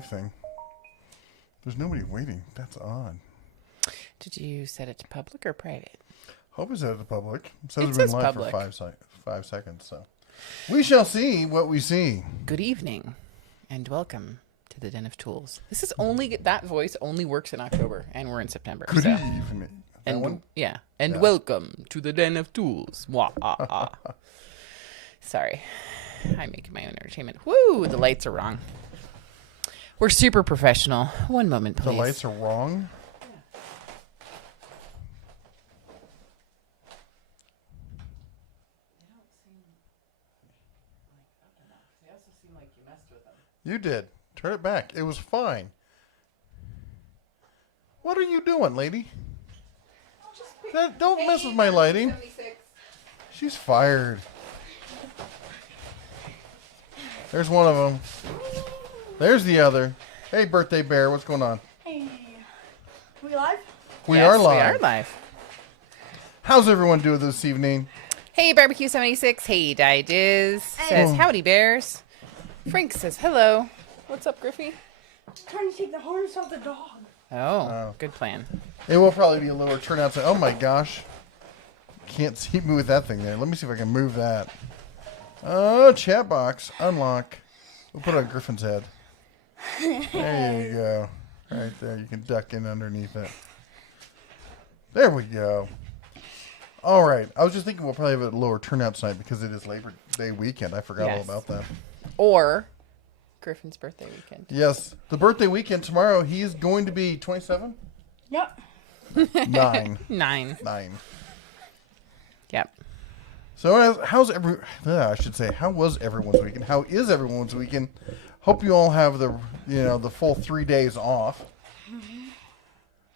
thing. There's nobody waiting. That's odd. Did you set it to public or private? Hope it's at the public. It says It it's been says live public. for 5 seconds. So we shall see what we see. Good evening, and welcome to the Den of Tools. This is only that voice only works in October, and we're in September. Good so. evening. That And one? yeah, and Yeah. welcome to the Den of Tools. Wah, ah, ah. Sorry, I'm making my own entertainment. Woo! The lights are wrong. We're super professional. One moment, please. The lights are wrong. You did. Turn it back. It was fine. What are you doing, lady? Don't mess with my lighting. She's fired. There's one of them. There's the other. Hey, birthday bear, what's going on? Hey, we live? We Yes, are live. We are live. How's everyone doing this evening? Hey, Barbecue 76. Hey, Didiz. Says, howdy, bears. Frank says, hello. What's up, Griffey? Trying to take the harness off the dog. Oh, good plan. It will probably be a lower turnout. Oh my gosh. Can't see me with that thing there. Let me see if I can move that. Oh, chat box. Unlock. We'll put it on Griffin's head. There you go. Right there. You can duck in underneath it. There we go. All right. I was just thinking we'll probably have a lower turnout tonight because it is Labor Day weekend. I forgot all Yes. about that. Or Griffin's birthday weekend. Yes. The birthday weekend tomorrow, he is going to be 27? Yep. 9. 9. 9. Yep. So how was everyone's weekend? How is everyone's weekend? Hope you all have the full 3 days off.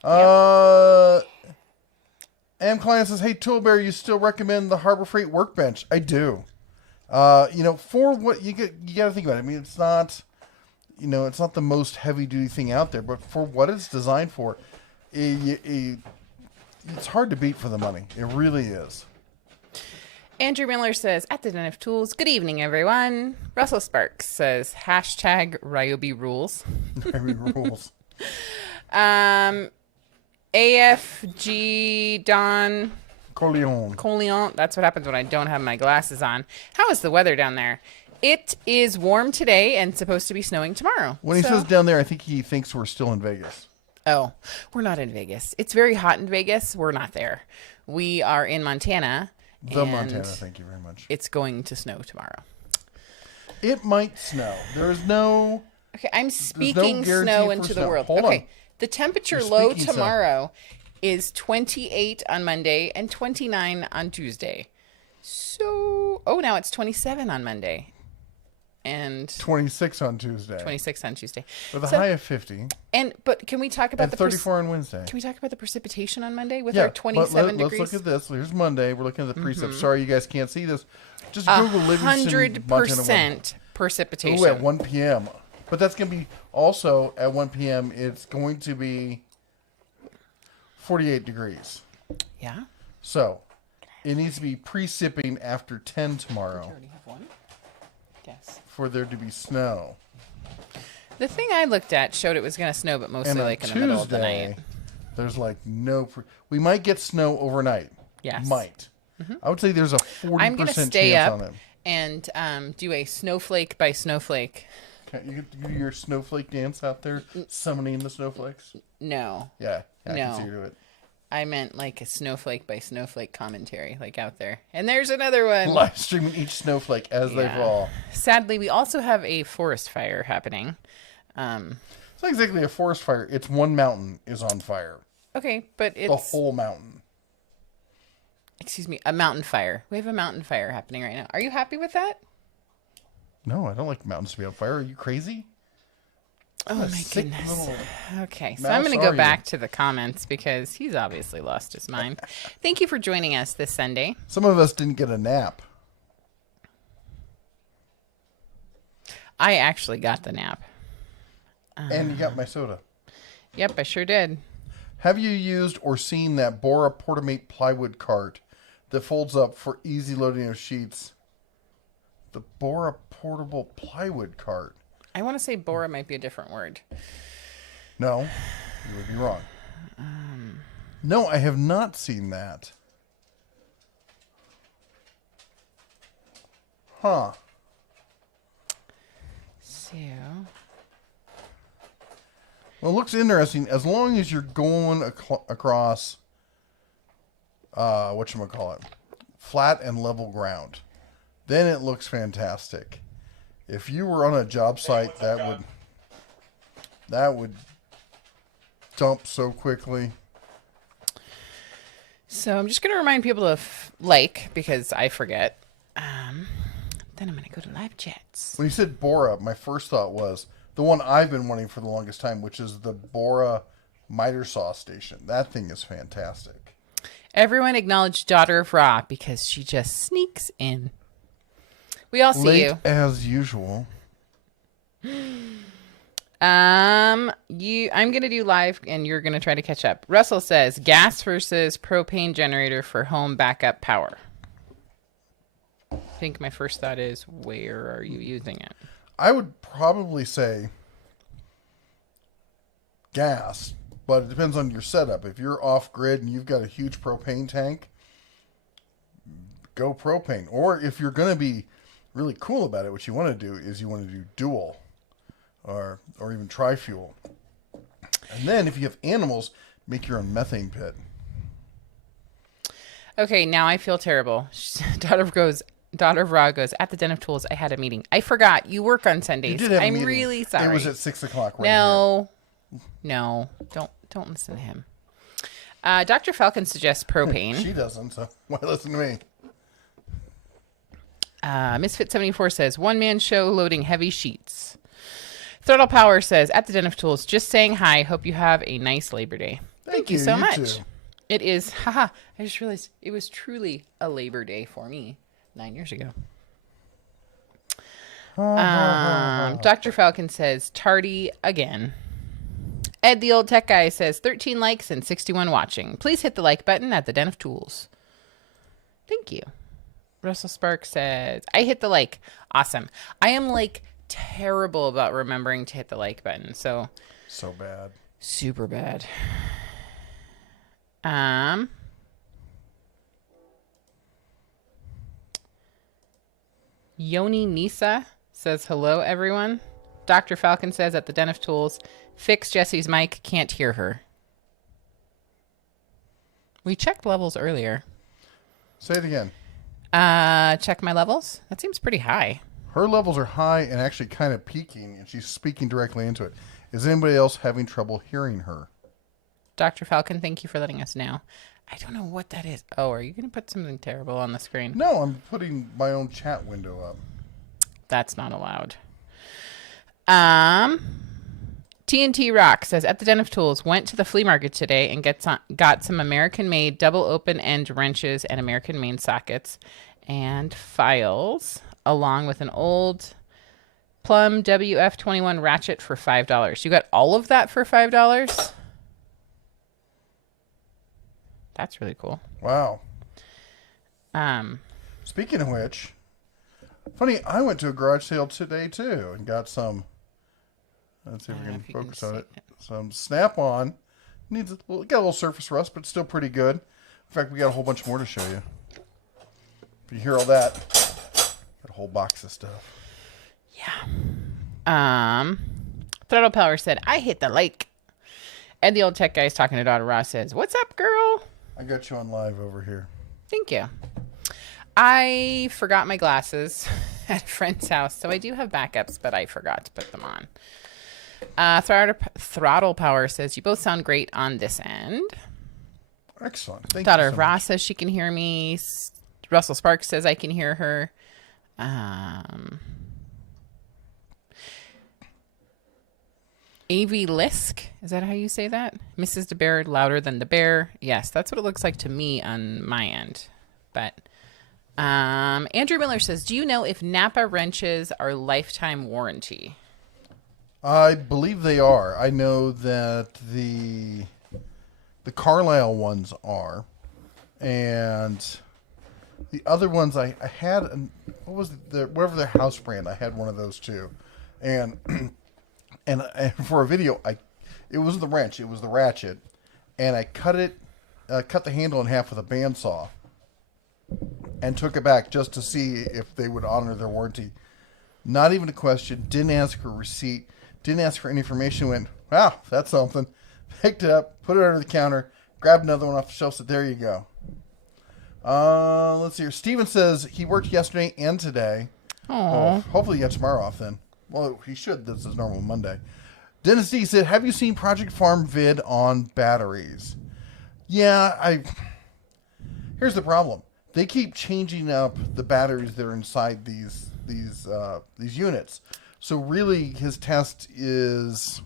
M. Client says, "Hey, Toolbear, you still recommend the Harbor Freight workbench?" I do. For what you got to think about it. I mean, it's not the most heavy duty thing out there, but for what it's designed for, it's hard to beat for the money. It really is. Andrew Miller says, at the Den of Tools, good evening, everyone. Russell Sparks says, hashtag Ryobi rules. Every rules. AFG Don Corleone. That's what happens when I don't have my glasses on. How is the weather down there? It is warm today and supposed to be snowing tomorrow. When he says down there, I think he thinks we're still in Vegas. Oh, we're not in Vegas. It's very hot in Vegas. We're not there. We are in Montana. Montana, thank you very much. It's going to snow tomorrow. It might snow. There's no... Okay, I'm speaking snow into the world. Hold okay, on. the temperature You're low speaking tomorrow is 28 on Monday and 29 on Tuesday. So, now it's 27 on Monday. And 26 on Tuesday. 26 on Tuesday. With a high of 50. But can we talk about And 34 on Wednesday. Can we talk about the precipitation on Monday with our 27 degrees? Let's look at this. Here's Monday. We're looking at the precip. Sorry, you guys can't see this. Just Google Livingston, 100% precipitation. Ooh, at 1 p.m. But that's going to be also at 1 p.m. It's going to be 48 degrees. Yeah. So it needs to be precipitating after 10 tomorrow. You already have one? Yes. For there to be snow. The thing I looked at showed it was going to snow, but mostly And on like in the middle of the night. There's like we might get snow overnight. Yes. Might. I would say there's a 40% I'm going to chance stay on up it. and do a snowflake by snowflake. You get to do your snowflake dance out there, summoning the snowflakes? No. Yeah, I No. can see you do it. I meant like a snowflake by snowflake commentary, like out there. And there's another one. Live streaming each snowflake as they fall. Sadly, we also have a forest fire happening. It's not exactly a forest fire. It's one mountain is on fire. Okay, but it's... The whole mountain. Excuse me, a mountain fire. We have a mountain fire happening right now. Are you happy with that? No, I don't like mountains to be on fire. Are you crazy? Oh What a my sick goodness. little Okay, so mouse I'm going to are go you? back to the comments because he's obviously lost his mind. Thank you for joining us this Sunday. Some of us didn't get a nap. I actually got the nap. And you got my soda. Yep, I sure did. Have you used or seen that Bora Portamate plywood cart that folds up for easy loading of sheets? The Bora portable plywood cart. I want to say Bora might be a different word. No, you would be wrong. No, I have not seen that. Huh. So, Well, it looks interesting as long as you're going across, whatchamacallit, flat and level ground. Then it looks fantastic. If you were on a job site, that would dump so quickly. so I'm just going to remind people to like, because I forget. Then I'm going to go to live chats. When you said Bora, my first thought was the one I've been wanting for the longest time, which is the Bora miter saw station. That thing is fantastic. Everyone acknowledge Daughter of Ra because she just sneaks in. We all see Late as usual. I'm gonna do live and you're gonna try to catch up. Russell says gas versus propane generator for home backup power. I think my first thought is, where are you using it? I would probably say gas, but it depends on your setup. If you're off grid and you've got a huge propane tank, go propane. Or if you're going to be really cool about it, what you want to do is you want to do dual or even tri-fuel. And then if you have animals, make your own methane pit. Okay, now I feel terrible. Daughter of Ra goes, at the Den of Tools, I had a meeting. I forgot. You work on Sundays. You did have a I'm meeting. really sorry. It was at 6 o'clock right No. Don't listen to him. Dr. Falcon suggests propane. here. She doesn't, so why listen to me? Misfit74 says, one-man show loading heavy sheets. Throttle Power says, at the Den of Tools, just saying hi. Hope you have a nice Labor Day. Thank you so much. Too. It is, I just realized it was truly a Labor Day for me 9 years ago. Dr. Falcon says, tardy again. Ed, the old tech guy, says 13 likes and 61 watching. Please hit the like button at the Den of Tools. Thank you. Russell Spark says, I hit the like. Awesome. I am like terrible about remembering to hit the like button. So bad. super bad. Yoni Nisa says, hello, everyone. Dr. Falcon says, at the Den of Tools, fix Jessie's mic, can't hear her. We checked levels earlier. Say it again. Check my levels. That seems pretty high. Her levels are high and actually kind of peaking, and she's speaking directly into it. Is anybody else having trouble hearing her? Dr. Falcon, thank you for letting us know. I don't know what that is. Oh, are you going to put something terrible on the screen? No, I'm putting my own chat window up. That's not allowed. TNT Rock says, at the Den of Tools, went to the flea market today and got some American-made double open-end wrenches and American-made sockets and files, along with an old Plum WF21 ratchet for $5. You got all of that for $5? That's really cool. Wow. Speaking of which, funny, I went to a garage sale today too and got some. Let's see if we can focus on it. Some Snap-on. Got a little surface rust, but still pretty good. In fact, we got a whole bunch more to show you. If you hear all that, got a whole box of stuff. Yeah. Throttle Power said, I hit the like. And the old tech guy's talking to Daughter Ross says, what's up, girl? I got you on live over here. Thank you. I forgot my glasses at a friend's house, so I do have backups, but I forgot to put them on. Throttle Power says, you both sound great on this end. Excellent. Thank Daughter you of so Ross much. says she can hear me. Russell Sparks says I can hear her. A.V. Lisk, is that how you say that? Mrs. DeBear, louder than the bear. Yes, that's what it looks like to me on my end. But Andrew Miller says, do you know if Napa wrenches are lifetime warranty? I believe they are. I know that the Carlisle ones are, and the other ones I had. What was whatever their house brand? I had one of those too. And and for a video, it wasn't the wrench, it was the ratchet, and I cut the handle in half with a bandsaw, and took it back just to see if they would honor their warranty. Not even a question. Didn't ask for a receipt. Didn't ask for any information. Went, wow, that's something. Picked it up, put it under the counter, grabbed another one off the shelf. Said, there you go. Let's see here. Steven says he worked yesterday and today. Aww. Hopefully he got tomorrow off then. Well, he should. This is normal Monday. Dennis D said, have you seen Project Farm vid on batteries? Yeah, here's the problem. They keep changing up the batteries that are inside these units. So really his test is,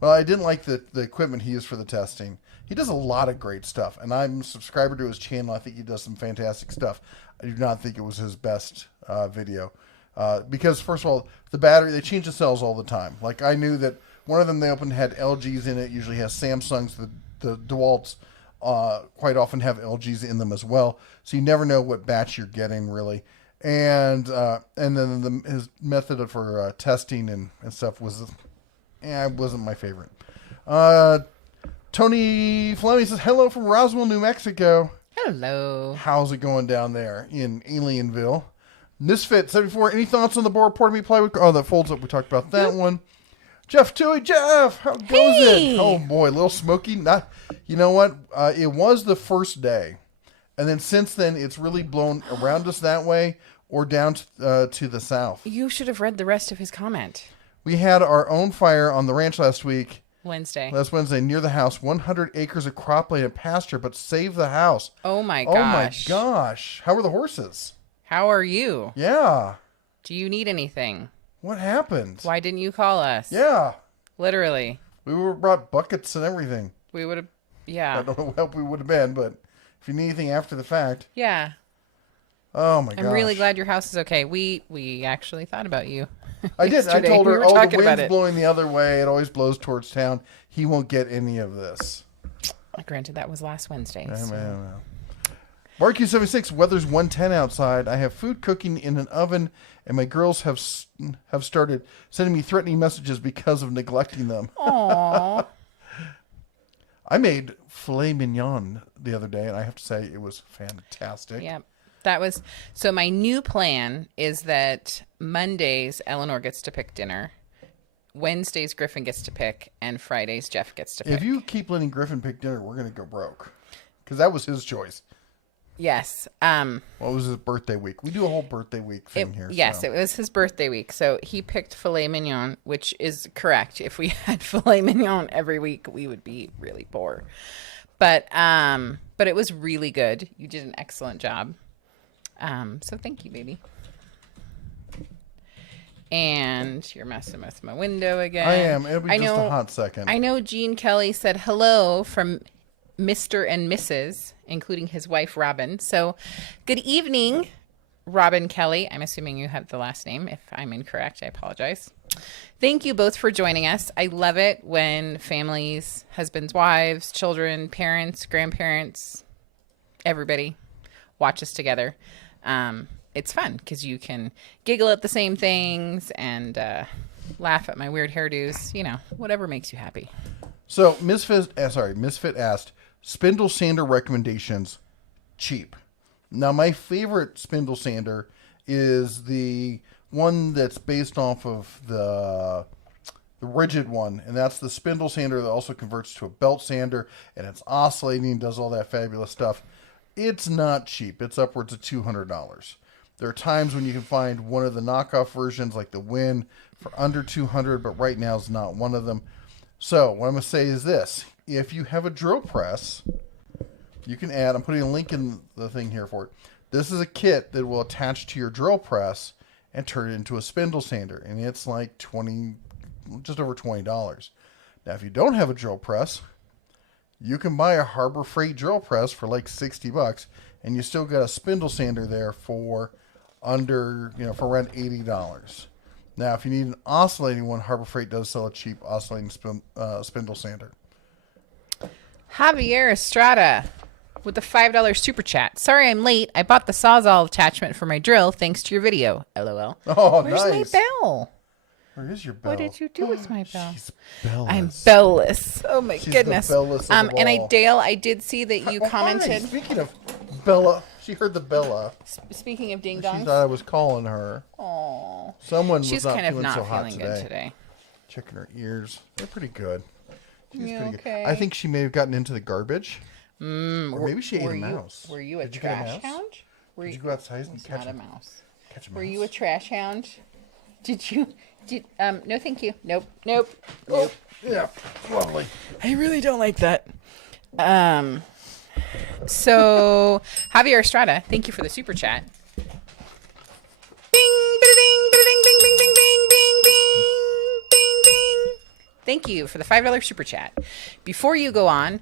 well, I didn't like the equipment he used for the testing. He does a lot of great stuff, and I'm a subscriber to his channel. I think he does some fantastic stuff. I do not think it was his best video. Because, first of all, the battery, they change the cells all the time. Like, I knew that one of them they opened had LGs in it, usually has Samsungs. The DeWalt's quite often have LGs in them as well. So you never know what batch you're getting, really. And then his method for testing and stuff wasn't my favorite. Tony Fleming says, hello from Roswell, New Mexico. Hello. How's it going down there in Alienville? Misfit 74. Any thoughts on the board Portamy plywood? Oh, that folds up. We talked about that one. Jeff Toohey. Jeff, how goes it? Oh boy, little smoky. You know what? It was the first day, and then since then it's really blown around us that way or down to the south. You should have read the rest of his comment. We had our own fire on the ranch last Wednesday near the house. 100 acres of cropland and pasture, but save the house. Oh my gosh. Oh my gosh. How are the horses? How are you? Yeah. Do you need anything? What happened? Why didn't you call us? Yeah. Literally. We brought buckets and everything. We would have, yeah. I don't know what help we would have been, but if you need anything after the fact. Yeah. Oh my gosh. I'm really glad your house is okay. We actually thought about you. I did. I told her, the wind's it. blowing the other way. It always blows towards town. He won't get any of this. Granted, that was last Wednesday. So. Barbecue 76, weather's 110 outside. I have food cooking in an oven, and my girls have started sending me threatening messages because of neglecting them. Aww. I made filet mignon the other day, and I have to say it was fantastic. Yep. So my new plan is that Mondays, Eleanor gets to pick dinner. Wednesdays, Griffin gets to pick, and Fridays, Jeff gets to pick. If you keep letting Griffin pick dinner, we're going to go broke. Because that was his choice. Yes. What was his birthday week? We do a whole birthday week thing here. Yes, it was his birthday week. So he picked filet mignon, which is correct. If we had filet mignon every week, we would be really poor. But it was really good. You did an excellent job. So thank you, baby. And you're messing with my window again. I am. It'll be just a hot second. I know Gene Kelly said hello from Mr. and Mrs., including his wife, Robin. So good evening, Robin Kelly. I'm assuming you have the last name. If I'm incorrect, I apologize. Thank you both for joining us. I love it when families, husbands, wives, children, parents, grandparents, everybody watch us together. It's fun because you can giggle at the same things and laugh at my weird hairdos. You know, whatever makes you happy. So Misfit asked, spindle sander recommendations, cheap. Now my favorite spindle sander is the one that's based off of the rigid one, and that's the spindle sander that also converts to a belt sander, and it's oscillating, does all that fabulous stuff. It's not cheap. It's upwards of $200. There are times when you can find one of the knockoff versions like the Win for under $200, but right now is not one of them. So what I'm going to say is this. If you have a drill press, you can add, I'm putting a link in the thing here for it. This is a kit that will attach to your drill press and turn it into a spindle sander. And it's like just over $20. Now, if you don't have a drill press, you can buy a Harbor Freight drill press for like $60, and you still got a spindle sander there for under, for around $80. Now, if you need an oscillating one, Harbor Freight does sell a cheap oscillating spindle sander. Javier Estrada with the $5 super chat. Sorry I'm late. I bought the Sawzall attachment for my drill thanks to your video. LOL. Oh, Where's nice. my bell? Where is your bell? What did you do with my bell? She's bellless. I'm bellless. Oh my She's goodness. the bellless of them And all. Dale, I did see that you Oh, hi. commented. Speaking of Bella, she heard the Bella. Speaking of ding She dongs. thought I was calling her. Oh, Someone she's was not kind of feeling not so hot feeling today. good today. Checking her ears. They're pretty good. She's You pretty okay? good. I think she may have gotten into the garbage. Or maybe she ate a you, mouse. Were you a Did you get a trash mouse? hound? Did you go outside and It's catch not a a mouse. Catch a mouse? Were you a trash hound? Did you? No, thank you. Nope. Oh, yeah. Lovely. I really don't like that. So Javier Estrada, thank you for the super chat. Bing, ba-da-ding, ba-da-ding, bing, bing, bing, bing, bing, bing, bing, bing. Thank you for the $5 super chat. Before you go on,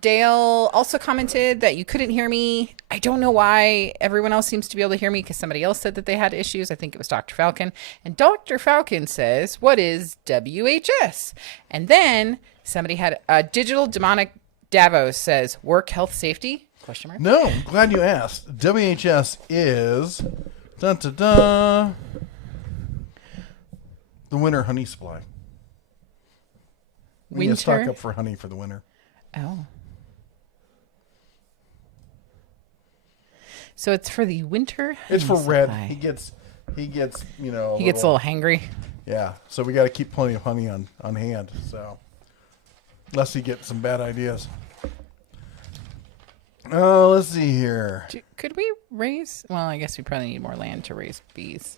Dale also commented that you couldn't hear me. I don't know why everyone else seems to be able to hear me because somebody else said that they had issues. I think it was Dr. Falcon. And Dr. Falcon says, what is WHS? And then somebody had a digital demonic Davos says, work health safety? Question mark. No, I'm glad you asked. WHS is the winter honey supply. We need to stock Winter? up for honey for the winter. Oh. So it's for the winter. It's for honey Red. supply. He gets He gets a little hangry. Yeah, so we got to keep plenty of honey on hand. So, unless he gets some bad ideas. Oh, let's see here. Could we raise? Well, I guess we probably need more land to raise bees.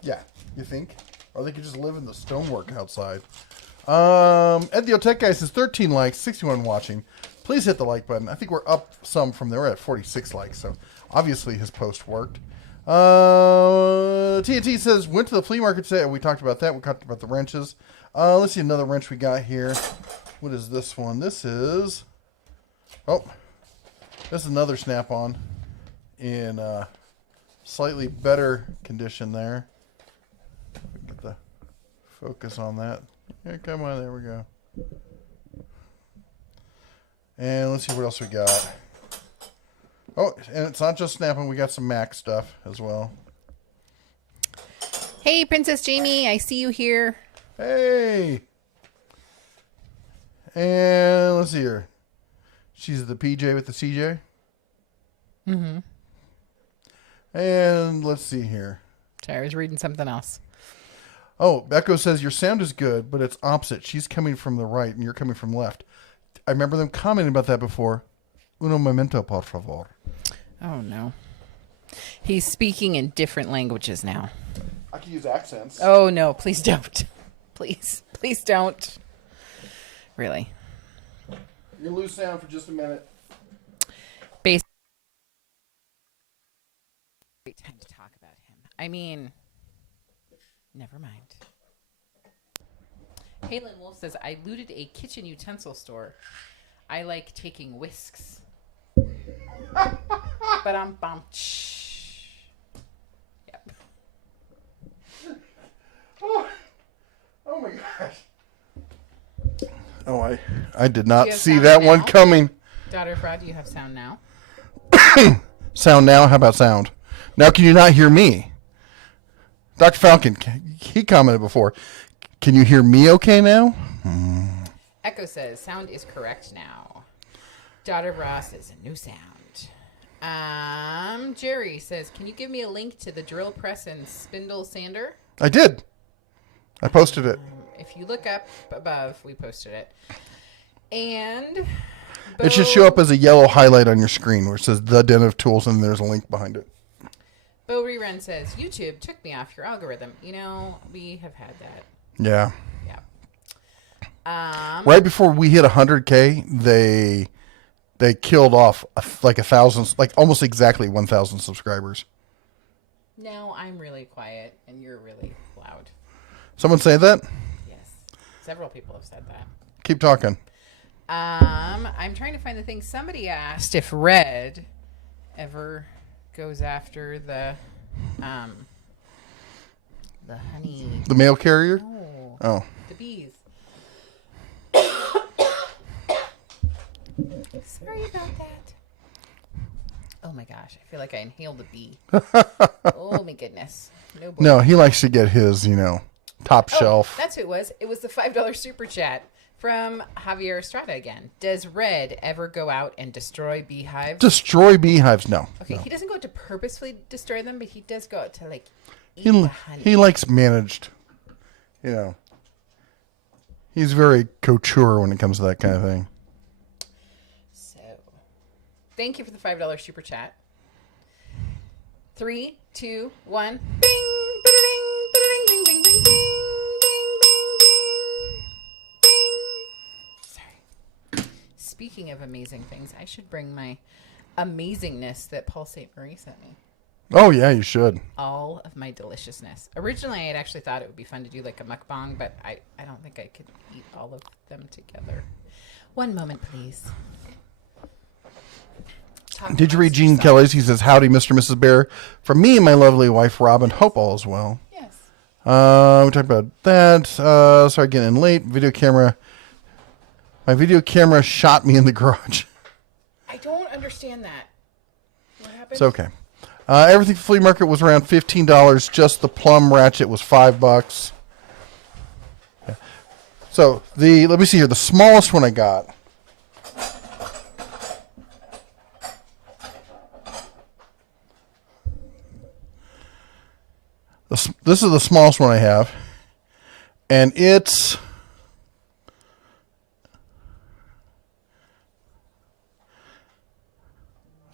Yeah, you think? Or they could just live in the stonework outside. Ed the Tech Guy says 13 likes, 61 watching. Please hit the like button. I think we're up some from there. We're at 46 likes, so obviously his post worked. TNT says, went to the flea market today. We talked about that. We talked about the wrenches. Let's see another wrench we got here. What is this one? This is... Oh, this is another Snap-on in slightly better condition there. Get the focus on that. Yeah, come on. There we go. And let's see what else we got. Oh, and it's not just Snap-on. We got some Mac stuff as well. Hey, Princess Jamie, I see you here. Hey! And let's see here. She's the PJ with the CJ. Mm-hmm. And let's see here. Sorry, I was reading something else. Oh, Echo says, your sound is good, but it's opposite. She's coming from the right and you're coming from left. I remember them commenting about that before. Uno momento, por favor. Oh, no. He's speaking in different languages now. I can use accents. Oh, no, please don't. Please don't. Really. You're going to lose sound for just a minute. Great time to talk about him. I mean, never mind. Halen Wolf says, I looted a kitchen utensil store. I like taking whisks. But I'm bummed. Yep. Oh my gosh. Oh, I did not Do you have see sound that one now? coming. Daughter Fraud, do you have sound now? Sound now? How about sound? Now can you not hear me? Dr. Falcon, he commented before. Can you hear me okay now? Echo says, sound is correct now. Daughter Ross says, a new sound. Jerry says, can you give me a link to the drill press and spindle sander? I did. I posted it. If you look up above, we posted it. And It should show up as a yellow highlight on your screen where it says The Den of Tools and there's a link behind it. Bo Rerun says, YouTube took me off your algorithm. You know, we have had that. Yeah. Yeah. Right before we hit 100K, they killed off like 1,000, like almost exactly 1,000 subscribers. No, I'm really quiet and you're really loud. Someone say that? Yes. Several people have said that. Keep talking. I'm trying to find the thing. Somebody asked if Red ever goes after the honey. The mail carrier? No, Oh. the bees. Sorry about that. Oh my gosh, I feel like I inhaled a bee. Oh my goodness. No, boy. No, he likes to get his, top Oh, shelf. that's who it was. It was the $5 super chat from Javier Estrada again. Does Red ever go out and destroy beehives? Destroy beehives? No. Okay, no. he doesn't go out to purposefully destroy them, but he does go out to like eat He, the honey. he likes managed. He's very couture when it comes to that kind of thing. So, thank you for the $5 super chat. 3, 2, 1. Bing! Ba-da-ding! Ba-da-ding! Bing! Bing! Bing! Bing! Bing! Bing! Bing! Bing! Sorry. Speaking of amazing things, I should bring my amazingness that Paul St. Marie sent me. Oh, yeah, you should. All of my deliciousness. Originally, I had actually thought it would be fun to do like a mukbang, but I don't think I could eat all of them together. One moment, please. Did you read Gene Kelly's? He says, "Howdy, Mr. and Mrs. Bear. From me and my lovely wife, Robin. Hope all is well." Yes. We talked about that. Sorry, getting in late. My video camera shot me in the garage. I don't understand that. What happened? It's okay. Everything flea market was around $15. Just the plum ratchet was $5. Yeah. So let me see here. The smallest one I got. This is the smallest one I have, and it's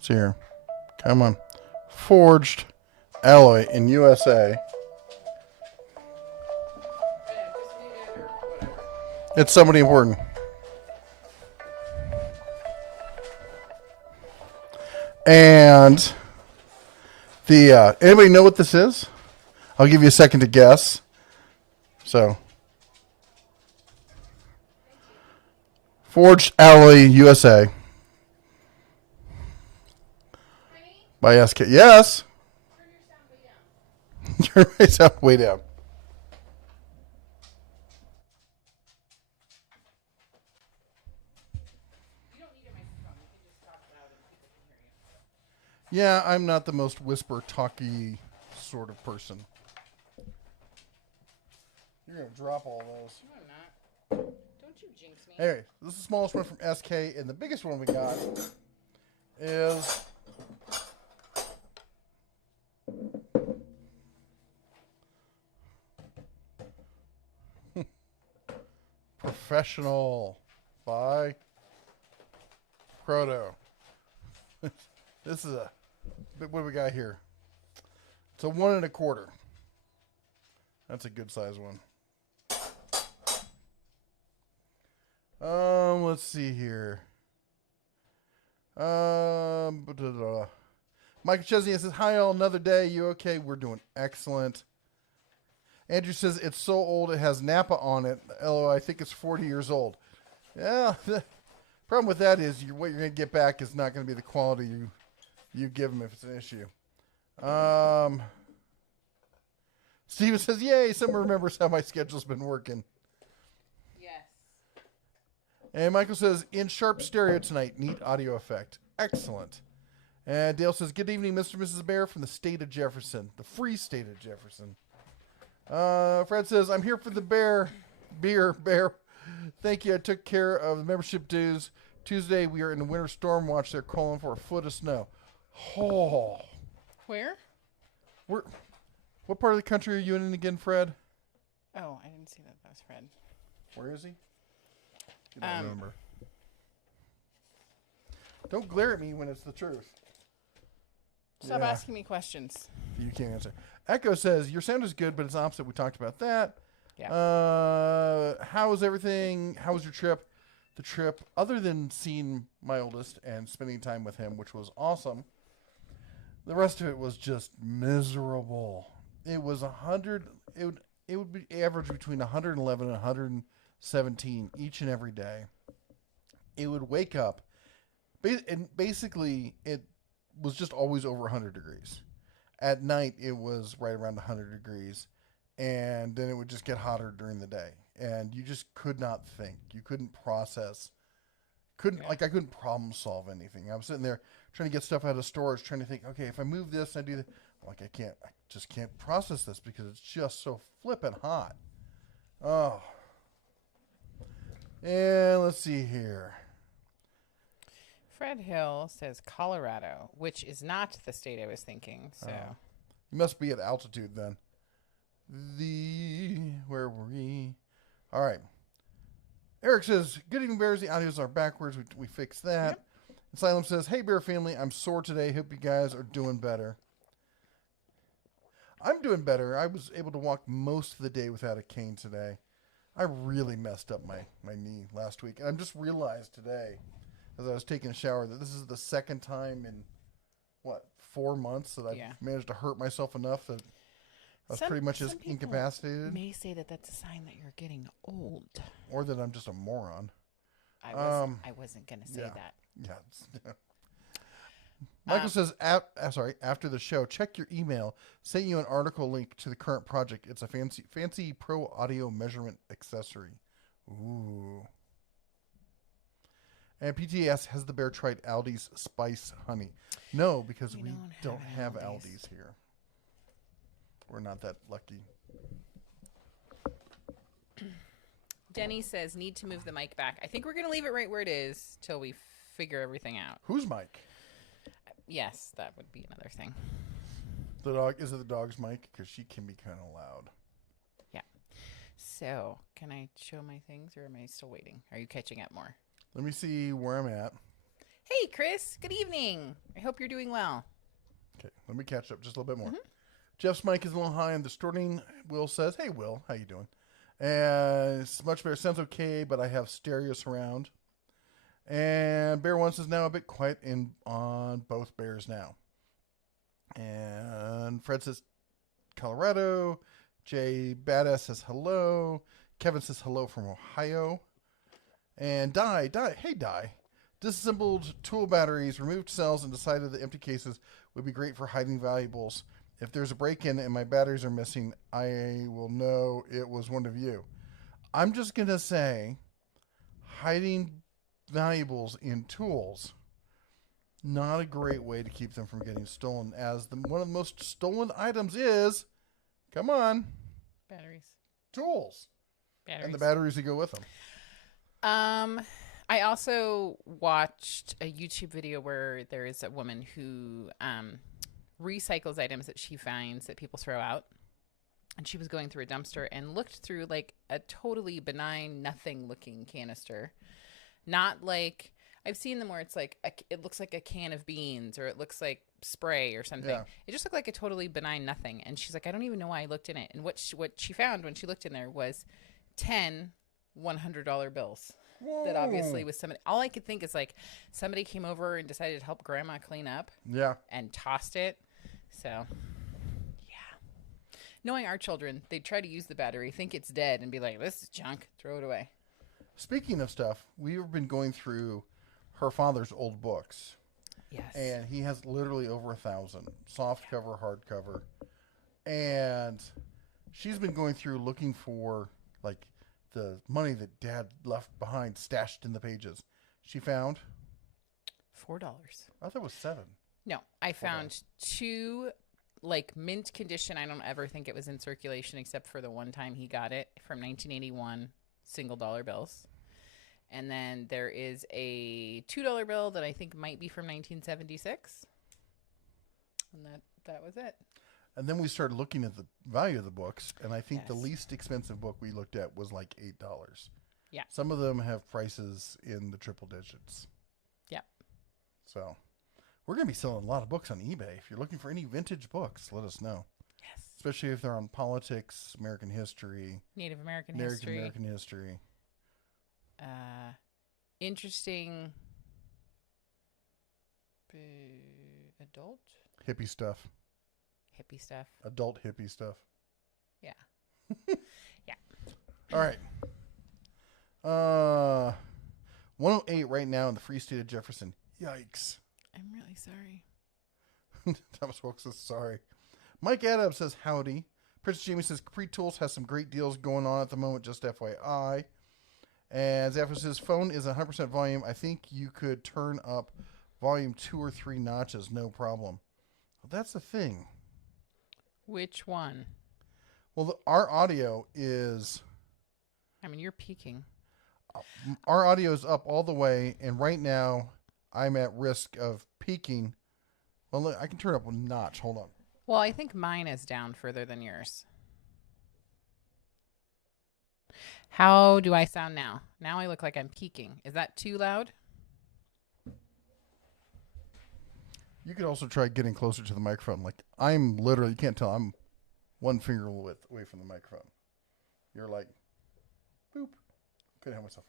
see here. Come on. Forged alloy in USA. It's somebody important. And anybody know what this is? I'll give you a second to guess. So, Forged alloy USA. By SK. Yes. Turn my sound way down. Yeah, I'm not the most whisper talky sort of person. You're going to drop all those. No, I'm not. Don't you jinx me. Anyway, this is the smallest one from SK, and the biggest one we got is Professional by Proto. This is what do we got here? It's a 1 1/4. That's a good size one. Let's see here. Michael Chesney says, "Hi all, another day. You okay?" We're doing excellent. Andrew says, "It's so old it has Napa on it. LO, I think it's 40 years old." Yeah, the problem with that is what you're going to get back is not going to be the quality you give them if it's an issue. Steven says, "Yay, someone remembers how my schedule's been working." Yes. And Michael says, "In sharp stereo tonight. Neat audio effect. Excellent." And Dale says, "Good evening, Mr. and Mrs. Bear from the state of Jefferson. The free state of Jefferson." Fred says, "I'm here for the beer. Thank you. I took care of the membership dues. Tuesday, we are in the winter storm watch. They're calling for a foot of snow." Oh. Where? What part of the country are you in again, Fred? Oh, I didn't see that. That was Fred. Where is he? I don't remember. Don't glare at me when it's the truth. Stop asking me questions. You can't answer. Echo says, "Your sound is good, but it's opposite. We talked about that." Yeah. How was everything? How was your trip? The trip, other than seeing my oldest and spending time with him, which was awesome, the rest of it was just miserable. It was 100. It would be average between 111 and 117 each and every day. It would wake up, and basically it was just always over 100 degrees. At night, it was right around 100 degrees, and then it would just get hotter during the day, and you just could not think. You couldn't process I couldn't problem solve anything. I was sitting there trying to get stuff out of storage, trying to think, okay, if I move this, I do that. Like, I just can't process this because it's just so flippin' hot. Oh. And let's see here. Fred Hill says Colorado, which is not the state I was thinking. So You must be at altitude then. Where were we? All right. Eric says, good evening, Bears. The audios are backwards. We fixed that. Yep. And Silem says, hey, Bear family, I'm sore today. Hope you guys are doing better. I'm doing better. I was able to walk most of the day without a cane today. I really messed up my knee last week. And I just realized today, as I was taking a shower, that this is the second time in, 4 months that I've managed to hurt myself enough that I was pretty much just incapacitated. May say that that's a sign that you're getting old. Or that I'm just a moron. I wasn't going to say that. Yeah. Michael says, after the show, check your email. Sent you an article link to the current project. It's a fancy pro audio measurement accessory. Ooh. And PTS, has the bear tried Aldi's Spice Honey? No, because we don't have Aldi's here. We're not that lucky. Denny says, need to move the mic back. I think we're going to leave it right where it is till we figure everything out. Whose mic? Yes, that would be another thing. The dog. Is it the dog's mic? Because she can be kind of loud. Yeah. So, can I show my things or am I still waiting? Are you catching up more? Let me see where I'm at. Hey, Chris. Good evening. I hope you're doing well. Okay, let me catch up just a little bit more. Mm-hmm. Jeff's mic is a little high and distorting. Will says, hey, Will, how you doing? And it's much better. Sounds okay, but I have stereo surround. And Bear One says, now a bit quiet on both bears now. And Fred says, Colorado. Jay Badass says, hello. Kevin says, hello from Ohio. And hey, disassembled tool batteries, removed cells, and decided the empty cases would be great for hiding valuables. If there's a break-in and my batteries are missing, I will know it was one of you. I'm just going to say, hiding valuables in tools, not a great way to keep them from getting stolen, as one of the most stolen items is, come on, batteries. Tools. Batteries. And the batteries that go with them. I also watched a YouTube video where there is a woman who recycles items that she finds that people throw out. And she was going through a dumpster and looked through like a totally benign, nothing looking canister. Not like, I've seen them where it's like, it looks like a can of beans or it looks like spray or something. Yeah. It just looked like a totally benign nothing. And she's like, I don't even know why I looked in it. And what she found when she looked in there was 10 $100 bills. Whoa. That obviously was somebody. All I could think is like somebody came over and decided to help grandma clean up. Yeah. And tossed it. So, yeah. Knowing our children, they'd try to use the battery, think it's dead, and be like, this is junk, throw it away. Speaking of stuff, we've been going through her father's old books. Yes. And he has literally over 1,000. Soft cover, hardcover. And she's been going through looking for, like, the money that Dad left behind stashed in the pages. She found $4. I thought it was $7. No, I found two, like, mint condition. I don't ever think it was in circulation except for the one time he got it from 1981 single dollar bills. And then there is a $2 bill that I think might be from 1976. And that was it. And then we started looking at the value of the books, and I think the least expensive book we looked at was like $8. Yeah. Some of them have prices in the triple digits. Yeah. So we're going to be selling a lot of books on eBay. If you're looking for any vintage books, let us know. Yes. Especially if they're on politics, American history. Native American history. American history. Interesting adult? Hippie stuff. Hippie stuff. Adult hippie stuff. Yeah. Yeah. All right. 108 right now in the free state of Jefferson. Yikes. I'm really sorry. Thomas Wilkes says sorry. Mike Adams says howdy. Prince Jamie says Capri Tools has some great deals going on at the moment, just FYI. And Zaffer says, phone is 100% volume. I think you could turn up volume 2 or 3 notches, no problem. Well, that's the thing. Which one? Well, our audio is... I mean, you're peaking. Our audio is up all the way, and right now I'm at risk of peaking. Well, look, I can turn up a notch. Hold on. Well, I think mine is down further than yours. How do I sound now? Now I look like I'm peaking. Is that too loud? You could also try getting closer to the microphone. Like, I'm literally, you can't tell, I'm one finger width away from the microphone. You're like, boop. Couldn't help myself.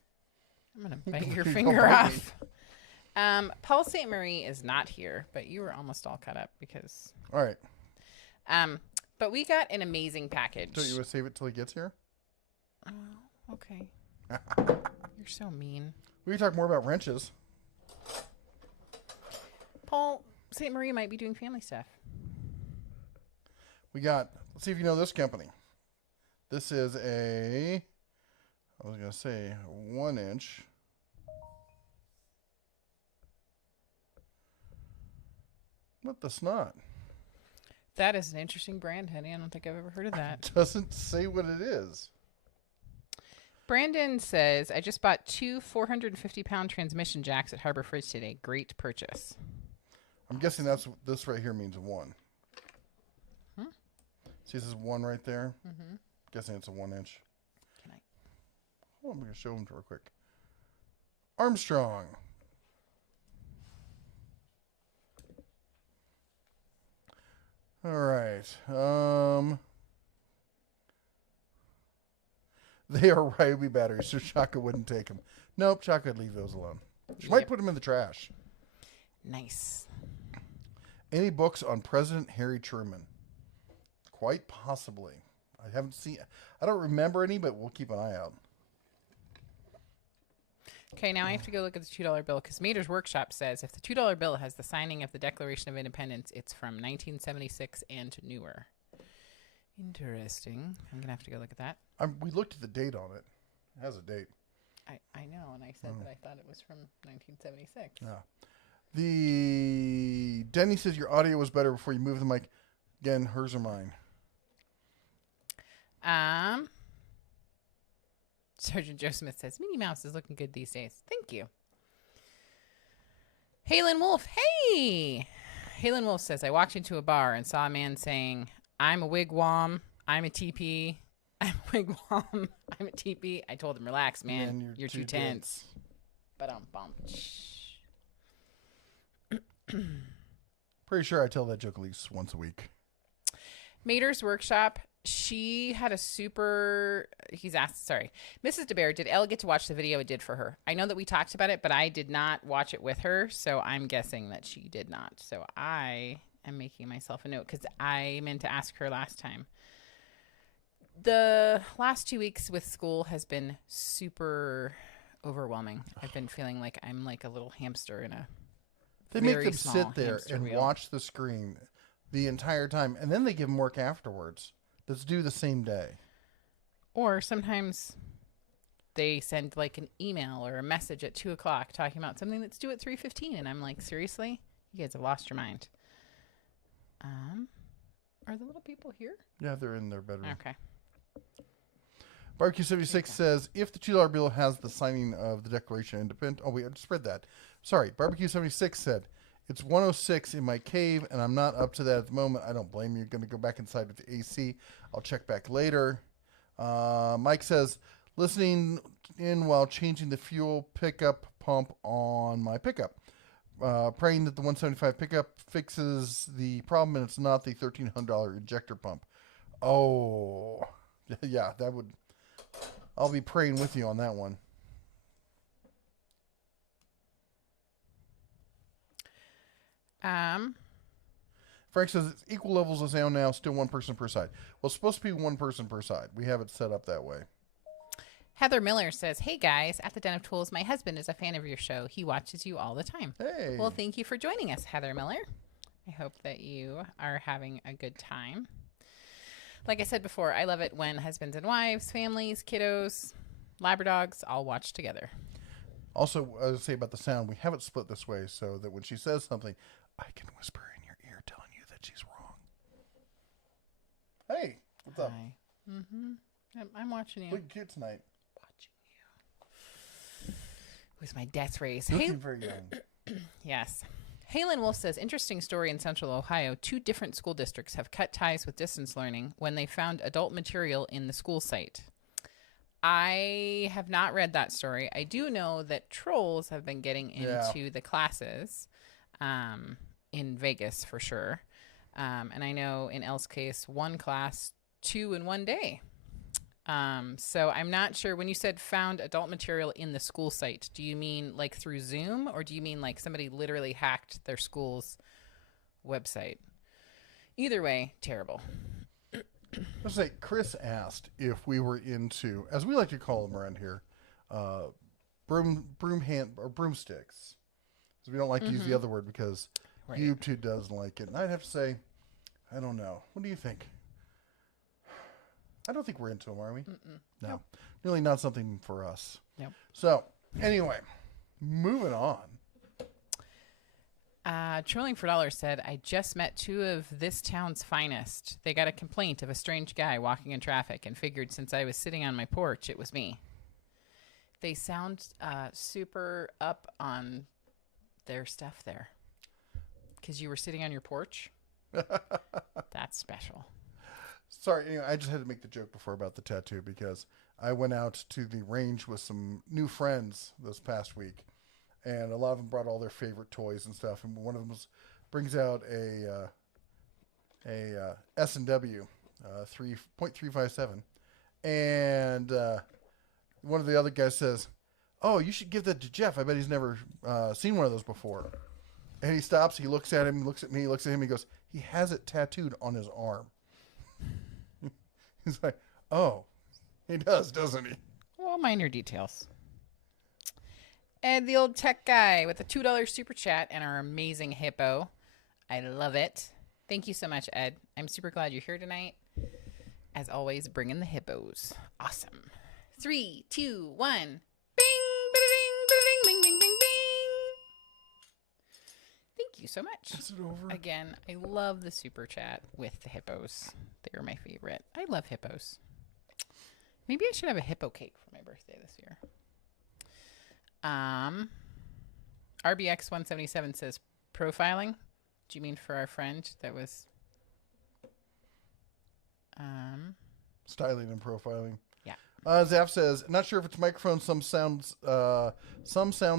I'm going to bite your Don't finger bite me. off. Paul St. Marie is not here, but you were almost all caught up because... All right. But we got an amazing package. So you want to save it till he gets here? Oh, okay. You're so mean. We can talk more about wrenches. Paul St. Marie might be doing family stuff. We got, let's see if you know this company. This is I was going to say 1 inch. What the snot? That is an interesting brand, honey. I don't think I've ever heard of that. Doesn't say what it is. Brandon says, I just bought 2 450-pound transmission jacks at Harbor Fridge today. Great purchase. I'm guessing this right here means 1. See, this is 1 right there. Mm-hmm. Guessing it's a 1 inch. Can I? Oh, I'm going to show them real quick. Armstrong. All right. They are Ryobi batteries, so Shaka wouldn't take them. Nope, Shaka would leave those alone. She might put them in the trash. Nice. Any books on President Harry Truman? Quite possibly. I haven't seen... I don't remember any, but we'll keep an eye out. Okay, now I have to go look at the $2 bill because Mater's Workshop says if the $2 bill has the signing of the Declaration of Independence, it's from 1976 and newer. Interesting. I'm going to have to go look at that. We looked at the date on it. It has a date. I know, and I said that I thought it was from 1976. Yeah. Denny says your audio was better before you moved the mic. Again, hers or mine? Sergeant Joe Smith says, Minnie Mouse is looking good these days. Thank you. Halen Wolf, hey! Halen Wolf says, I walked into a bar and saw a man saying, I'm a wigwam, I'm a teepee, I'm a wigwam, I'm a teepee. I told him, relax, man. You're too tense. But Pretty sure I tell that joke at least once a week. Mater's Workshop, she had a super... He's asked, sorry. Mrs. DeBear, did Elle get to watch the video it did for her? I know that we talked about it, but I did not watch it with her, so I'm guessing that she did not. So I am making myself a note because I meant to ask her last time. The last 2 weeks with school has been super overwhelming. I've been feeling like I'm like a little hamster in a They make them sit there and watch the screen the entire time, and then they give them work afterwards that's due the same day. Or sometimes they send like an email or a message at 2 o'clock talking about something that's due at 3:15, and I'm like, seriously? You guys have lost your mind. Are the little people here? Yeah, they're in their bedroom. Okay. Barbecue 76 says, if the $2 bill has the signing of the Declaration of Independence... Oh, wait, I just read that. Sorry, Barbecue 76 said, it's 106 in my cave, and I'm not up to that at the moment. I don't blame you. Going to go back inside with the AC. I'll check back later. Mike says, listening in while changing the fuel pickup pump on my pickup. Praying that the 175 pickup fixes the problem and it's not the $1,300 injector pump. Oh, yeah, that would... I'll be praying with you on that one. Frank says it's equal levels of sound now, still one person per side. Well, it's supposed to be one person per side. We have it set up that way. Heather Miller says, hey guys, at the Den of Tools, my husband is a fan of your show. He watches you all the time. Hey. Well, thank you for joining us, Heather Miller. I hope that you are having a good time. Like I said before, I love it when husbands and wives, families, kiddos, Labradogs all watch together. Also, I was say about the sound, we have it split this way so that when she says something, I can whisper in your ear telling you that she's wrong. Hey, what's up? Hi. Mm-hmm. I'm watching you. Looking cute tonight. Watching you. It was my death race. Looking very young. Yes. Halen Wolf says, interesting story in Central Ohio. 2 different school districts have cut ties with distance learning when they found adult material in the school site. I have not read that story. I do know that trolls have been getting into the classes in Vegas for sure. And I know in Elle's case, 1 class, 2 in 1 day. So I'm not sure. When you said found adult material in the school site, do you mean like through Zoom, or do you mean like somebody literally hacked their school's website? Either way, terrible. Let's say Chris asked if we were into, as we like to call them around here, broomsticks. Because we don't like to use the other word because YouTube doesn't like it. And I'd have to say, I don't know. What do you think? I don't think we're into them, are we? No. Nope. Really not something for us. Yep. So, anyway, moving on. Trolling for Dollars said, I just met 2 of this town's finest. They got a complaint of a strange guy walking in traffic and figured since I was sitting on my porch, it was me. They sound super up on their stuff there. Because you were sitting on your porch? That's special. Sorry, anyway, I just had to make the joke before about the tattoo because I went out to the range with some new friends this past week, and a lot of them brought all their favorite toys and stuff. And one of them brings out a S&W 3.357, and one of the other guys says, "Oh, you should give that to Jeff. I bet he's never seen one of those before." And he stops. He looks at him. He looks at me. He looks at him. He goes, "He has it tattooed on his arm." He's like, "Oh, he does, doesn't he?" Well, minor details. Ed, the old tech guy with the $2 super chat and our amazing hippo. I love it. Thank you so much, Ed. I'm super glad you're here tonight. As always, bringing the hippos. Awesome. 3, 2, 1. Bing, ba-da-ding, ba-da-ding, bing, bing, bing, bing. Thank you so much. Is it over? Again, I love the super chat with the hippos. They're my favorite. I love hippos. Maybe I should have a hippo cake for my birthday this year. RBX177 says profiling. Do you mean for our friend that was styling and profiling? Yeah. Zaf says, not sure if it's microphone. Some sound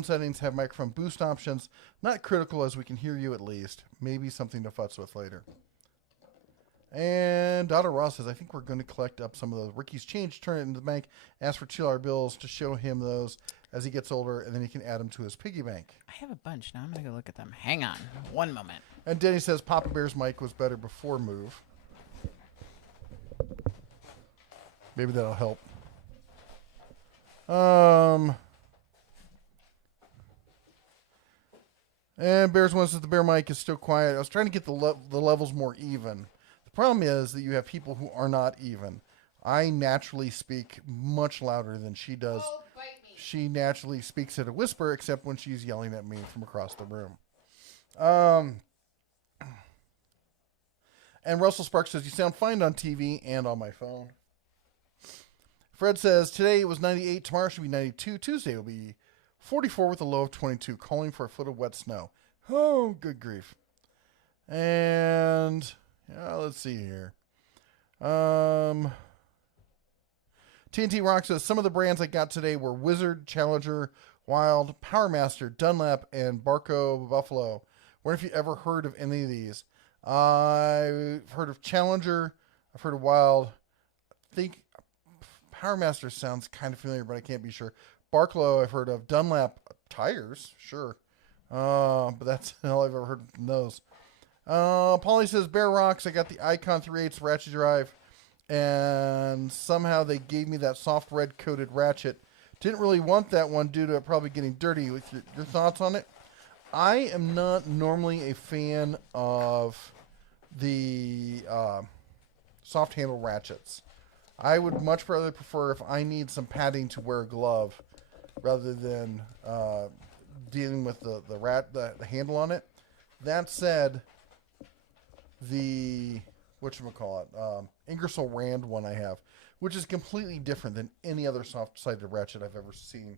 settings have microphone boost options. Not critical as we can hear you at least. Maybe something to futz with later. And Donna Ross says, I think we're going to collect up some of those. Ricky's change, turn it into the bank, ask for $2 bills to show him those as he gets older, and then he can add them to his piggy bank. I have a bunch. Now I'm going to go look at them. Hang on. One moment. And Denny says, Papa Bear's mic was better before move. Maybe that'll help. And Bears One says the Bear mic is still quiet. I was trying to get the levels more even. The problem is that you have people who are not even. I naturally speak much louder than she does. Oh, bite me. She naturally speaks at a whisper, except when she's yelling at me from across the room. And Russell Sparks says, you sound fine on TV and on my phone. Fred says, today it was 98, tomorrow should be 92, Tuesday will be 44 with a low of 22, calling for a foot of wet snow. Oh, good grief. And, yeah, let's see here. TNT Rock says, some of the brands I got today were Wizard, Challenger, Wild, Power Master, Dunlap, and Barco Buffalo. Wonder if you ever heard of any of these. I've heard of Challenger. I've heard of Wild. I think Power Master sounds kind of familiar, but I can't be sure. Barclow I've heard of. Dunlap tires, sure. But that's all I've ever heard from those. Polly says, Bear Rocks. I got the Icon 3/8 ratchet drive. And somehow they gave me that soft red coated ratchet. Didn't really want that one due to it probably getting dirty. With your thoughts on it? I am not normally a fan of the soft handle ratchets. I would much rather prefer if I need some padding to wear a glove rather than dealing with the handle on it. That said, the whatchamacallit, Ingersoll Rand one I have, which is completely different than any other soft-sided ratchet I've ever seen.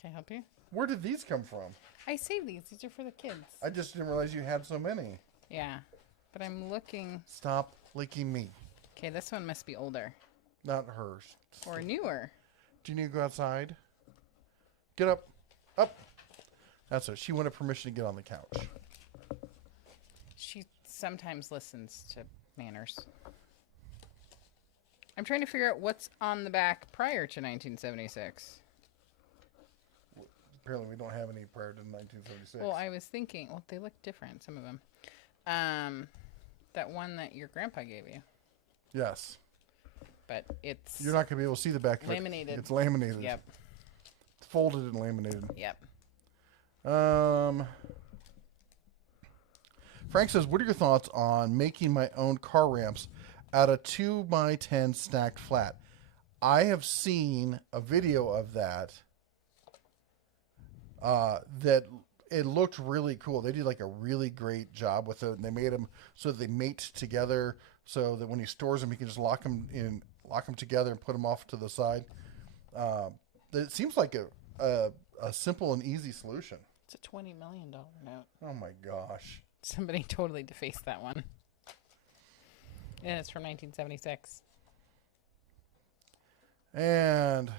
Can I help you? Where did these come from? I saved these. These are for the kids. I just didn't realize you had so many. Yeah. But I'm looking. Stop licking me. Okay, this one must be older. Not hers. Or newer. Do you need to go outside? Get up. Up. That's it. She wanted permission to get on the couch. She sometimes listens to manners. I'm trying to figure out what's on the back prior to 1976. Apparently we don't have any prior to 1976. Well, I was thinking, well, they look different, some of them. That one that your grandpa gave you. Yes. But it's... You're not going to be able to see the back of it. Laminated. It's laminated. Yep. It's folded and laminated. Yep. Frank says, what are your thoughts on making my own car ramps out of 2x10 stacked flat? I have seen a video of that. That it looked really cool. They did like a really great job with it, and they made them so that they mate together, so that when he stores them, he can just lock them together and put them off to the side. It seems like a simple and easy solution. It's a $20 million note. Oh my gosh! Somebody totally defaced that one. And it's from 1976. And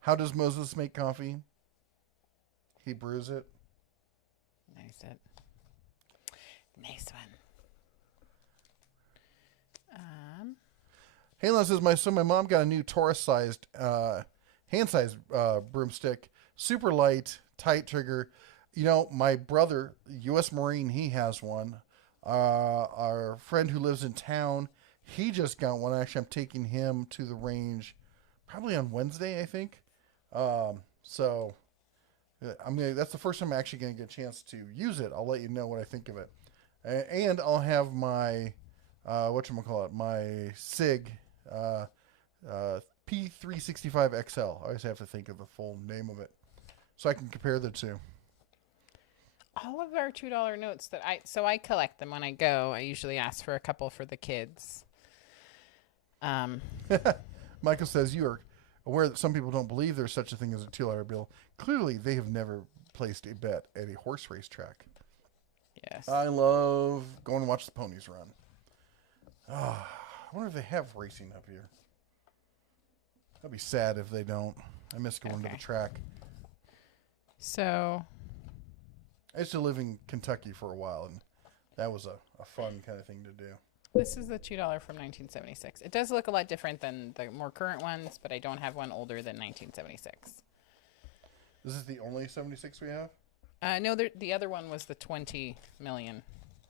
how does Moses make coffee? He brews it. Nice it. Nice one. Halen says, my mom got a new Taurus-sized, hand-sized broomstick. Super light, tight trigger. You know, my brother, U.S. Marine, he has one. Our friend who lives in town, he just got one. Actually, I'm taking him to the range probably on Wednesday, I think. So that's the first time I'm actually going to get a chance to use it. I'll let you know what I think of it. And I'll have my, my SIG, P365XL. I always have to think of the full name of it so I can compare the two. All of our $2 notes that I collect them when I go. I usually ask for a couple for the kids. Michael says, you are aware that some people don't believe there's such a thing as a $2 bill. Clearly, they have never placed a bet at a horse race track. Yes. I love going to watch the ponies run. I wonder if they have racing up here. That'd be sad if they don't. I miss going to the track. So, I used to live in Kentucky for a while, and that was a fun kind of thing to do. this is the $2 from 1976. It does look a lot different than the more current ones, but I don't have one older than 1976. This is the only 76 we have? No, the other one was the 20 million,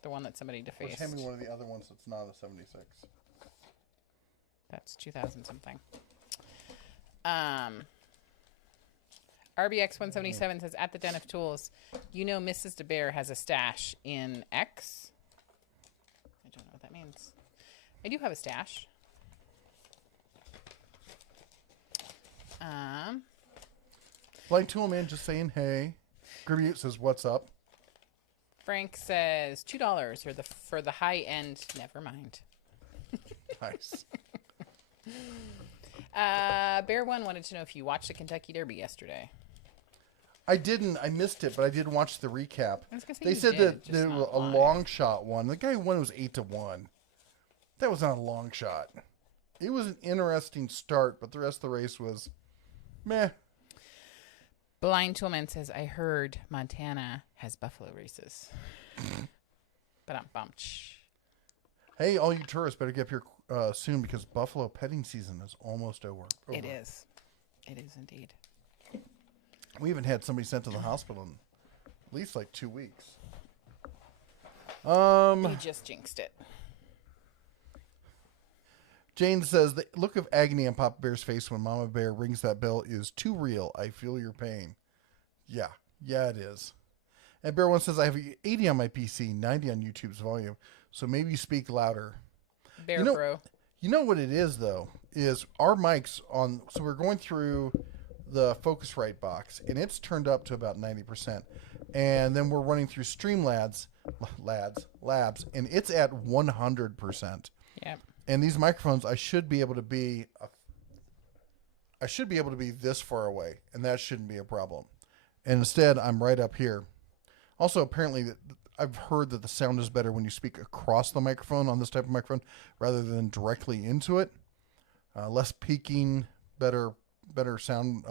the one that somebody defaced. Hand me one of the other ones that's not a 76. That's 2000 something. RBX 177 says, at the Den of Tools, you know Mrs. DeBear has a stash in X? I don't know what that means. I do have a stash. Blind Tool Man just saying hey. Grimute says, what's up? Frank says $2 for the high end. Never mind. Nice. Bear One wanted to know if you watched the Kentucky Derby yesterday. I didn't. I missed it, but I did watch the recap. I was gonna say they you said did, that just there not was a live. long shot one. The guy who won was 8-1. That was not a long shot. It was an interesting start, but the rest of the race was meh. Blind Toolman says, I heard Montana has buffalo races. But I'm bummed. Hey, all you tourists better get up here soon because buffalo petting season is almost over. It is. It is indeed. We haven't had somebody sent to the hospital in at least like 2 weeks. You just jinxed it. Jane says, the look of agony on Papa Bear's face when Mama Bear rings that bell is too real. I feel your pain. Yeah, it is. And Bear One says, I have 80 on my PC, 90 on YouTube's volume, so maybe speak louder. Bear bro. You know what it is, though, is our mics on... So we're going through the Focusrite box, and it's turned up to about 90%. And then we're running through Streamlabs, and it's at 100%. Yep. And these microphones, I should be able to be this far away, and that shouldn't be a problem. And instead, I'm right up here. Also, apparently, I've heard that the sound is better when you speak across the microphone on this type of microphone rather than directly into it. Less peaking, better sound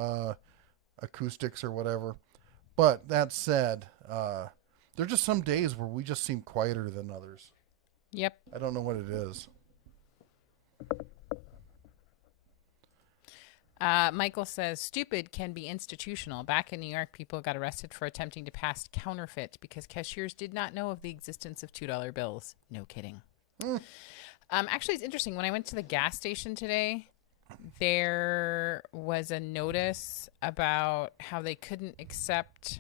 acoustics or whatever. But that said, there are just some days where we just seem quieter than others. Yep. I don't know what it is. Michael says, stupid can be institutional. Back in New York, people got arrested for attempting to pass counterfeit because cashiers did not know of the existence of $2 bills. No kidding. Actually, it's interesting. When I went to the gas station today, there was a notice about how they couldn't accept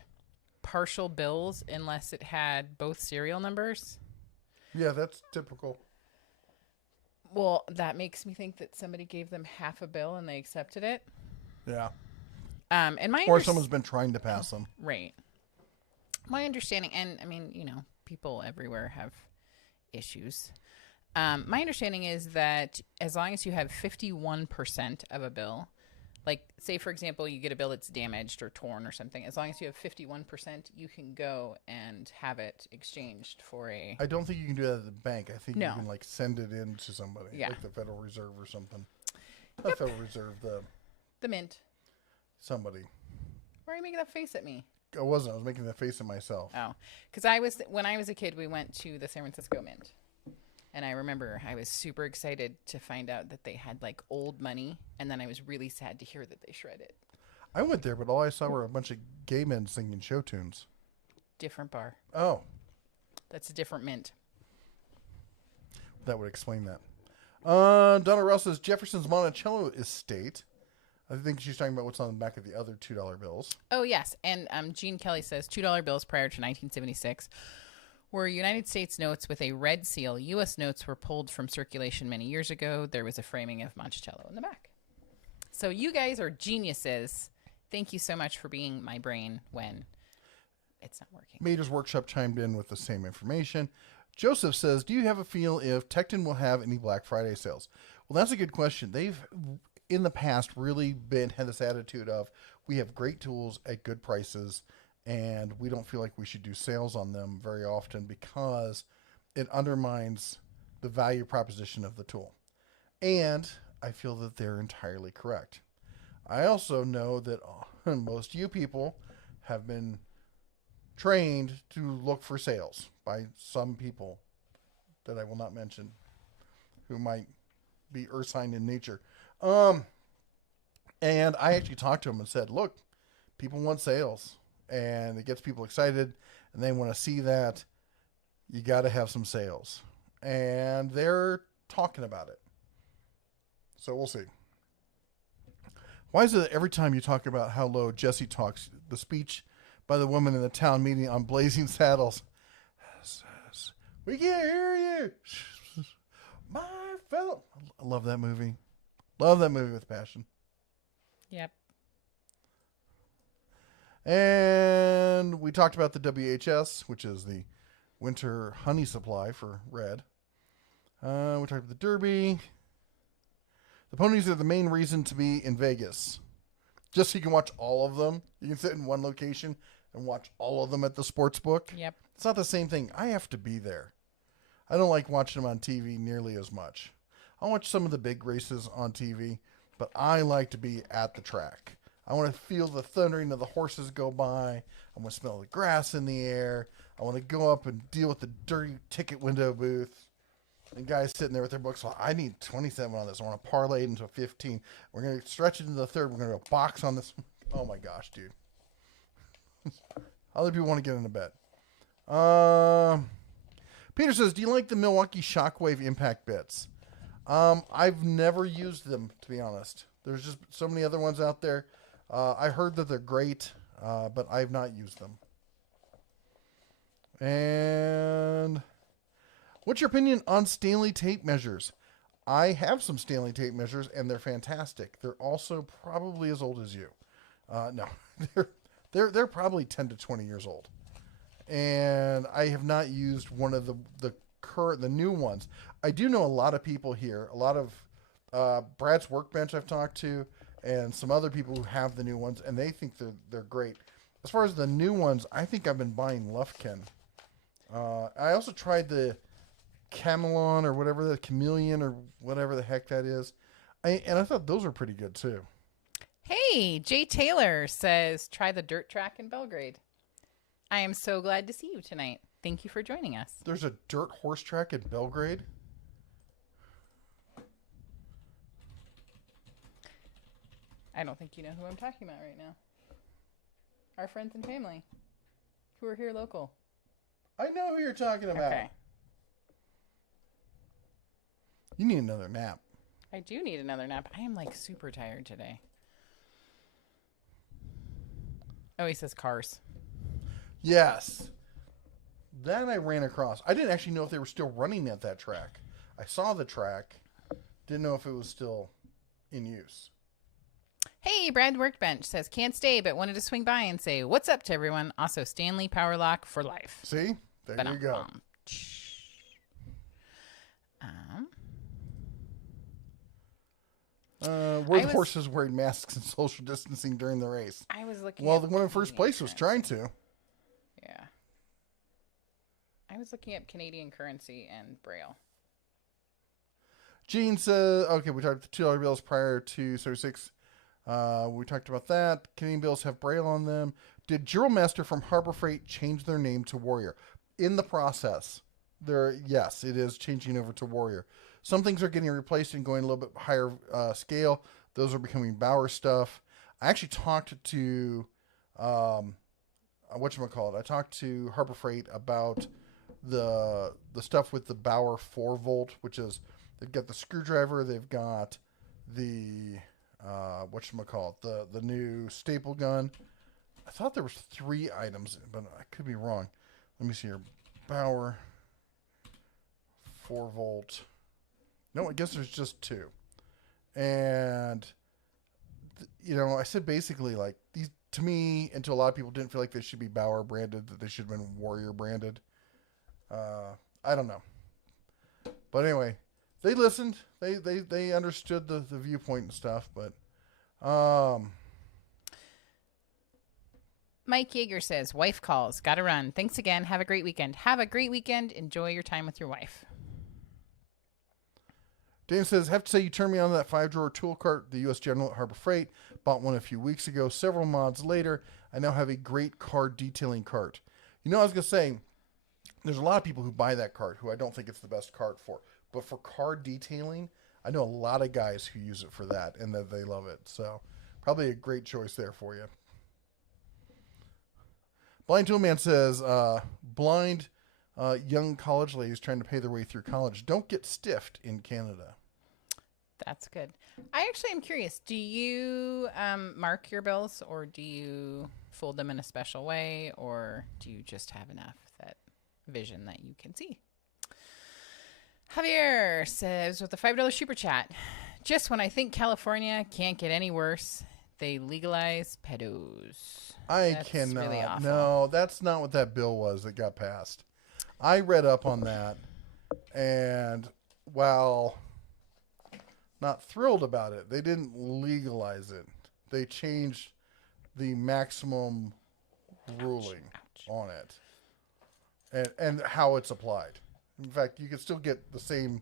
partial bills unless it had both serial numbers. Yeah, that's typical. Well, that makes me think that somebody gave them half a bill and they accepted it. Yeah. And or someone's been trying to pass them. Right. My understanding, and I mean, you know, people everywhere have issues. My understanding is that as long as you have 51% of a bill, like say, for example, you get a bill that's damaged or torn or something, as long as you have 51%, you can go and have it exchanged for a... I don't think you can do that at the bank. I think No. you can like send it in to somebody, Yeah. like the Federal Reserve or something. Not Federal Reserve, The Mint. somebody. Why are you making that face at me? I wasn't. I was making the face at myself. Oh, because when I was a kid, we went to the San Francisco Mint. And I remember I was super excited to find out that they had like old money. And then I was really sad to hear that they shred it. I went there, but all I saw were a bunch of gay men singing show tunes. Different bar. Oh, That's a different mint. that would explain that. Donna Ross says Jefferson's Monticello estate. I think she's talking about what's on the back of the other $2 bills. Oh, yes. And Gene Kelly says $2 bills prior to 1976 were United States notes with a red seal. U.S. notes were pulled from circulation many years ago. There was a framing of Monticello in the back. So you guys are geniuses. Thank you so much for being my brain when it's not working. Major's Workshop chimed in with the same information. Joseph says, do you have a feel if Tecton will have any Black Friday sales? Well, that's a good question. They've, in the past, really had this attitude of, we have great tools at good prices, and we don't feel like we should do sales on them very often because it undermines the value proposition of the tool. And I feel that they're entirely correct. I also know that most you people have been trained to look for sales by some people that I will not mention who might be earth sign in nature. And I actually talked to them and said, look, people want sales and it gets people excited and they want to see that. You got to have some sales. And they're talking about it. So we'll see. Why is it that every time you talk about how low Jesse talks, the speech by the woman in the town meeting on Blazing Saddles, we can't hear you, my fellow. I love that movie. Love that movie with passion. Yep. And we talked about the WHS, which is the winter honey supply for red. We talked about the Derby. The ponies are the main reason to be in Vegas. Just so you can watch all of them. You can sit in one location and watch all of them at the sports book. Yep. It's not the same thing. I have to be there. I don't like watching them on TV nearly as much. I watch some of the big races on TV, but I like to be at the track. I want to feel the thundering of the horses go by. I want to smell the grass in the air. I want to go up and deal with the dirty ticket window booth. And guys sitting there with their books, well, I need 27 on this. I want to parlay it into a 15. We're going to stretch it into the third. We're going to do a box on this. Oh, my gosh, dude. Other people want to get into bed. Peter says, do you like the Milwaukee Shockwave impact bits? I've never used them, to be honest. There's just so many other ones out there. I heard that they're great, but I've not used them. And what's your opinion on Stanley tape measures? I have some Stanley tape measures, and they're fantastic. They're also probably as old as you. No, they're probably 10 to 20 years old. And I have not used one of the new ones. I do know a lot of people here, a lot of Brad's Workbench I've talked to, and some other people who have the new ones, and they think they're great. As far as the new ones, I think I've been buying Lufkin. I also tried the Camelon or whatever, the Chameleon or whatever the heck that is. And I thought those were pretty good too. Hey, Jay Taylor says, try the dirt track in Belgrade. I am so glad to see you tonight. Thank you for joining us. There's a dirt horse track in Belgrade. I don't think you know who I'm talking about right now. Our friends and family who are here local. I know who you're talking about. Okay. You need another nap. I do need another nap. I am like super tired today. Oh, he says cars. Yes. That I ran across. I didn't actually know if they were still running at that track. I saw the track. Didn't know if it was still in use. Hey, Brad Workbench says, can't stay, but wanted to swing by and say, what's up to everyone? Also, Stanley Power Lock for life. See? There you go. Were the horses wearing masks and social distancing during the race? I was looking Well, the one in first place was trying to. Yeah. I was looking up Canadian currency and Braille. Gene says, okay, we talked the $2 bills prior to 76. We talked about that. Canadian bills have Braille on them. Did Gerald Master from Harbor Freight change their name to Warrior? In the process, yes, it is changing over to Warrior. Some things are getting replaced and going a little bit higher scale. Those are becoming Bauer stuff. I actually talked to whatchamacallit. I talked to Harbor Freight about the stuff with the Bauer 4-volt, which is they've got the screwdriver, they've got the whatchamacallit, the new staple gun. I thought there was 3 items, but I could be wrong. Let me see here. Bauer 4-volt. No, I guess there's just 2. And I said basically like these to me and to a lot of people didn't feel like they should be Bauer branded, that they should have been Warrior branded. I don't know. But anyway, they listened. They understood the viewpoint and stuff, but Mike Yeager says, wife calls. Gotta run. Thanks again. Have a great weekend. Have a great weekend. Enjoy your time with your wife. Dan says, have to say you turned me on to that 5-drawer tool cart, the U.S. General at Harbor Freight. Bought one a few weeks ago. Several mods later, I now have a great car detailing cart. I was going to say, there's a lot of people who buy that cart who I don't think it's the best cart for. But for car detailing, I know a lot of guys who use it for that and that they love it. So probably a great choice there for you. Blind Toolman says, blind young college ladies trying to pay their way through college don't get stiffed in Canada. That's good. I actually am curious. Do you mark your bills, or do you fold them in a special way, or do you just have enough that vision that you can see? Javier says, with the $5 super chat, just when I think California can't get any worse, they legalize pedos. That's cannot. Really awful. No, that's not what that bill was that got passed. I read up on that, and while not thrilled about it, they didn't legalize it. They changed the maximum ruling on it and how it's applied. In fact, you can still get the same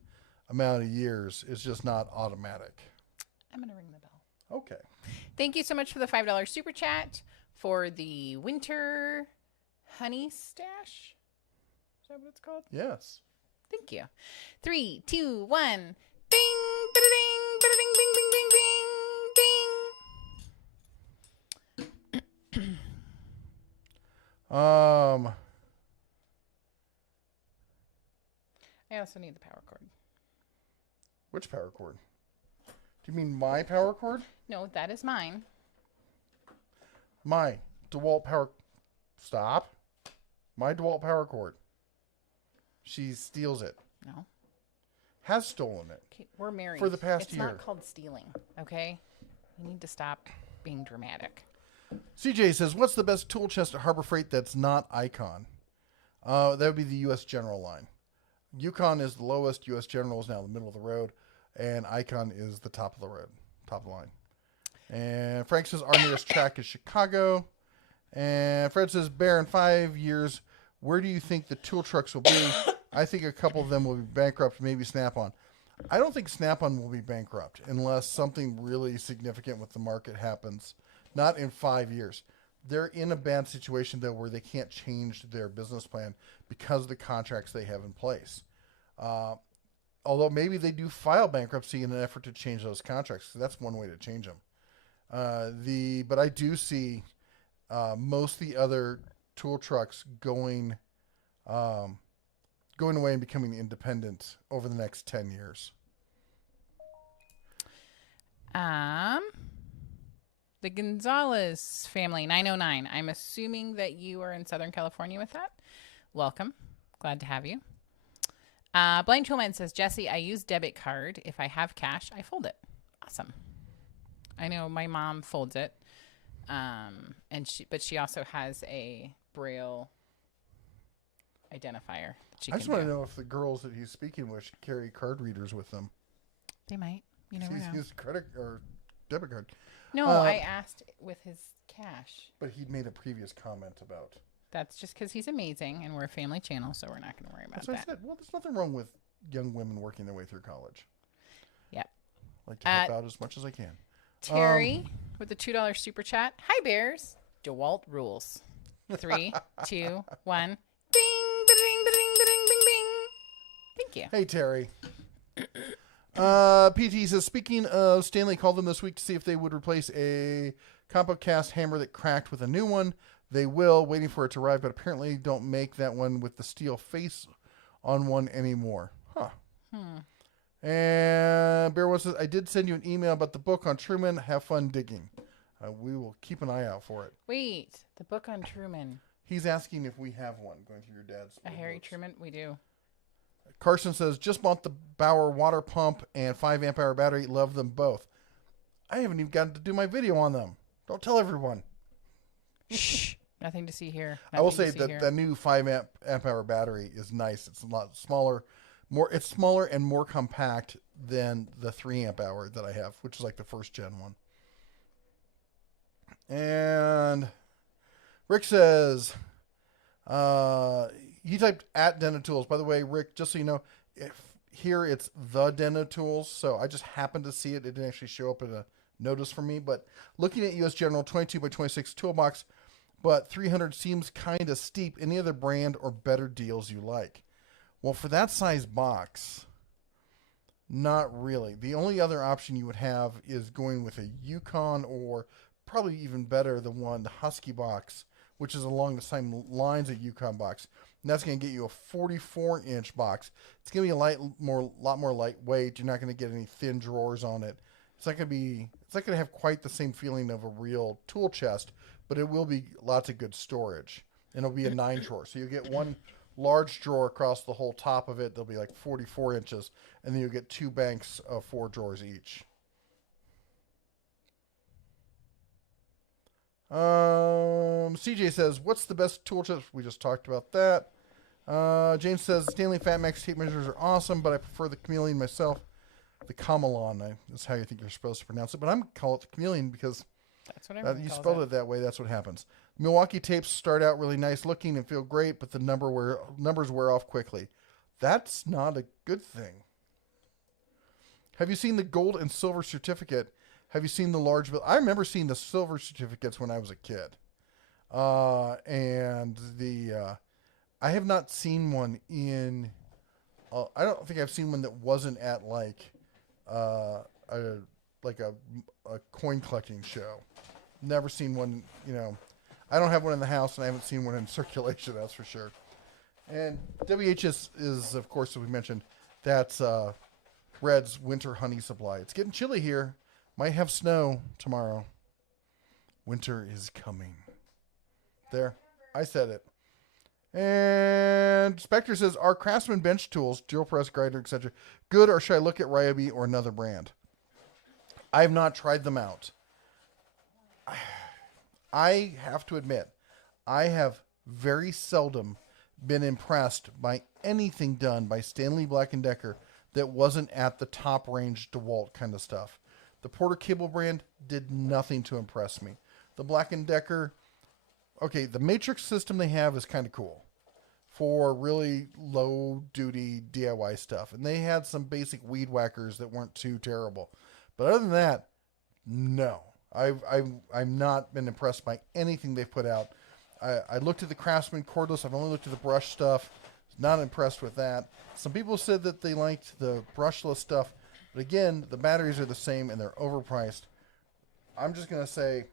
amount of years. It's just not automatic. I'm going to ring the bell. Okay. Thank you so much for the $5 super chat for the winter honey stash. Is that what it's called? Yes. Thank you. 3, 2, 1. Ding, da-da-ding, da-da-ding, ding, ding, ding, ding, ding. I also need the power cord. Which power cord? Do you mean my power cord? No, that is mine. My DeWalt power. Stop. My DeWalt power cord. She steals it. No. Has stolen it. Okay, we're married. For the past it's year. It's not called stealing, okay? You need to stop being dramatic. CJ says, what's the best tool chest at Harbor Freight that's not Icon? That would be the U.S. General line. Yukon is the lowest. U.S. General is now in the middle of the road. And Icon is the top of the road. Top of the line. And Frank says, our nearest track is Chicago. And Fred says, Bear, in 5 years, where do you think the tool trucks will be? I think a couple of them will be bankrupt, maybe Snap-on. I don't think Snap-on will be bankrupt unless something really significant with the market happens. Not in 5 years. They're in a bad situation, though, where they can't change their business plan because of the contracts they have in place. Although maybe they do file bankruptcy in an effort to change those contracts. So that's one way to change them. But I do see most of the other tool trucks going away and becoming independent over the next 10 years. The Gonzalez family, 909. I'm assuming that you are in Southern California with that. Welcome. Glad to have you. Blind Toolman says, Jesse, I use debit card. If I have cash, I fold it. Awesome. I know my mom folds it. But she also has a Braille identifier. I just want to know if the girls that he's speaking with carry card readers with them. They might. You never know. He's credit or debit card. No, I asked with his cash. But he'd made a previous comment about. That's just because he's amazing, and we're a family channel, so we're not going to worry about That's what that. I said. Well, there's nothing wrong with young women working their way through college. Yep. I like to help out as much as I can. Terry with the $2 super chat. Hi, Bears. DeWalt rules. 3, 2, 1. Bing, ba-ding, ba-ding, ba-ding, bing, bing. Thank you. Hey, Terry. PT says, speaking of, Stanley called them this week to see if they would replace a combo cast hammer that cracked with a new one. They will, waiting for it to arrive, but apparently don't make that one with the steel face on one anymore. Huh. And Bear One says, I did send you an email about the book on Truman. Have fun digging. We will keep an eye out for it. Wait, the book on Truman. He's asking if we have one, going through your dad's. A Harry Truman? We do. Carson says, just bought the Bauer water pump and 5 amp hour battery. Love them both. I haven't even gotten to do my video on them. Don't tell everyone. Shh. Nothing to see here. I will say that the new 5 amp hour battery is nice. It's a lot smaller. It's smaller and more compact than the 3 amp hour that I have, which is like the first gen one. And Rick says, he typed at Denatools. By the way, Rick, just so you know, here it's the Denatools. So I just happened to see it. It didn't actually show up in a notice for me. But looking at US General 22 by 26 toolbox, but 300 seems kind of steep. Any other brand or better deals you like? Well, for that size box, not really. The only other option you would have is going with a Yukon, or probably even better, the Husky box, which is along the same lines of Yukon box. And that's going to get you a 44-inch box. It's going to be lot more lightweight. You're not going to get any thin drawers on it. It's not going to have quite the same feeling of a real tool chest, but it will be lots of good storage. And it'll be a 9 drawer. So you get one large drawer across the whole top of it. They'll be like 44 inches. And then you'll get 2 banks of 4 drawers each. CJ says, what's the best tool chest? We just talked about that. James says, Stanley Fatmax tape measures are awesome, but I prefer the Chameleon myself. The Camelon, that's how you think you're supposed to pronounce it. But I'm going to call it the Chameleon because that's what everyone you calls spelled it that way. That's what happens. Milwaukee tapes start out really nice looking and feel great, but the numbers wear off quickly. That's not a good thing. Have you seen the gold and silver certificate? Have you seen the large bill? I remember seeing the silver certificates when I was a kid. And I have not seen one in, I don't think I've seen one that wasn't at like a coin collecting show. Never seen one, I don't have one in the house and I haven't seen one in circulation, that's for sure. And WHS is, of course, as we mentioned, that's Red's winter honey supply. It's getting chilly here. Might have snow tomorrow. Winter is coming. There. I said it. And Spectre says, are Craftsman bench tools, drill press, grinder, etc., good, or should I look at Ryobi or another brand? I have not tried them out. I have to admit, I have very seldom been impressed by anything done by Stanley Black & Decker that wasn't at the top range DeWalt kind of stuff. The Porter Cable brand did nothing to impress me. The Black & Decker, okay, the matrix system they have is kind of cool for really low-duty DIY stuff. And they had some basic weed whackers that weren't too terrible. But other than that, no. I'm not been impressed by anything they've put out. I looked at the Craftsman cordless. I've only looked at the brush stuff. Not impressed with that. Some people said that they liked the brushless stuff. But again, the batteries are the same and they're overpriced. I'm just going to say,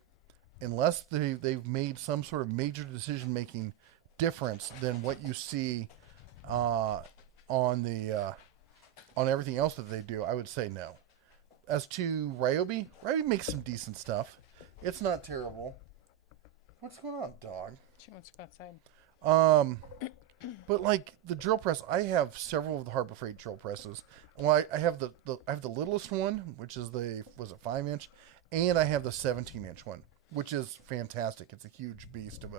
unless they've made some sort of major decision-making difference than what you see on everything else that they do, I would say no. As to Ryobi makes some decent stuff. It's not terrible. What's going on, dog? She wants to go outside. But like the drill press, I have several of the Harbor Freight drill presses. Well, I have the littlest one, which is the 5-inch, and I have the 17-inch one, which is fantastic. It's a huge beast of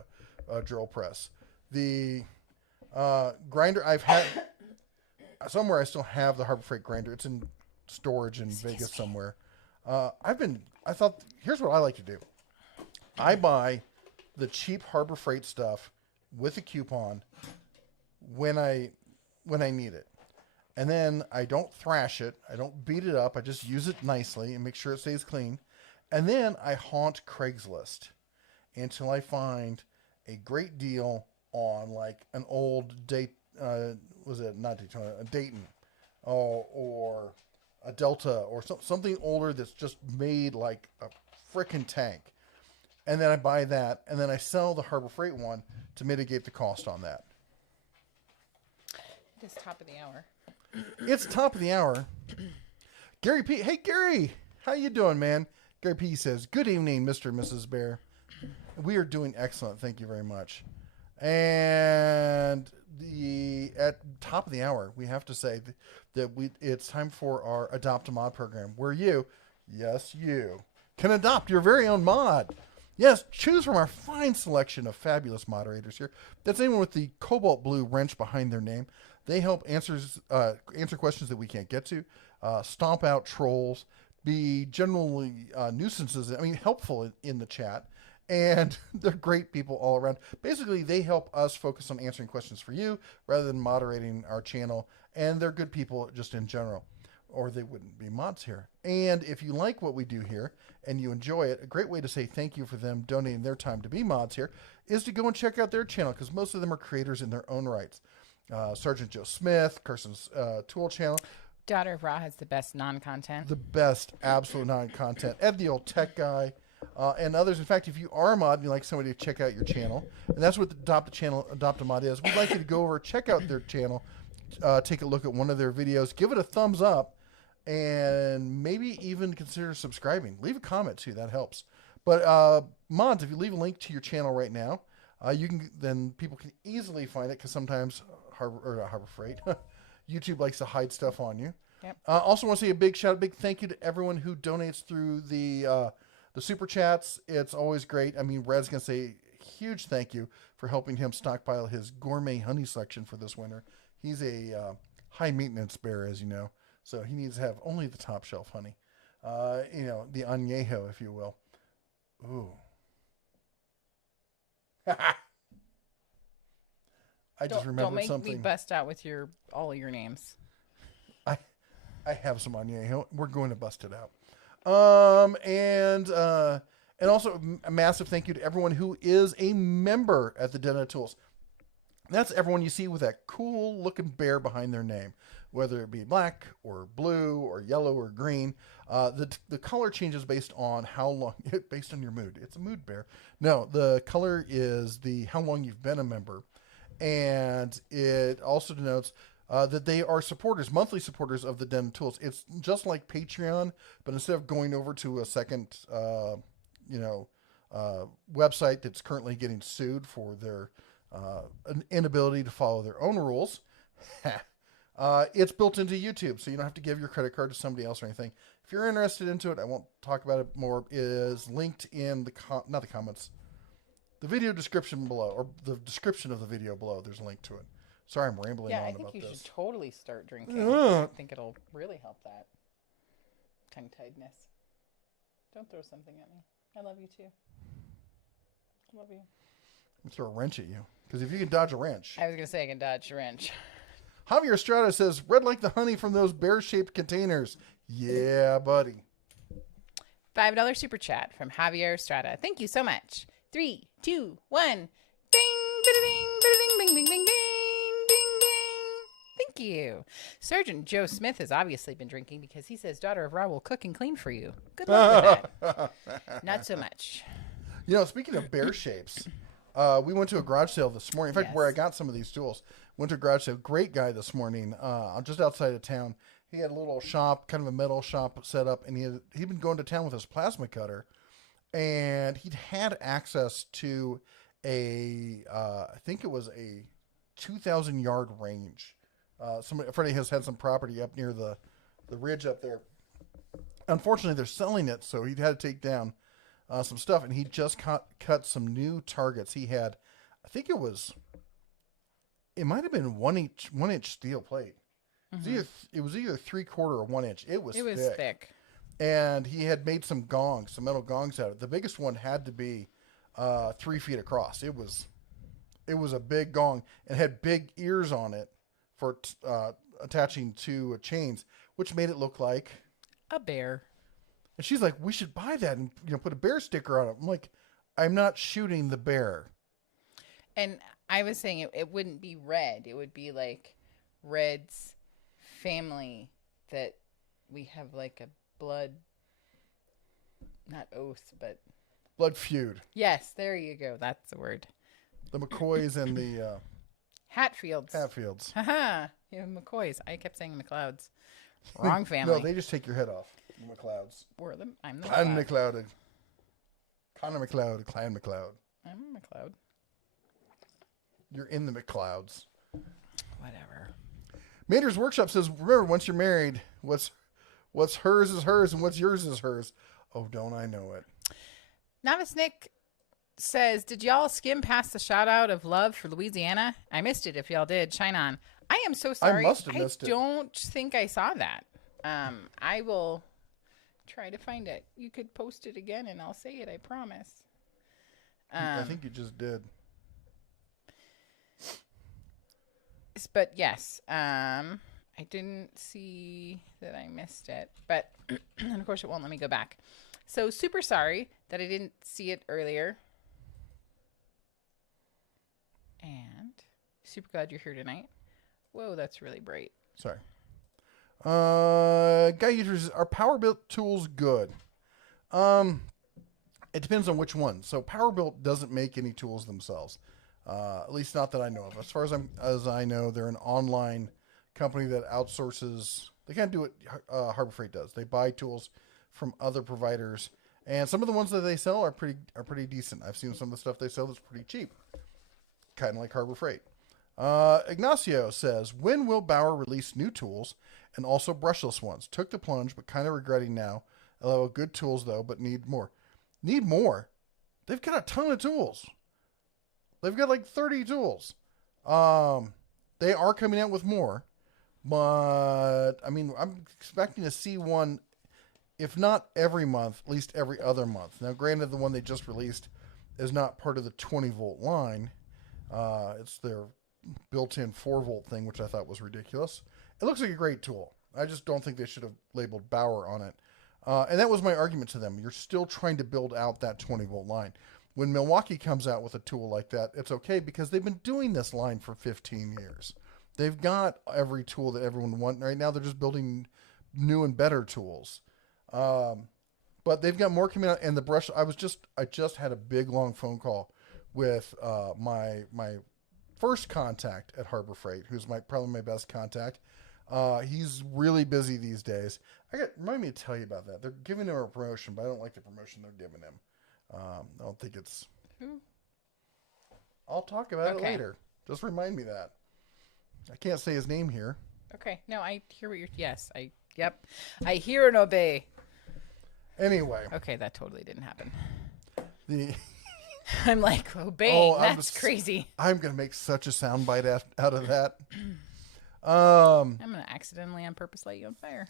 a drill press. The grinder I've had somewhere. I still have the Harbor Freight grinder. It's in storage in Vegas somewhere. Here's what I like to do. I buy the cheap Harbor Freight stuff with a coupon when I need it. And then I don't thrash it. I don't beat it up. I just use it nicely and make sure it stays clean. And then I haunt Craigslist until I find a great deal on like an old a Dayton or a Delta or something older that's just made like a frickin' tank. And then I buy that, and then I sell the Harbor Freight one to mitigate the cost on that. It is top of the hour. It's top of the hour. Gary P. Hey, Gary. How you doing, man? Gary P. says, good evening, Mr. and Mrs. Bear. We are doing excellent. Thank you very much. And at top of the hour, we have to say that it's time for our Adopt a Mod program, where you can adopt your very own mod. Yes, choose from our fine selection of fabulous moderators here. That's anyone with the cobalt blue wrench behind their name. They help answer questions that we can't get to, stomp out trolls, be generally nuisances. I mean, helpful in the chat. And they're great people all around. Basically, they help us focus on answering questions for you rather than moderating our channel. And they're good people just in general, or they wouldn't be mods here. And if you like what we do here and you enjoy it, a great way to say thank you for them donating their time to be mods here is to go and check out their channel, because most of them are creators in their own rights. Sergeant Joe Smith, Carson's Tool channel. Daughter of Ra has the best non-content. The best absolute non-content. Ed the Old Tech Guy. And others. In fact, if you are a mod and you'd like somebody to check out your channel, and that's what Adopt a Mod is, we'd like you to go over, check out their channel, take a look at one of their videos, give it a thumbs up, and maybe even consider subscribing. Leave a comment too, that helps. But mods, if you leave a link to your channel right now, then people can easily find it, because sometimes Harbor Freight, YouTube likes to hide stuff on you. Yep. Also want to say a big thank you to everyone who donates through the super chats. It's always great. I mean, Red's going to say huge thank you for helping him stockpile his gourmet honey selection for this winter. He's a high maintenance bear, as you know, so he needs to have only the top shelf honey. The añejo, if you will. Ooh. I just remembered something. Don't make me bust out with all your names. I have some añejo. We're going to bust it out. And also a massive thank you to everyone who is a member at the Den of Tools. That's everyone you see with that cool looking bear behind their name, whether it be black or blue or yellow or green. The color changes based on based on your mood. It's a mood bear. No, the color is how long you've been a member. And it also denotes that they are monthly supporters of the Den of Tools. It's just like Patreon, but instead of going over to a second, website that's currently getting sued for their an inability to follow their own rules. It's built into YouTube, so you don't have to give your credit card to somebody else or anything. If you're interested into it, I won't talk about it more. It is linked in not the comments, the video description below, or the description of the video below. There's a link to it. Sorry, I'm rambling on I about think you this. should totally start drinking. I think it'll really help that tongue-tiedness. Don't throw something at me. I love you too. I love you. I'm throw a wrench at you, because if you can dodge a wrench. I was gonna say I can dodge a wrench. Javier Estrada says, red like the honey from those bear-shaped containers. Yeah, buddy. $5 super chat from Javier Estrada. Thank you so much. 3, 2, 1. Ding, bing, bing, bing, bing, bing, bing, bing, bing. Thank you. Sergeant Joe Smith has obviously been drinking because he says Daughter of Ra will cook and clean for you. Good luck with that. Not so much. You know, speaking of bear shapes, we went to a garage sale this morning. In fact, where I got some of these tools. Went to a garage sale. Great guy this morning, just outside of town. He had a little shop, kind of a metal shop set up, and he'd been going to town with his plasma cutter, and he'd had access to I think it was a 2,000 yard range. A friend has had some property up near the ridge up there. Unfortunately, they're selling it, so he'd had to take down some stuff, and he just cut some new targets. He had, I think it might have been 1-inch steel plate. Mm-hmm. It was either 3/4 or 1 inch. It was thick. And he had made some metal gongs out of it. The biggest one had to be 3 feet across. It was a big gong and had big ears on it for attaching to chains, which made it look like a bear. And she's like, "We should buy that and put a bear sticker on it." I'm like, "I'm not shooting the bear." And I was saying it wouldn't be red. It would be like Red's family, that we have like a blood, not oath, but blood feud. Yes, there you go. That's the word. The McCoys and the Hatfields. Haha. You have McCoys. I kept saying McLeods. Wrong family. No, they just take your head off. The McLeods. I'm the Clan McLeod. Connor McLeod. Clan McLeod. I'm a McLeod. You're in the McLeods. Whatever. Mater's Workshop says, remember, once you're married, what's hers is hers and what's yours is hers. Oh, don't I know it. Novice Nick says, did y'all skim past the shout out of love for Louisiana? I missed it if y'all did. Shine on. I am so sorry. I must have missed it. I don't think I saw that. I will try to find it. You could post it again and I'll say it, I promise. I think you just did. But yes, I didn't see that I missed it. But, and of course, it won't let me go back. So super sorry that I didn't see it earlier. And super glad you're here tonight. Whoa, that's really bright. Sorry. Guy users, are power built tools good? It depends on which one. So power built doesn't make any tools themselves. At least not that I know of. As far as I know, they're an online company that outsources. They can't do what Harbor Freight does. They buy tools from other providers, and some of the ones that they sell are pretty decent. I've seen some of the stuff they sell that's pretty cheap, kind of like Harbor Freight. Ignacio says, when will Bauer release new tools and also brushless ones? Took the plunge, but kind of regretting now. Good tools though, but need more. Need more? They've got a ton of tools. They've got like 30 tools. They are coming out with more, but I mean, I'm expecting to see one, if not every month, at least every other month. Now, granted, the one they just released is not part of the 20-volt line. It's their built-in 4-volt thing, which I thought was ridiculous. It looks like a great tool. I just don't think they should have labeled Bauer on it. And that was my argument to them. You're still trying to build out that 20-volt line. When Milwaukee comes out with a tool like that, it's okay because they've been doing this line for 15 years. They've got every tool that everyone wants. Right now, they're just building new and better tools. But they've got more coming out. And the brush, I just had a big, long phone call with my first contact at Harbor Freight, who's probably my best contact. He's really busy these days. Remind me to tell you about that. They're giving him a promotion, but I don't like the promotion they're giving him. I don't think it's... Who? I'll talk about it Okay. later. Just remind me that. I can't say his name here. Okay. No, I hear what you're. Yes, Yep. I hear and obey. Anyway, Okay, that totally didn't happen. the I'm like obeying. I'm That's crazy. I'm gonna make such a soundbite out of that. I'm gonna accidentally on purpose light you on fire.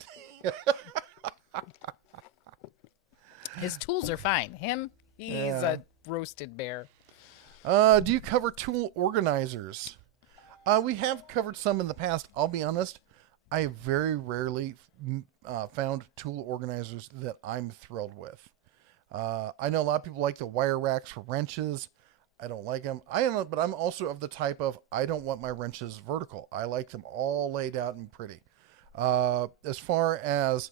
His tools are fine. He's a roasted bear. Do you cover tool organizers? We have covered some in the past. I'll be honest. I have very rarely found tool organizers that I'm thrilled with. I know a lot of people like the wire racks for wrenches. I don't like them. But I'm also of the type of I don't want my wrenches vertical. I like them all laid out and pretty. As far as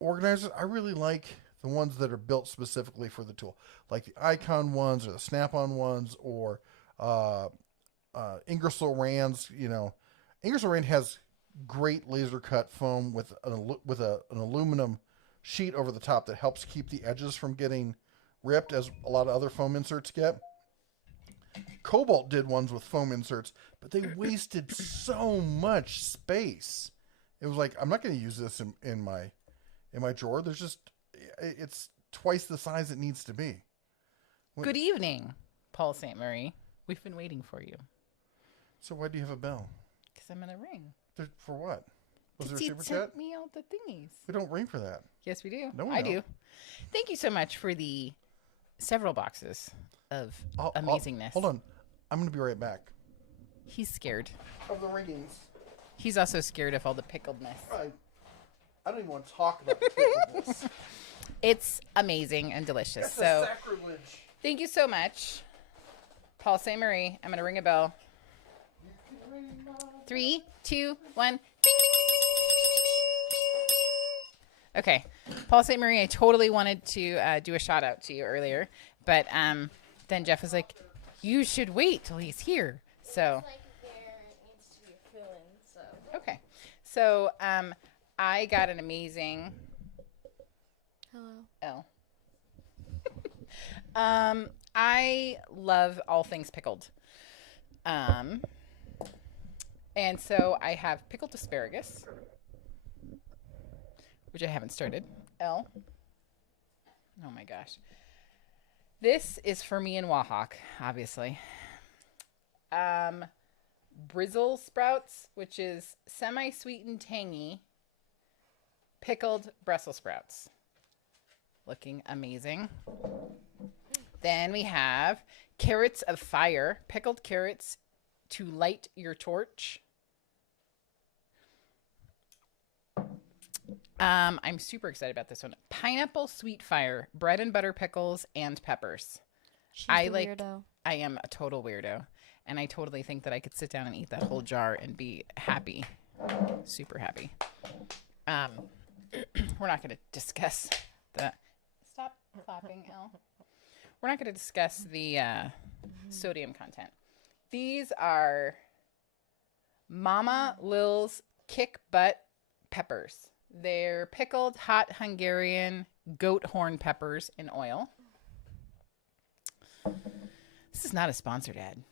organizers, I really like the ones that are built specifically for the tool, like the Icon ones or the Snap-on ones or Ingersoll Rand's. Ingersoll Rand has great laser cut foam with an aluminum sheet over the top that helps keep the edges from getting ripped, as a lot of other foam inserts get. Cobalt did ones with foam inserts, but they wasted so much space. It was like, I'm not going to use this in my drawer. It's twice the size it needs to be. Good evening, Paul St. Marie. We've been waiting for you. So why do you have a bell? Because I'm gonna ring. For what? Was there a You super sent chat? me all the thingies. We don't ring for that. Yes, we do. No, we I don't. do. Thank you so much for the several boxes of amazingness. Hold on. I'm going to be right back. He's scared. Of the ringings. He's also scared of all the pickledness. I don't even want to talk about the pickledness. It's amazing and delicious. That's So a sacrilege. thank you so much, Paul St. Marie. I'm going to ring a bell. 3, 2, 1. Bing, bing, bing, bing, bing, bing, bing. Okay. Paul St. Marie, I totally wanted to do a shout out to you earlier, but then Jeff was like, you should wait till he's here. So Like there needs to be a fill-in, so. okay. So I got an amazing Hello. L. I love all things pickled. And so I have pickled asparagus, which I haven't started. L. Oh my gosh. This is for me and Wahawk, obviously. Brizzle sprouts, which is semi-sweet and tangy pickled Brussels sprouts. Looking amazing. Then we have carrots of fire, pickled carrots to light your torch. I'm super excited about this one. Pineapple sweet fire, bread and butter pickles and peppers. She's I the like. weirdo. I am a total weirdo, and I totally think that I could sit down and eat that whole jar and be happy, super happy. We're not going to discuss the. Stop clapping, Elle. We're not going to discuss the sodium content. These are Mama Lil's Kick Butt peppers. They're pickled hot Hungarian goat horn peppers in oil. This is not a sponsored ad.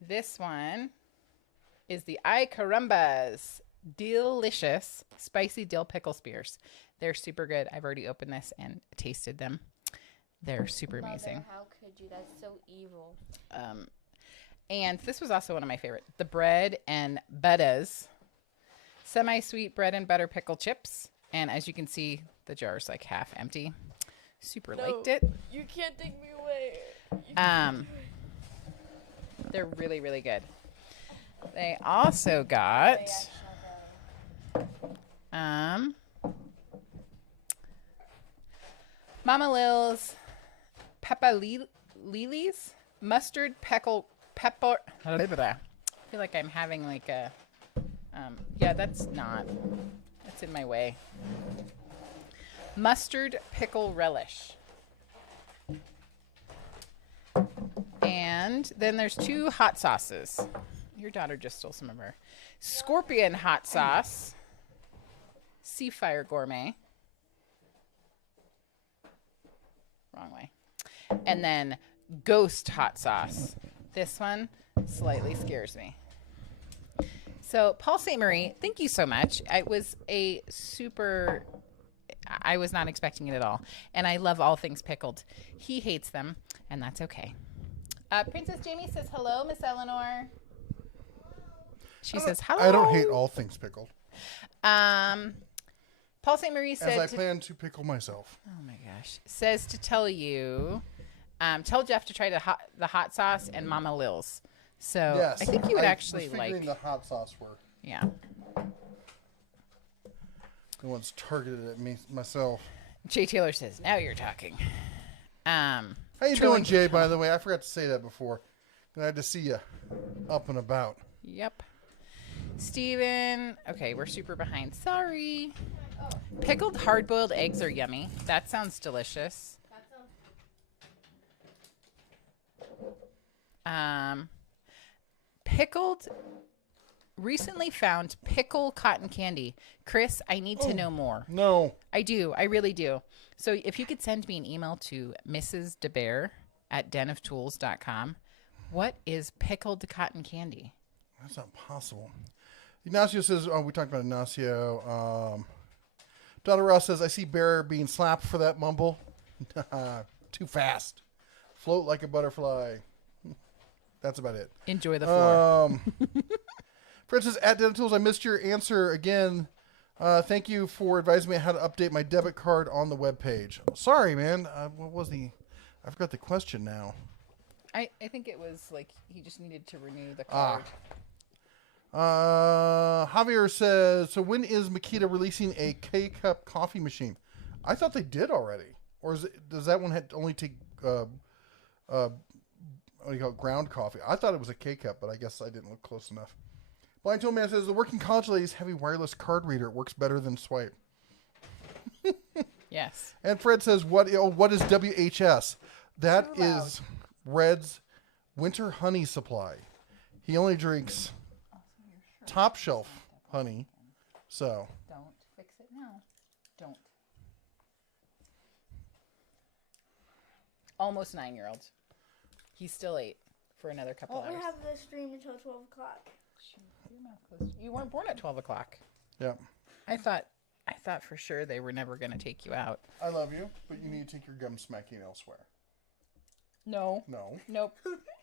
This one is the Ay Carambas delicious spicy dill pickle spears. They're super good. I've already opened this and tasted them. They're super amazing. Mother, how could you? That's so evil. And this was also one of my favorite. The bread and bettas. Semi-sweet bread and butter pickle chips. And as you can see, the jar's like half empty. Super liked it. You can't take me away. They're really, really good. They also got Mama Lil's Lilies mustard pepper. I feel like I'm having like a yeah, that's in my way. Mustard pickle relish. And then there's 2 hot sauces. Your daughter just stole some of her. Scorpion hot sauce. Seafire gourmet. Wrong way. And then ghost hot sauce. This one slightly scares me. So Paul St. Marie, thank you so much. It was a super... I was not expecting it at all. And I love all things pickled. He hates them, and that's okay. Princess Jamie says hello, Miss Eleanor. She says hello. I don't hate all things pickled. Paul St. Marie said... As I plan to pickle myself. Oh my gosh. Says to tell you... tell Jeff to try the hot sauce and Mama Lil's. So Yes. I think you would I actually was figuring like... the hot sauce were Yeah. the ones targeted at me myself. Jay Taylor says, now you're talking. How you doing, Jay, by the way? I forgot to say that before. Glad to see you up and about. Yep. Steven. Okay, we're super behind. Sorry. Pickled hard-boiled eggs are yummy. That sounds delicious. Pickled... Recently found pickle cotton candy. Chris, I need to know more. No. I do. I really do. So if you could send me an email to mrsdebear@denoftools.com. What is pickled cotton candy? That's not possible. Ignacio says, we talked about Ignacio. Donna Ross says, I see Bear being slapped for that mumble. Too fast. Float like a butterfly. That's about it. Enjoy the floor. Francis at Dental Tools, I missed your answer again. Thank you for advising me how to update my debit card on the webpage. Sorry, man. What was I forgot the question now. I think it was like he just needed to renew the card. Javier says, so when is Makita releasing a K-Cup coffee machine? I thought they did already. Or does that one only take, what do you call it, ground coffee? I thought it was a K-Cup, but I guess I didn't look close enough. Blind Tool Man says, the working college ladies have a wireless card reader. It works better than swipe. Yes. And Fred says, what is WHS? That is Red's winter honey supply. He only drinks top shelf honey. So. Don't fix it now. Don't. Almost 9-year-old. He's still 8 for another couple Won't we hours. have the stream until 12 o'clock? Your mouth closed. You weren't born at 12 o'clock. Yeah. I thought for sure they were never going to take you out. I love you, but you need to take your gum smacking elsewhere. No. No. Nope.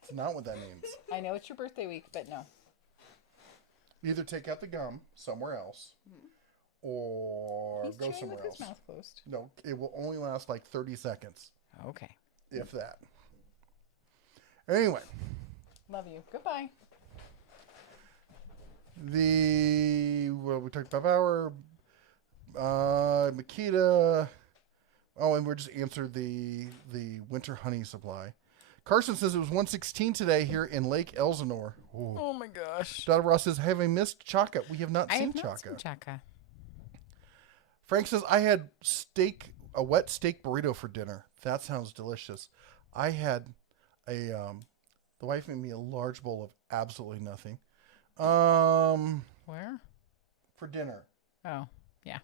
It's not what that means. I know it's your birthday week, but no. Either take out the gum somewhere else, or He's go chewing somewhere with else. his mouth closed. No, it will only last like 30 seconds, Okay. if that. Anyway, Love you. Goodbye. we talked about our Makita. Oh, and we just answered the winter honey supply. Carson says it was 1:16 today here in Lake Elsinore. Ooh. Oh my gosh. Donna Ross says, have I missed Chaka? We have not I seen have not Chaka. seen Chaka. Frank says, I had a wet steak burrito for dinner. That sounds delicious. I had the wife made me a large bowl of absolutely nothing. Where? For dinner. Oh, yeah.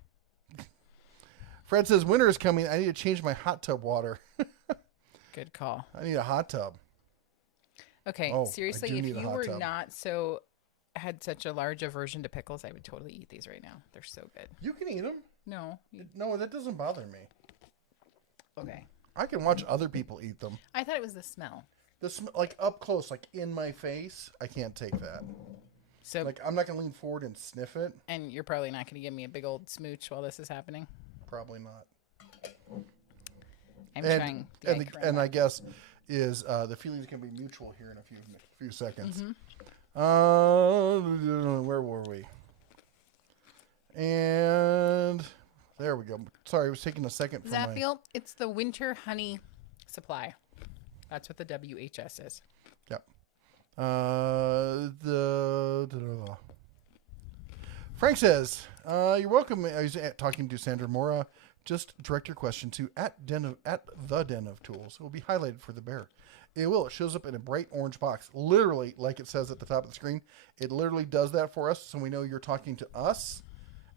Fred says, winter is coming. I need to change my hot tub water. Good call. I need a hot tub. Okay, Oh, I seriously, do if need a you hot were tub. not had such a large aversion to pickles, I would totally eat these right now. They're so good. You can eat them. No. No, that doesn't bother me. Okay. I can watch other people eat them. I thought it was the smell. Like up close, like in my face, I can't take that. So, Like I'm not gonna lean forward and sniff it. and you're probably not going to give me a big old smooch while this is happening. Probably not. I'm trying. And I guess is the feelings can be mutual here in a few seconds. Where were we? And there we go. Sorry, it was taking a second for my... Zaphiel, it's the winter honey supply. That's what the WHS is. Yep. Frank says, you're welcome. He's talking to Sandra Mora. Just direct your question to at the Den of Tools. It will be highlighted for the bear. It will. It shows up in a bright orange box. Literally, like it says at the top of the screen. It literally does that for us, so we know you're talking to us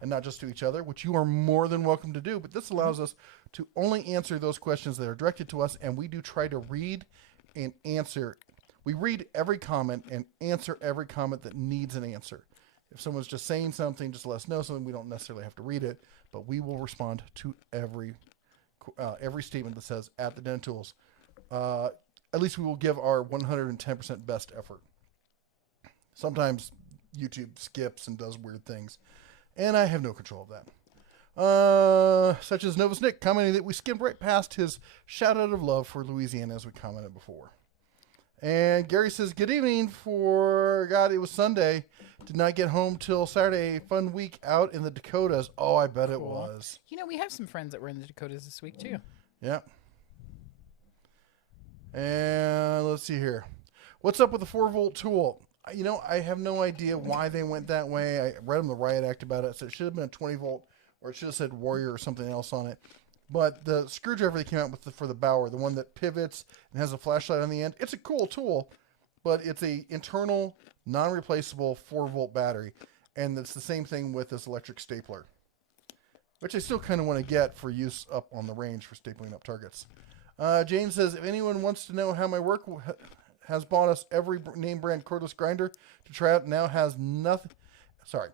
and not just to each other, which you are more than welcome to do. But this allows us to only answer those questions that are directed to us, and we do try to read and answer. We read every comment and answer every comment that needs an answer. If someone's just saying something, just let us know something. We don't necessarily have to read it, but we will respond to every statement that says at the Den of Tools. At least we will give our 110% best effort. Sometimes YouTube skips and does weird things, and I have no control of that. Such as Novus Nick commenting that we skimmed right past his shout out of love for Louisiana as we commented before. And Gary says, good evening. Forgot it was Sunday. Did not get home till Saturday. Fun week out in the Dakotas. Oh, I bet it was. You know, we have some friends that were in the Dakotas this week, too. Yeah. And let's see here. What's up with the 4-volt tool? You know, I have no idea why they went that way. I read them the riot act about it. So it should have been a 20-volt, or it should have said Warrior or something else on it. But the screwdriver they came out with for the Bauer, the one that pivots and has a flashlight on the end, it's a cool tool, but it's a internal, non-replaceable 4-volt battery. And it's the same thing with this electric stapler, which I still kind of want to get for use up on the range for stapling up targets. Jane says, if anyone wants to know how my work has bought us every name brand cordless grinder to try out, now has nothing. Sorry.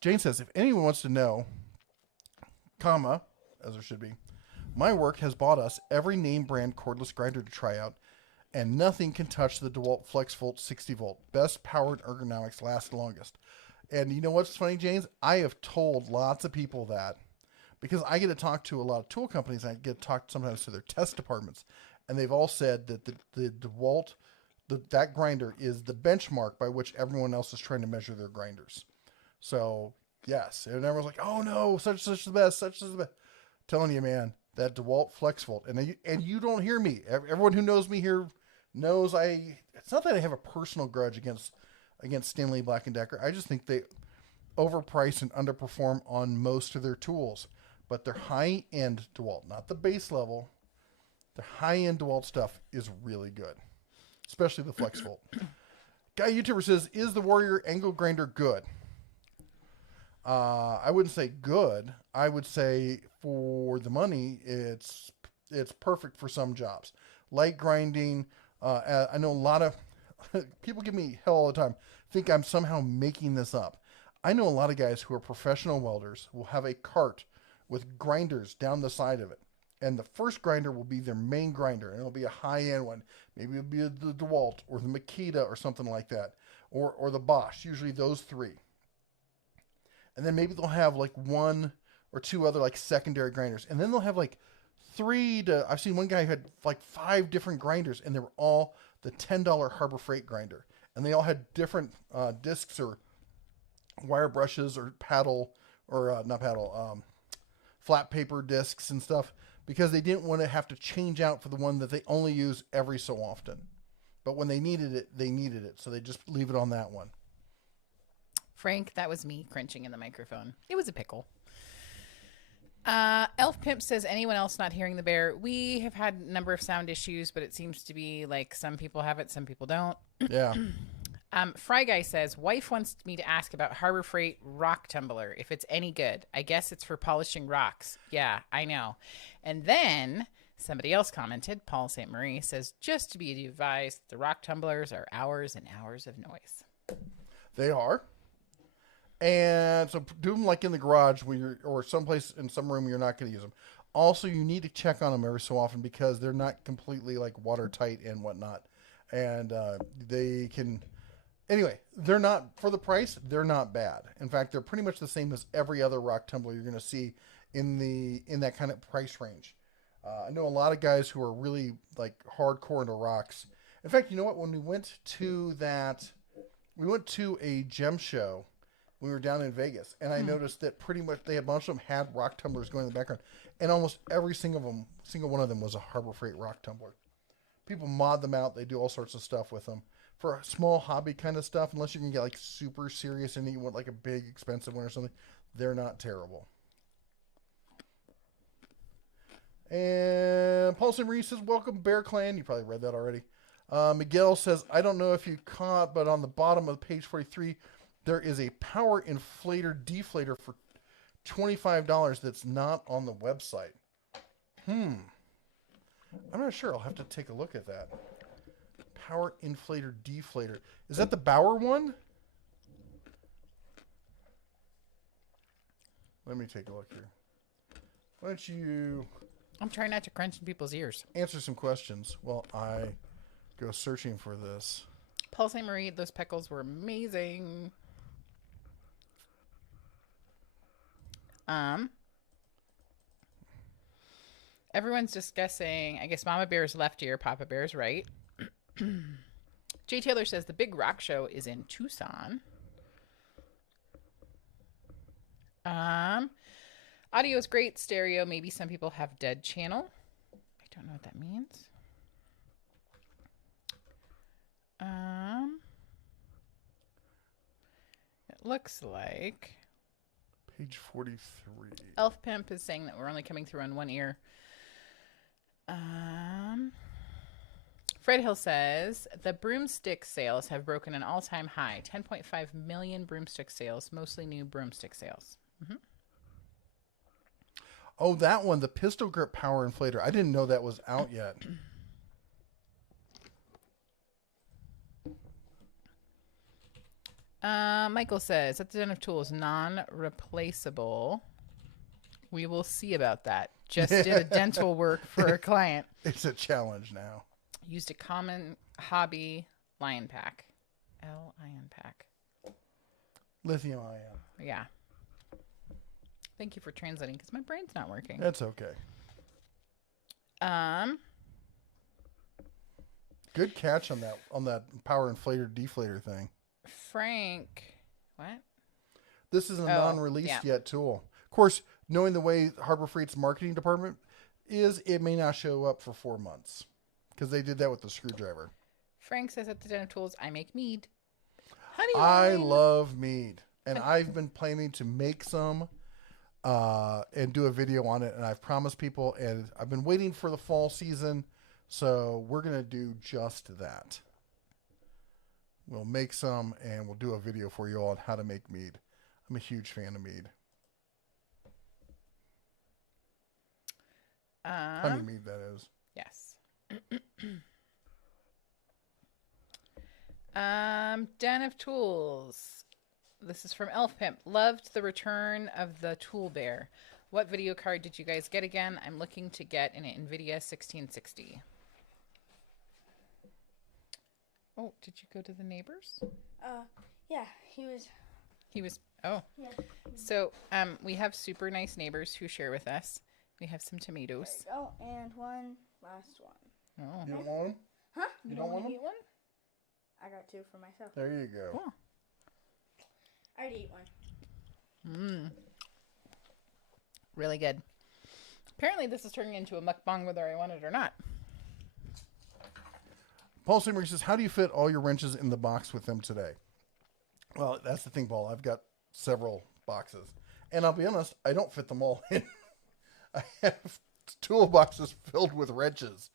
Jane says, if anyone wants to know, comma, as there should be, my work has bought us every name brand cordless grinder to try out, and nothing can touch the DeWalt FlexVolt 60 volt. Best powered ergonomics, last longest. And you know what's funny, James? I have told lots of people that because I get to talk to a lot of tool companies. I get to talk sometimes to their test departments, and they've all said that the DeWalt, that grinder is the benchmark by which everyone else is trying to measure their grinders. So yes, and everyone's like, oh no, such is the best, such is the best. Telling you, man, that DeWalt FlexVolt, and you don't hear me. Everyone who knows me here knows it's not that I have a personal grudge against Stanley Black & Decker. I just think they overprice and underperform on most of their tools. But their high-end DeWalt, not the base level, the high-end DeWalt stuff is really good, especially the FlexVolt. Guy YouTuber says, is the Warrior angle grinder good? I wouldn't say good. I would say for the money, it's perfect for some jobs. Light grinding. I know a lot of people give me hell all the time. Think I'm somehow making this up. I know a lot of guys who are professional welders will have a cart with grinders down the side of it. And the first grinder will be their main grinder, and it'll be a high-end one. Maybe it'll be the DeWalt or the Makita or something like that, or the Bosch, usually those three. And then maybe they'll have like one or two other like secondary grinders. And then they'll have like I've seen one guy who had like 5 different grinders, and they were all the $10 Harbor Freight grinder. And they all had different discs or wire brushes or flat paper discs and stuff, because they didn't want to have to change out for the one that they only use every so often. But when they needed it. So they just leave it on that one. Frank, that was me crunching in the microphone. It was a pickle. Elf Pimp says, anyone else not hearing the bear? We have had a number of sound issues, but it seems to be like some people have it, some people don't. Yeah. Fry Guy says, wife wants me to ask about Harbor Freight rock tumbler, if it's any good. I guess it's for polishing rocks. Yeah, I know. And then somebody else commented, Paul St. Marie says, just to be advised, the rock tumblers are hours and hours of noise. They are. And so do them like in the garage or someplace in some room you're not going to use them. Also, you need to check on them every so often because they're not completely like watertight and whatnot. And they can... Anyway, they're not, for the price, they're not bad. In fact, they're pretty much the same as every other rock tumbler you're going to see in that kind of price range. I know a lot of guys who are really like hardcore into rocks. In fact, you know what? When we went to a gem show, we were down in Vegas, and I noticed that pretty much a bunch of them had rock tumblers going in the background, and almost every single one of them was a Harbor Freight rock tumbler. People mod them out. They do all sorts of stuff with them. For a small hobby kind of stuff, unless you can get like super serious and you want like a big expensive one or something, they're not terrible. And Paulson Reese says, welcome Bear Clan. You probably read that already. Miguel says, I don't know if you caught, but on the bottom of page 43, there is a power inflator deflator for $25 that's not on the website. I'm not sure. I'll have to take a look at that. Power inflator deflator. Is that the Bauer one? Let me take a look here. Why don't you I'm trying not to crunch in people's ears. answer some questions while I go searching for this? Paul St. Marie, those pickles were amazing. Everyone's discussing, I guess Mama Bear's left ear, Papa Bear's right. Jay Taylor says the Big Rock Show is in Tucson. Audio is great. Stereo, maybe some people have dead channel. I don't know what that means. It looks like Page 43. Elf Pimp is saying that we're only coming through on one ear. Fred Hill says the broomstick sales have broken an all-time high. 10.5 million broomstick sales, mostly new broomstick sales. Oh, that one, the pistol grip power inflator. I didn't know that was out yet. Michael says at the Den of Tools, non-replaceable. We will see about that. Just did a dental work for a client. It's a challenge now. Used a common hobby lion pack. Lion pack. Lithium ion. Yeah. Thank you for translating because my brain's not working. That's okay. Good catch on that power inflator deflator thing. Frank, what? This is a non-released yeah. yet tool. Of course, knowing the way Harbor Freight's marketing department is, it may not show up for 4 months because they did that with the screwdriver. Frank says at the Den of Tools, I make mead. Honey I wine. love mead, and I've been planning to make some and do a video on it, and I've promised people, and I've been waiting for the fall season, so we're going to do just that. We'll make some, and we'll do a video for you all on how to make mead. I'm a huge fan of mead. Honey mead, that is. Yes. Den of Tools. This is from Elf Pimp. Loved the return of the Tool Bear. What video card did you guys get again? I'm looking to get an NVIDIA 1660. Oh, did you go to the neighbors? Yeah, he was. Oh. Yeah. So, we have super nice neighbors who share with us. We have some tomatoes. Oh, and one last one. Oh. You don't want them? Huh? You don't want them? Eat one? I got two for myself. There you go. Cool. I already eat one. Really good. Apparently this is turning into a mukbang whether I want it or not. Paul Simmer says, how do you fit all your wrenches in the box with them today? Well, that's the thing, Paul. I've got several boxes. And I'll be honest, I don't fit them all in. I have toolboxes filled with wrenches.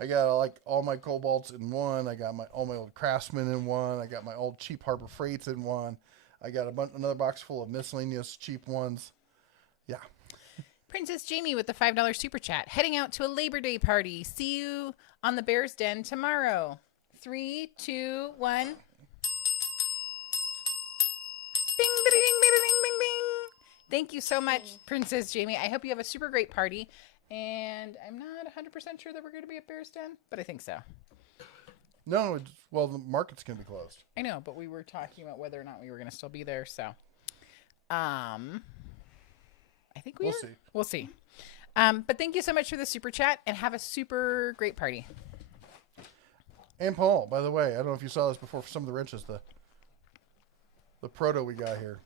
I got like all my Cobalts in one. I got all my old Craftsman in one. I got my old cheap Harbor Freights in one. I got another box full of miscellaneous cheap ones. Yeah. Princess Jamie with the $5 super chat. Heading out to a Labor Day party. See you on the Bears Den tomorrow. 3, 2, 1. Bing, bing, bing, bing, bing, bing, bing. Thank you so much, Princess Jamie. I hope you have a super great party. And I'm not 100% sure that we're going to be at Bears Den, but I think so. No, well, the market's going to be closed. I know, but we were talking about whether or not we were going to still be there, so. I think we'll see. We'll see. But thank you so much for the super chat, and have a super great party. And Paul, by the way, I don't know if you saw this before for some of the wrenches, the proto we got here.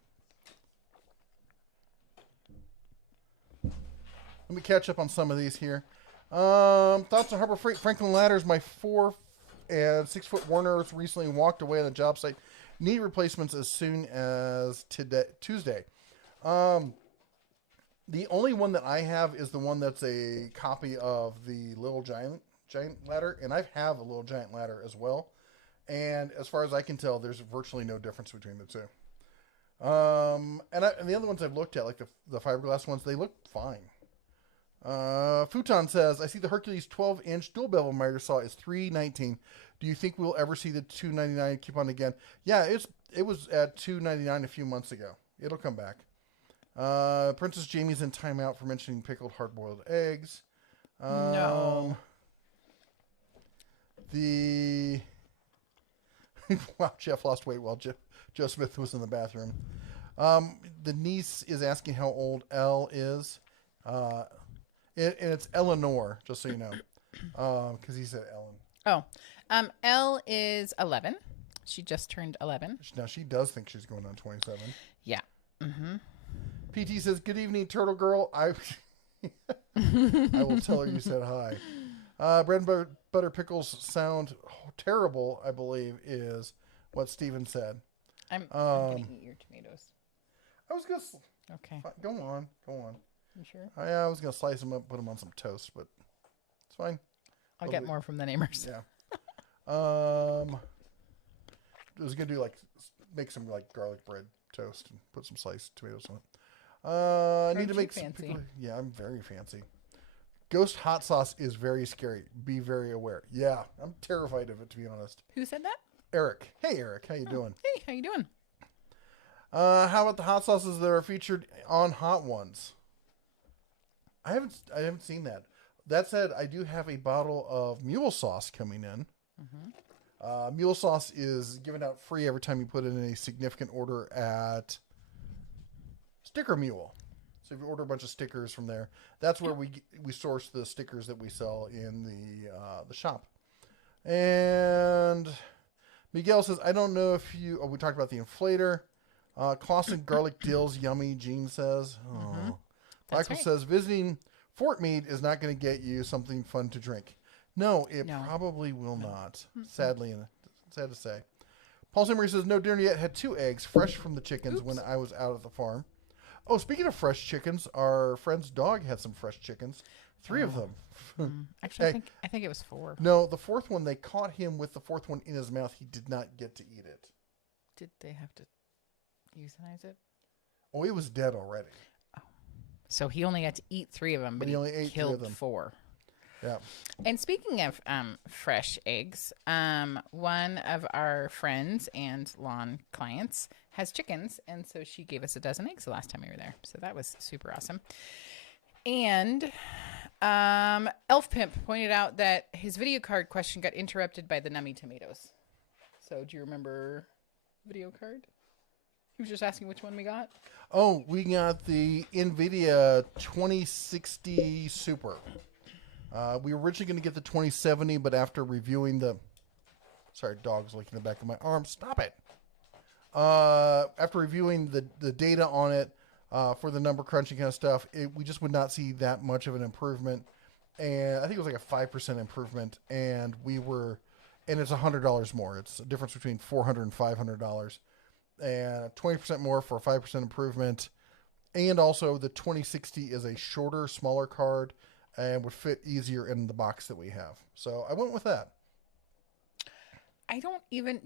Let me catch up on some of these here. Thoughts on Harbor Freight Franklin ladders. My 4 and 6 foot Warners recently walked away on the job site. Need replacements as soon as Tuesday. The only one that I have is the one that's a copy of the Little Giant ladder, and I have a Little Giant ladder as well. And as far as I can tell, there's virtually no difference between the two. And the other ones I've looked at, like the fiberglass ones, they look fine. Futon says, I see the Hercules 12-inch dual bevel miter saw is $319. Do you think we'll ever see the $299 coupon again? Yeah, it was at $299 a few months ago. It'll come back. Princess Jamie's in timeout for mentioning pickled hard-boiled eggs. No. Wow, Jeff lost weight while Joe Smith was in the bathroom. The niece is asking how old Elle is. And it's Eleanor, just so you know. Because he said Ellen. Oh. Elle is 11. She just turned 11. Now, she does think she's going on 27. Yeah. PT says, good evening, Turtle Girl. I will tell her you said hi. Bread and butter pickles sound terrible, I believe, is what Steven said. I'm going to eat your tomatoes. I was going to... Okay. Go on. You sure? I was going to slice them up, put them on some toast, but it's fine. I'll get more from the neighbors. Yeah. I was going to do make some garlic bread toast and put some sliced tomatoes on it. I need to make some fancy. Yeah, I'm very fancy. Ghost hot sauce is very scary. Be very aware. Yeah, I'm terrified of it, to be honest. Who said that? Eric. Hey, Eric. How you doing? Hey, how you doing? How about the hot sauces that are featured on Hot Ones? I haven't seen that. That said, I do have a bottle of mule sauce coming in. Mule sauce is given out free every time you put in a significant order at Sticker Mule. So if you order a bunch of stickers from there, that's where we source the stickers that we sell in the shop. And Miguel says, I don't know if you... Oh, we talked about the inflator. Clausen garlic dill's yummy, Gene says. Oh. Michael says, visiting Fort Meade is not going to get you something fun to drink. No, it probably will not. Sadly, sad to say. Paul Simmery says, no dinner yet. Had 2 eggs, fresh from the chickens when I was out at the farm. Oh, speaking of fresh chickens, our friend's dog had some fresh chickens. 3 of them. Actually, I think it was 4. No, the 4th one, they caught him with the 4th one in his mouth. He did not get to eat it. Did they have to euthanize it? Oh, it was dead already. Oh. So he only had to eat 3 of them, but he only ate 3 of killed them. 4. Yeah. And speaking of fresh eggs, one of our friends and lawn clients has chickens, and so she gave us a dozen eggs the last time we were there. So that was super awesome. And Elf Pimp pointed out that his video card question got interrupted by the nummy tomatoes. So do you remember video card? He was just asking which one we got. Oh, we got the NVIDIA 2060 Super. We were originally going to get the 2070, but after reviewing the... Sorry, dog's licking the back of my arm. Stop it. After reviewing the data on it for the number crunching kind of stuff, we just would not see that much of an improvement. And I think it was like a 5% improvement. And it's $100 more. It's a difference between $400 and $500. And 20% more for a 5% improvement. And also the 2060 is a shorter, smaller card and would fit easier in the box that we have. So I went with that.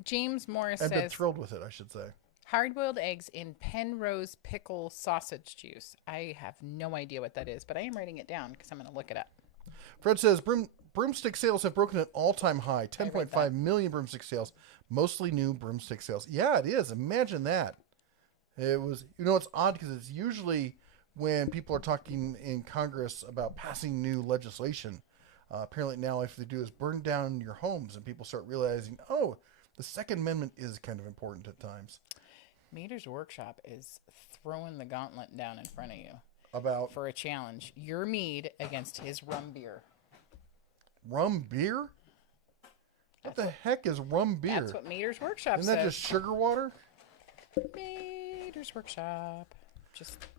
James Morris I've been says, thrilled with it, I should say. hard-boiled eggs in Penrose pickle sausage juice. I have no idea what that is, but I am writing it down because I'm going to look it up. Fred says, broomstick sales have broken an all-time high. 10.5 million broomstick sales. Mostly new broomstick sales. Yeah, it is. Imagine that. It was, it's odd because it's usually when people are talking in Congress about passing new legislation. Apparently now if they do is burn down your homes and people start realizing, oh, the Second Amendment is kind of important at times. Mater's Workshop is throwing the gauntlet down in front of you. About? For a challenge. Your mead against his rum beer. Rum beer? What the heck is rum beer? That's what Mater's Workshop Isn't says. that just sugar water? Mater's Workshop.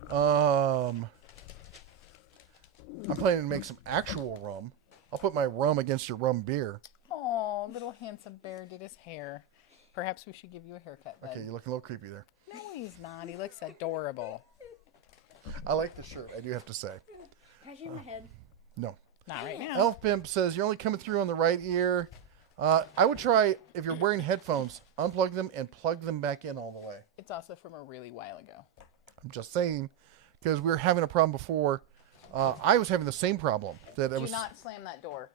I'm planning to make some actual rum. I'll put my rum against your rum beer. Oh, little handsome bear did his hair. Perhaps we should give you a haircut, bud. Okay, you're looking a little creepy there. No, he's not. He looks adorable. I like the shirt, I do have to say. Can I shave my head? No. Not right now. Elf Pimp says, you're only coming through on the right ear. I would try, if you're wearing headphones, unplug them and plug them back in all the way. It's also from a really while ago. I'm just saying, because we were having a problem before. I was having the same problem. Do not slam that door.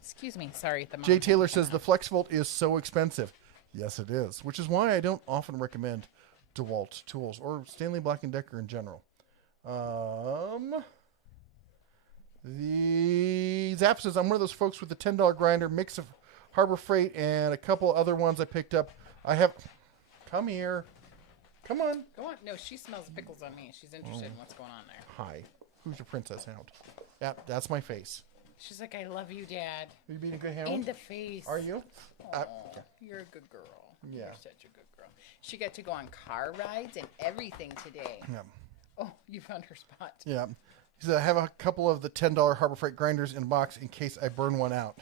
Excuse me. Sorry. Jay Taylor says the FlexVolt is so expensive. Yes, it is, which is why I don't often recommend DeWalt tools or Stanley Black & Decker in general. The Zap says, I'm one of those folks with the $10 grinder, mix of Harbor Freight and a couple other ones I picked up. Come here. Come on. Go on. No, she smells pickles on me. She's interested in what's going on there. Hi. Who's your princess hound? Yeah, that's my face. She's like, I love you, Dad. Are you being a good hound? In the face. Are you? Aw, you're a good girl. Yeah. You're such a good girl. She got to go on car rides and everything today. Yeah. Oh, you found her spot. Yeah. He said, I have a couple of the $10 Harbor Freight grinders in a box in case I burn one out.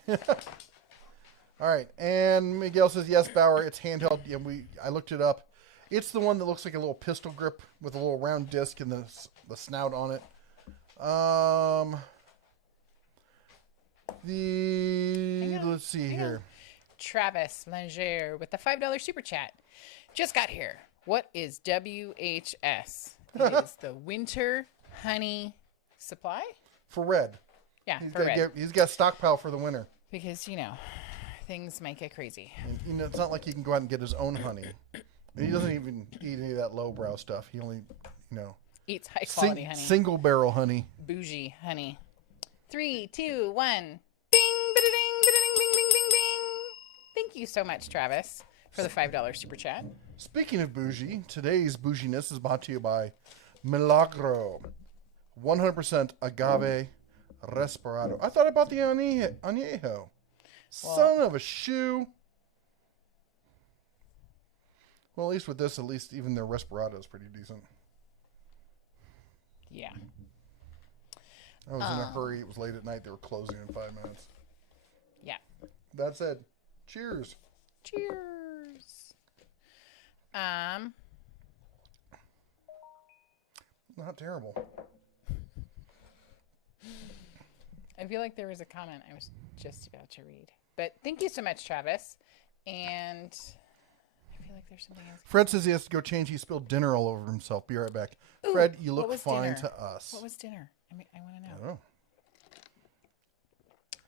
All right. And Miguel says, yes, Bauer, it's handheld. Yeah, I looked it up. It's the one that looks like a little pistol grip with a little round disc and the snout on it. Let's see here. Travis Langer with the $5 super chat. Just got here. What is WHS? It is the Winter Honey Supply? For red. Yeah, He's got stockpile for the winter. Because, things might get crazy. And, it's not like he can go out and get his own honey. And he doesn't even eat any of that lowbrow stuff. He only, eats high quality honey. Single barrel honey. Bougie honey. 3, 2, 1. Ding, ba-da-ding, ba-da-ding, bing, bing, bing, bing. Thank you so much, Travis, for the $5 super chat. Speaking of bougie, today's bouginess is brought to you by Milagro. 100% agave respirado. I thought I bought the añejo. Son of a shoe. Well, at least with this, even their respirado is pretty decent. Yeah. I was in a hurry. It was late at night. They were closing in 5 minutes. Yeah. That said, cheers. Cheers. Not terrible. I feel like there was a comment I was just about to read. But thank you so much, Travis. And I feel like there's something else. Fred says he has to go change. He spilled dinner all over himself. Be right back. Ooh, Fred, you look fine dinner? to us. What was dinner? I want to know. I don't know.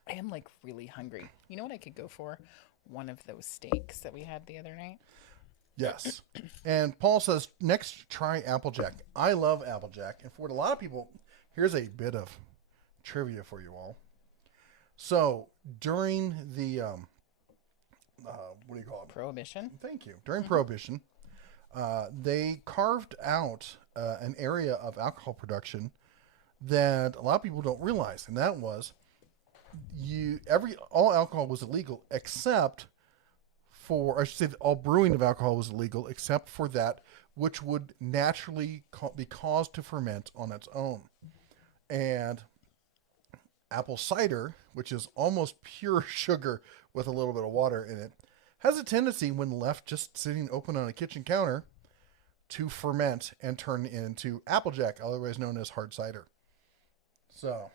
I am really hungry. You know what I could go for? One of those steaks that we had the other night. Yes. And Paul says, next try Applejack. I love Applejack. And for what a lot of people, here's a bit of trivia for you all. So during the, what do you call it? Prohibition. Thank you. During Prohibition, they carved out an area of alcohol production that a lot of people don't realize. And that was all alcohol was illegal except for, I should say all brewing of alcohol was illegal except for that which would naturally be caused to ferment on its own. And apple cider, which is almost pure sugar with a little bit of water in it, has a tendency when left just sitting open on a kitchen counter to ferment and turn into Applejack, otherwise known as hard cider. So...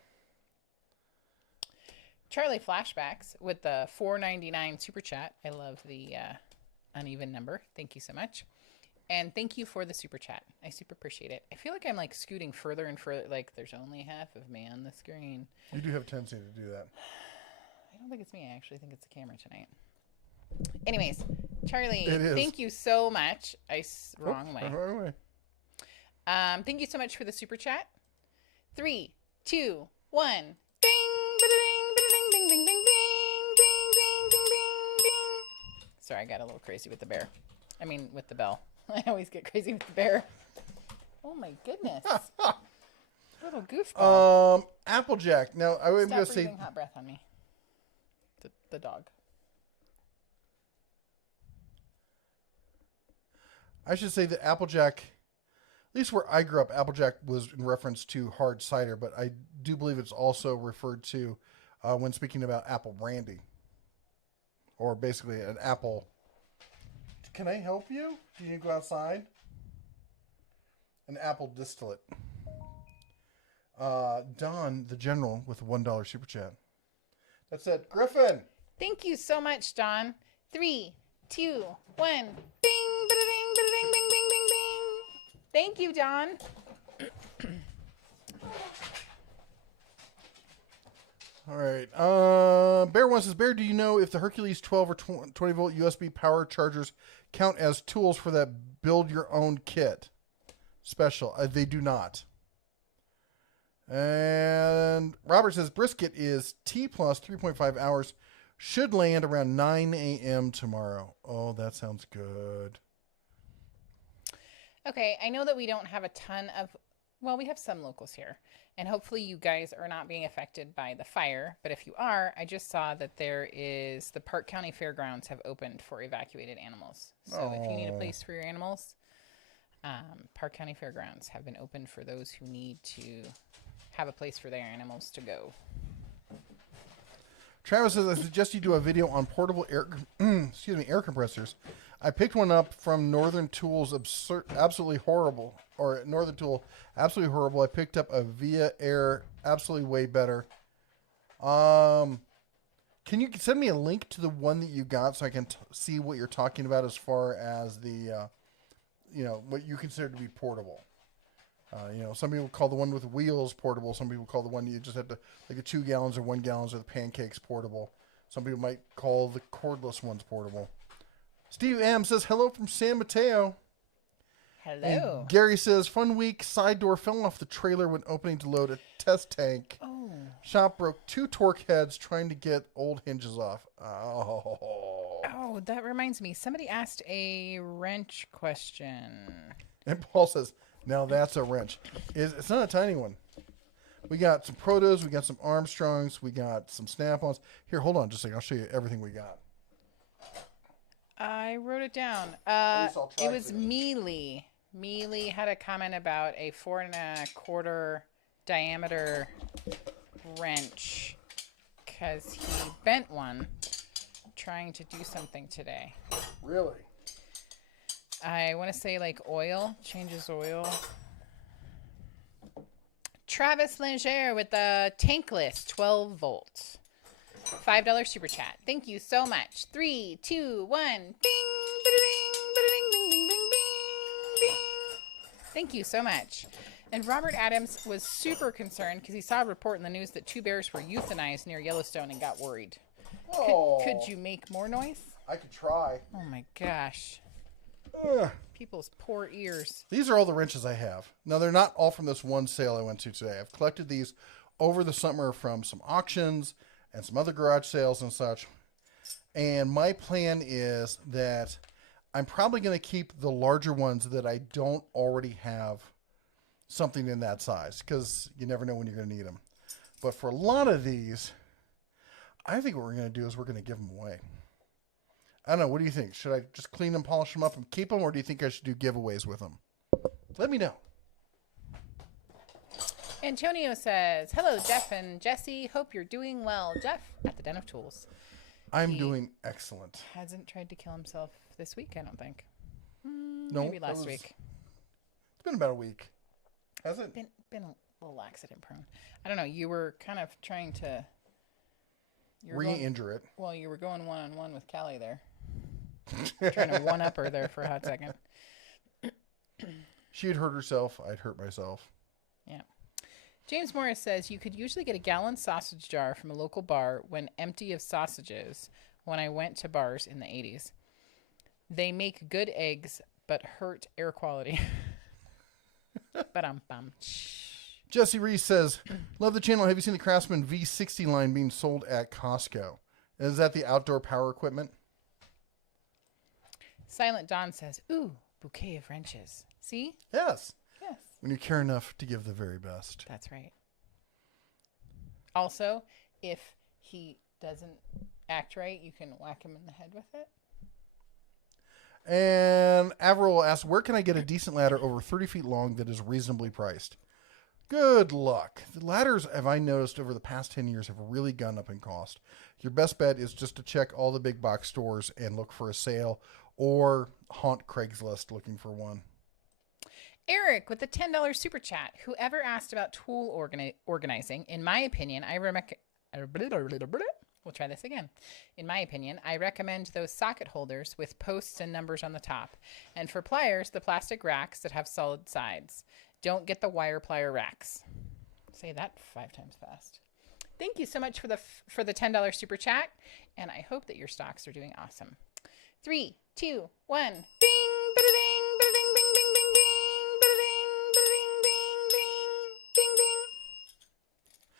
Charlie Flashbacks with the $4.99 super chat. I love the uneven number. Thank you so much. And thank you for the super chat. I super appreciate it. I feel like I'm scooting further and further. There's only half of me on the screen. You do have a tendency to do that. I don't think it's me. I actually think it's the camera tonight. Anyways, Charlie, It is. thank you so much. Wrong way. Wrong way. Thank you so much for the super chat. 3, 2, 1. Ding, ba-da-ding, ba-da-ding, ding, ding, ding, ding, ding, ding, ding, ding, ding. Sorry, I got a little crazy with the bear. With the bell. I always get crazy with the bear. Oh my goodness. Little goofball. Applejack. Now, I'm going to Stop say... breathing hot breath on me. The dog. I should say that Applejack, at least where I grew up, Applejack was in reference to hard cider, but I do believe it's also referred to when speaking about apple brandy. Or basically an apple... Can I help you? Do you need to go outside? An apple distillate. Don, the General, with a $1 super chat. That's it. Griffin! Thank you so much, John. 3, 2, 1. Bing, bing, bing, bing, bing, bing, bing, bing. Thank you, John. All right. Bear One says, Bear, do you know if the Hercules 12 or 20 volt USB power chargers count as tools for that build your own kit special? They do not. And Robert says, brisket is T plus 3.5 hours. Should land around 9 a.m. tomorrow. Oh, that sounds good. Okay, I know that we don't have a ton of, well, we have some locals here. And hopefully you guys are not being affected by the fire. But if you are, I just saw that the Park County Fairgrounds have opened for evacuated animals. So if you need a place for your animals, Park County Fairgrounds have been opened for those who need to have a place for their animals to go. Travis says, I suggest you do a video on portable air compressors. I picked one up from Northern Tools, absolutely horrible. Or Northern Tool, absolutely horrible. I picked up a Via Air, absolutely way better. Can you send me a link to the one that you got so I can see what you're talking about as far as the, what you consider to be portable? Some people call the one with wheels portable. Some people call the one you just have to, like the 2 gallons or 1 gallons or the pancakes portable. Some people might call the cordless ones portable. Steve M says, hello from San Mateo. Hello. And Gary says, fun week. Side door fell off the trailer when opening to load a test tank. Oh. Shop broke 2 torque heads trying to get old hinges off. Oh, that reminds me. Somebody asked a wrench question. And Paul says, now that's a wrench. It's not a tiny one. We got some Protos. We got some Armstrongs. We got some Snap-ons. Here, hold on just a second. I'll show you everything we got. I wrote it down. It was Mealy. Mealy had a comment about a 4 1/4 diameter wrench because he bent one trying to do something today. Really? I want to say like oil, changes oil. Travis Langer with the tankless 12 volts. $5 super chat. Thank you so much. 3, 2, 1. Bing, ba-da-ding, ba-da-ding, bing, bing, bing, bing, bing. Thank you so much. And Robert Adams was super concerned because he saw a report in the news that 2 bears were euthanized near Yellowstone and got worried. Oh. Could you make more noise? I could try. Oh my gosh. People's poor ears. These are all the wrenches I have. Now, they're not all from this one sale I went to today. I've collected these over the summer from some auctions and some other garage sales and such. And my plan is that I'm probably going to keep the larger ones that I don't already have something in that size, because you never know when you're going to need them. But for a lot of these, I think what we're going to do is we're going to give them away. I don't know. What do you think? Should I just clean them, polish them up, and keep them, or do you think I should do giveaways with them? Let me know. Antonio says, hello, Jeff and Jesse. Hope you're doing well. Jeff at the Den of Tools. I'm doing excellent. Hasn't tried to kill himself this week, I don't think. No, Maybe last week. It's been about a week. Has it? Been a little accident prone. I don't know. You were kind of trying to re-injure it. Well, you were going one-on-one with Callie there. Trying to one-up her there for a hot second. She had hurt herself. I'd hurt myself. Yeah. James Morris says, you could usually get a gallon sausage jar from a local bar when empty of sausages when I went to bars in the 80s. They make good eggs, but hurt air quality. Ba-dum-bum. Jesse Reese says, love the channel. Have you seen the Craftsman V60 line being sold at Costco? Is that the outdoor power equipment? Silent Dawn says, ooh, bouquet of wrenches. See? Yes. Yes. When you care enough to give the very best. That's right. Also, if he doesn't act right, you can whack him in the head with it. And Avril asks, where can I get a decent ladder over 30 feet long that is reasonably priced? Good luck. The ladders, have I noticed over the past 10 years, have really gone up in cost. Your best bet is just to check all the big box stores and look for a sale, or haunt Craigslist looking for one. Eric with the $10 super chat. Whoever asked about tool organizing, in my opinion, We'll try this again. In my opinion, I recommend those socket holders with posts and numbers on the top. And for pliers, the plastic racks that have solid sides. Don't get the wire plier racks. Say that 5 times fast. Thank you so much for the $10 super chat, and I hope that your stocks are doing awesome. 3, 2, 1. Bing, ba-da-ding, ba-da-ding, bing, bing, bing, bing, ba-da-ding, ba-da-ding, bing, bing, bing,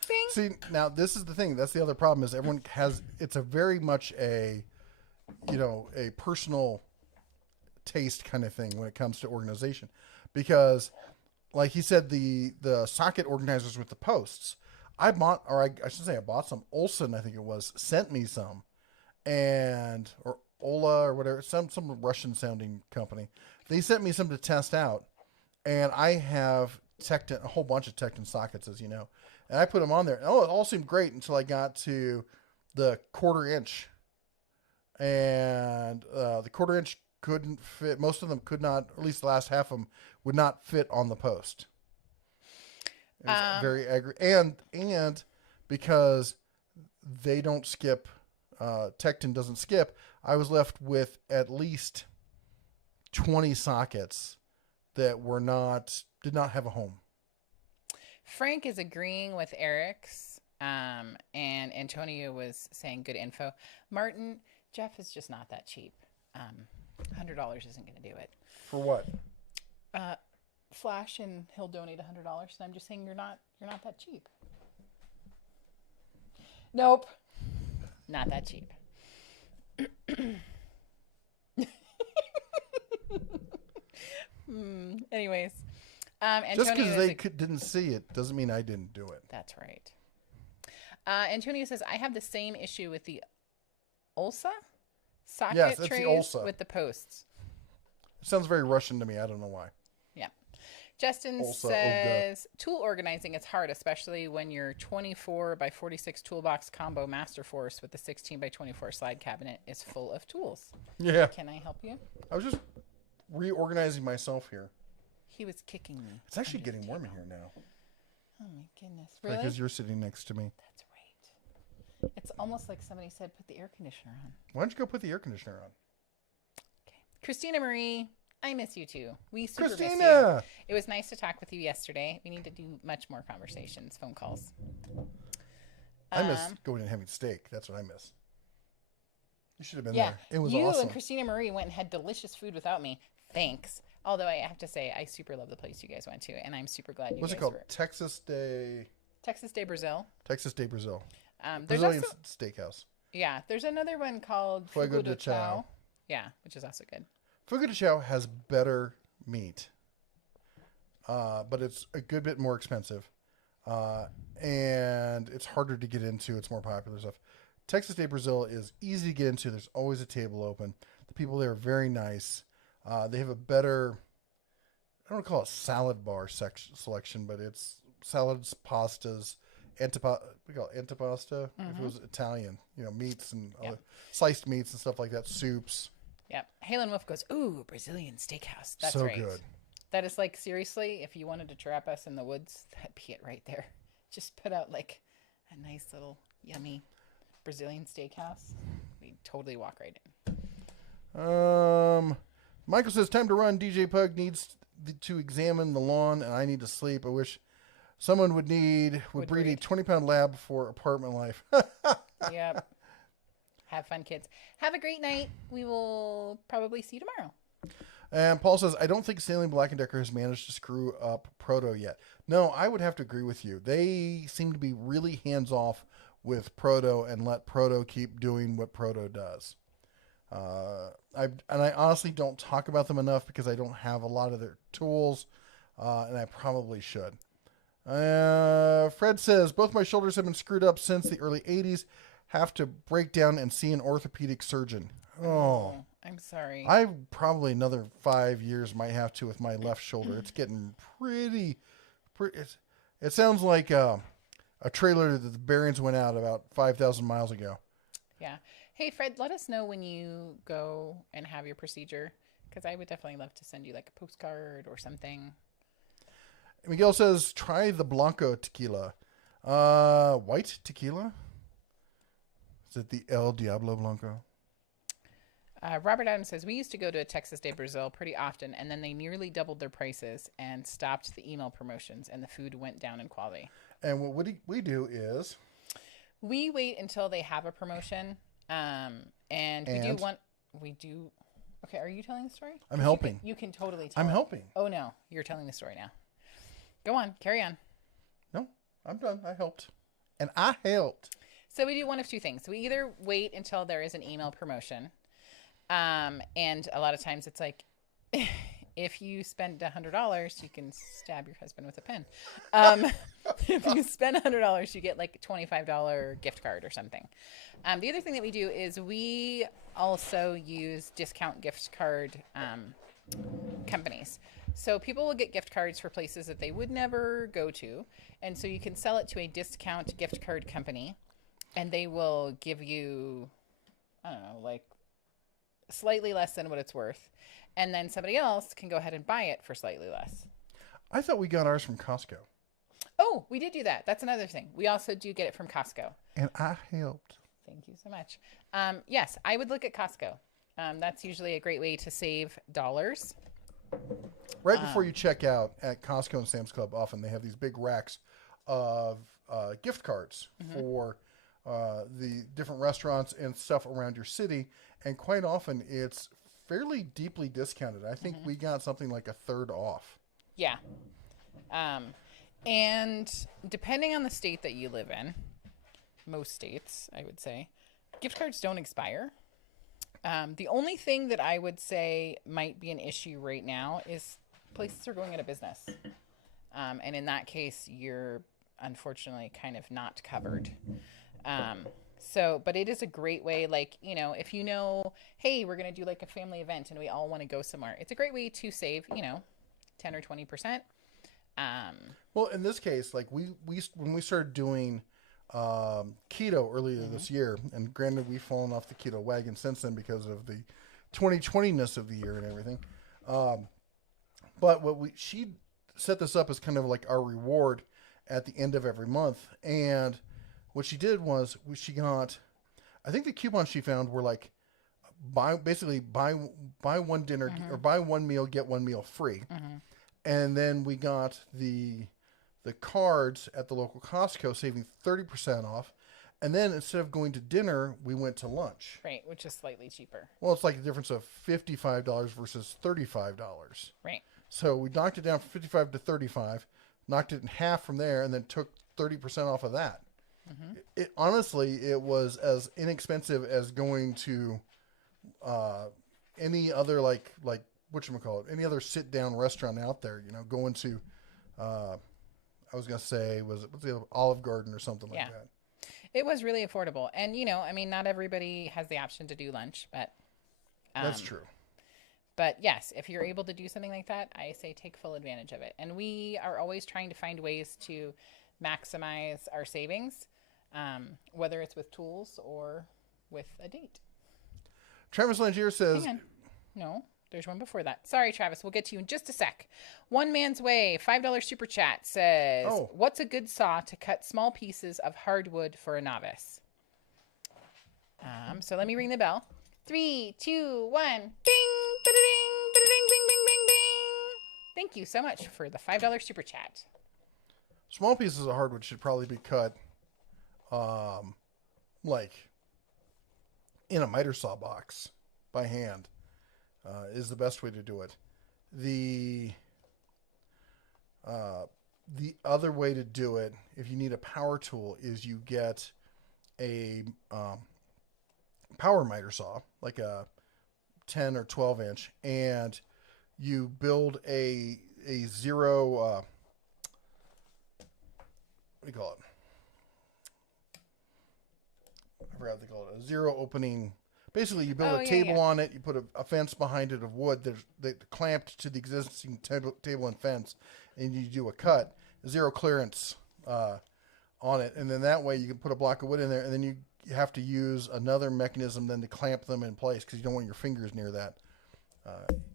bing. See, now this is the thing. That's the other problem is everyone has. It's a very much a personal taste kind of thing when it comes to organization, because, like he said, the socket organizers with the posts. I bought some. Olson, I think it was, sent me some, or Ola or whatever, some Russian sounding company. They sent me some to test out, and I have Tecton, a whole bunch of Tecton sockets, as you know, and I put them on there. And, it all seemed great until I got to the 1/4 inch, and the 1/4 inch couldn't fit. Most of them could not, or at least the last half of them would not fit on the post. It was very and because they don't skip, Tecton doesn't skip, I was left with at least 20 sockets that did not have a home. Frank is agreeing with Eric's, and Antonio was saying good info. Martin, Jeff is just not that cheap. $100 isn't going to do it. For what? Flash, and he'll donate $100, and I'm just saying you're not that cheap. Nope, not that cheap. Anyways, Antonio, just because they didn't see it doesn't mean I didn't do it. That's right. Antonio says I have the same issue with the Olsa socket trays with the posts. It sounds very Russian to me. I don't know why. Yeah. Justin says, tool organizing is hard, especially when your 24 by 46 toolbox combo Master Force with the 16 by 24 slide cabinet is full of tools. Yeah. Can I help you? I was just reorganizing myself here. He was kicking me. It's actually getting warm in here now. Oh my goodness. Really? Because you're sitting next to me. That's right. It's almost like somebody said, put the air conditioner on. Why don't you go put the air conditioner on? Okay. Christina Marie, I miss you too. We super miss you. It was nice to talk with you yesterday. We need to do much more conversations, phone calls. I miss going and having steak. That's what I miss. You should have been there. It was awesome. You and Christina Marie went and had delicious food without me. Thanks. Although I have to say, I super love the place you guys went to, and I'm super glad you What's guys it called? were. Texas Day Brazil. Texas Day Brazil. Brazilian steakhouse. Yeah, there's another one called Fuego de Chao. Yeah, which is also good. Fuego de Chao has better meat, but it's a good bit more expensive, and it's harder to get into. It's more popular stuff. Texas Day Brazil is easy to get into. There's always a table open. The people there are very nice. They have a better, I don't want to call it salad bar selection, but it's salads, pastas, we call it antipasta if it was Italian, meats and other sliced meats and stuff like that, soups. Yep. Halen Wolf goes, ooh, Brazilian steakhouse. That's so right. Good. That is like, seriously, if you wanted to trap us in the woods, that'd be it right there. Just put out like a nice little yummy Brazilian steakhouse. We'd totally walk right in. Michael says, time to run. DJ Pug needs to examine the lawn, and I need to sleep. I wish someone would breed a 20-pound lab for apartment life. Yep. Have fun, kids. Have a great night. We will probably see you tomorrow. And Paul says, I don't think Stanley Black & Decker has managed to screw up Proto yet. No, I would have to agree with you. They seem to be really hands-off with Proto and let Proto keep doing what Proto does. I honestly don't talk about them enough because I don't have a lot of their tools, and I probably should. Fred says, both my shoulders have been screwed up since the early 80s. Have to break down and see an orthopedic surgeon. Oh, I'm sorry. I probably another 5 years might have to with my left shoulder. It's getting pretty it sounds like a trailer that the bearings went out about 5,000 miles ago. Yeah. Hey, Fred, let us know when you go and have your procedure, because I would definitely love to send you like a postcard or something. Miguel says, try the Blanco tequila. White tequila? Is it the El Diablo Blanco? Robert Adams says, we used to go to a Texas de Brazil pretty often, and then they nearly doubled their prices and stopped the email promotions, and the food went down in quality. And what we do is... We wait until they have a promotion, and we do want... We do... Okay, are you telling the story? I'm helping. You can totally tell I'm it. helping. Oh, no. You're telling the story now. Go on. Carry on. No, I'm done. I helped. And I helped. So we do one of two things. We either wait until there is an email promotion, and a lot of times it's like, if you spend $100, you can stab your husband with a pen. If you spend $100, you get like a $25 gift card or something. The other thing that we do is we also use discount gift card companies. So people will get gift cards for places that they would never go to. And so you can sell it to a discount gift card company, and they will give you, I don't know, like slightly less than what it's worth. And then somebody else can go ahead and buy it for slightly less. I thought we got ours from Costco. Oh, we did do that. That's another thing. We also do get it from Costco. And I helped. Thank you so much. Yes, I would look at Costco. That's usually a great way to save dollars. Right before you check out at Costco and Sam's Club, often they have these big racks of gift cards for the different restaurants and stuff around your city. And quite often it's fairly deeply discounted. I think we got something like a third off. Yeah. And depending on the state that you live in, most states, I would say, gift cards don't expire. The only thing that I would say might be an issue right now is places are going out of business. And in that case, you're unfortunately kind of not covered. But it is a great way, like, you know, if you know, hey, we're going to do like a family event and we all want to go somewhere. It's a great way to save, 10 or 20%. Well, in this case, like when we started doing keto earlier this year, and granted we've fallen off the keto wagon since then because of the 2020-ness of the year and everything. But she set this up as kind of like our reward at the end of every month. And what she did was she got, I think the coupons she found were like buy one dinner or buy one meal, get one meal free. And then we got the cards at the local Costco, saving 30% off. And then instead of going to dinner, we went to lunch. Right, which is slightly cheaper. Well, it's like a difference of $55 versus $35. Right. So we knocked it down from 55 to 35, knocked it in half from there, and then took 30% off of that. It honestly, it was as inexpensive as going to any other like whatchamacallit, any other sit down restaurant out there. Going to I was gonna say, what's the other, Olive Garden or something like that. It was really affordable, and not everybody has the option to do lunch, but that's true. But yes, if you're able to do something like that, I say take full advantage of it. And we are always trying to find ways to maximize our savings, whether it's with tools or with a date. Travis Langier says, hang on. No, there's one before that. Sorry, Travis. We'll get to you in just a sec. One Man's Way, $5 super chat says, what's a good saw to cut small pieces of hardwood for a novice? So let me ring the bell. 3, 2, 1. Bing! Ba-da-ding! Ba-da-ding! Bing! Bing! Bing! Bing! Thank you so much for the $5 super chat. Small pieces of hardwood should probably be cut, like in a miter saw box by hand. Is the best way to do it. The other way to do it, if you need a power tool, is you get a power miter saw, like a 10 or 12 inch, and you build a zero, what do you call it? I forgot what they call it. A zero opening. Basically, you build a table on it. You put a fence behind it of wood that's clamped to the existing table and fence, and you do a cut, zero clearance on it, and then that way you can put a block of wood in there, and then you have to use another mechanism then to clamp them in place because you don't want your fingers near that.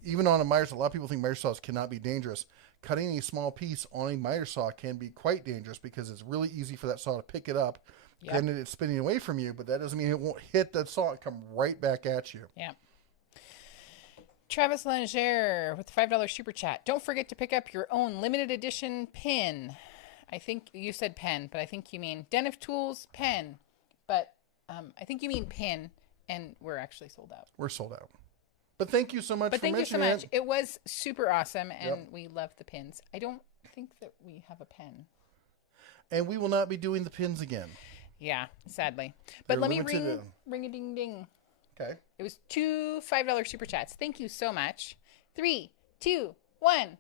Even on a miter saw, a lot of people think miter saws cannot be dangerous. Cutting a small piece on a miter saw can be quite dangerous because it's really easy for that saw to pick it up Yep. Then it's spinning away from you, but that doesn't mean it won't hit that saw and come right back at you. Yeah. Travis Langer with the $5 super chat. Don't forget to pick up your own limited edition pin. I think you said pen, but I think you mean Den of Tools pen. But I think you mean pin, and we're actually sold out. We're sold out. But thank you so much But for thank you so mentioning much. It was super awesome, and Yep. we love the pins. I don't think that we have a pen. And we will not be doing the pins again. Yeah, sadly. But They're let me limited ring a ding ding. Okay. It was 2 $5 super chats. Thank you so much. 3, 2, 1. Bing!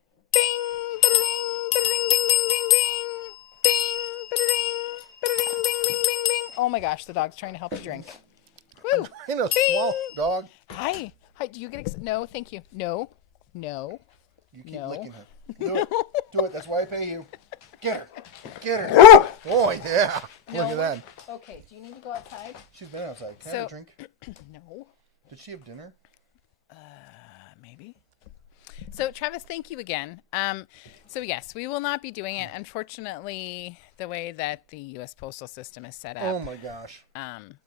Ba-da-ding! Ba-da-ding! Ding! Ding! Ding! Ding! Bing! Ba-da-ding! Ba-da-ding! Bing! Bing! Bing! Bing! Oh my gosh, the dog's trying to help you drink. Woo! In a swamp, dog. Hi. Hi. Do you get no? Thank you. No. No. You keep No. licking her. Do it. Do it. That's why I pay you. Get her. Get her. Oh, yeah. No. Look at that. Okay. Do you need to go outside? She's been outside. Can I have a drink? No. Did she have dinner? Maybe. So Travis, thank you again. So yes, we will not be doing it. Unfortunately, the way that the U.S. postal system is set up, Oh, my gosh.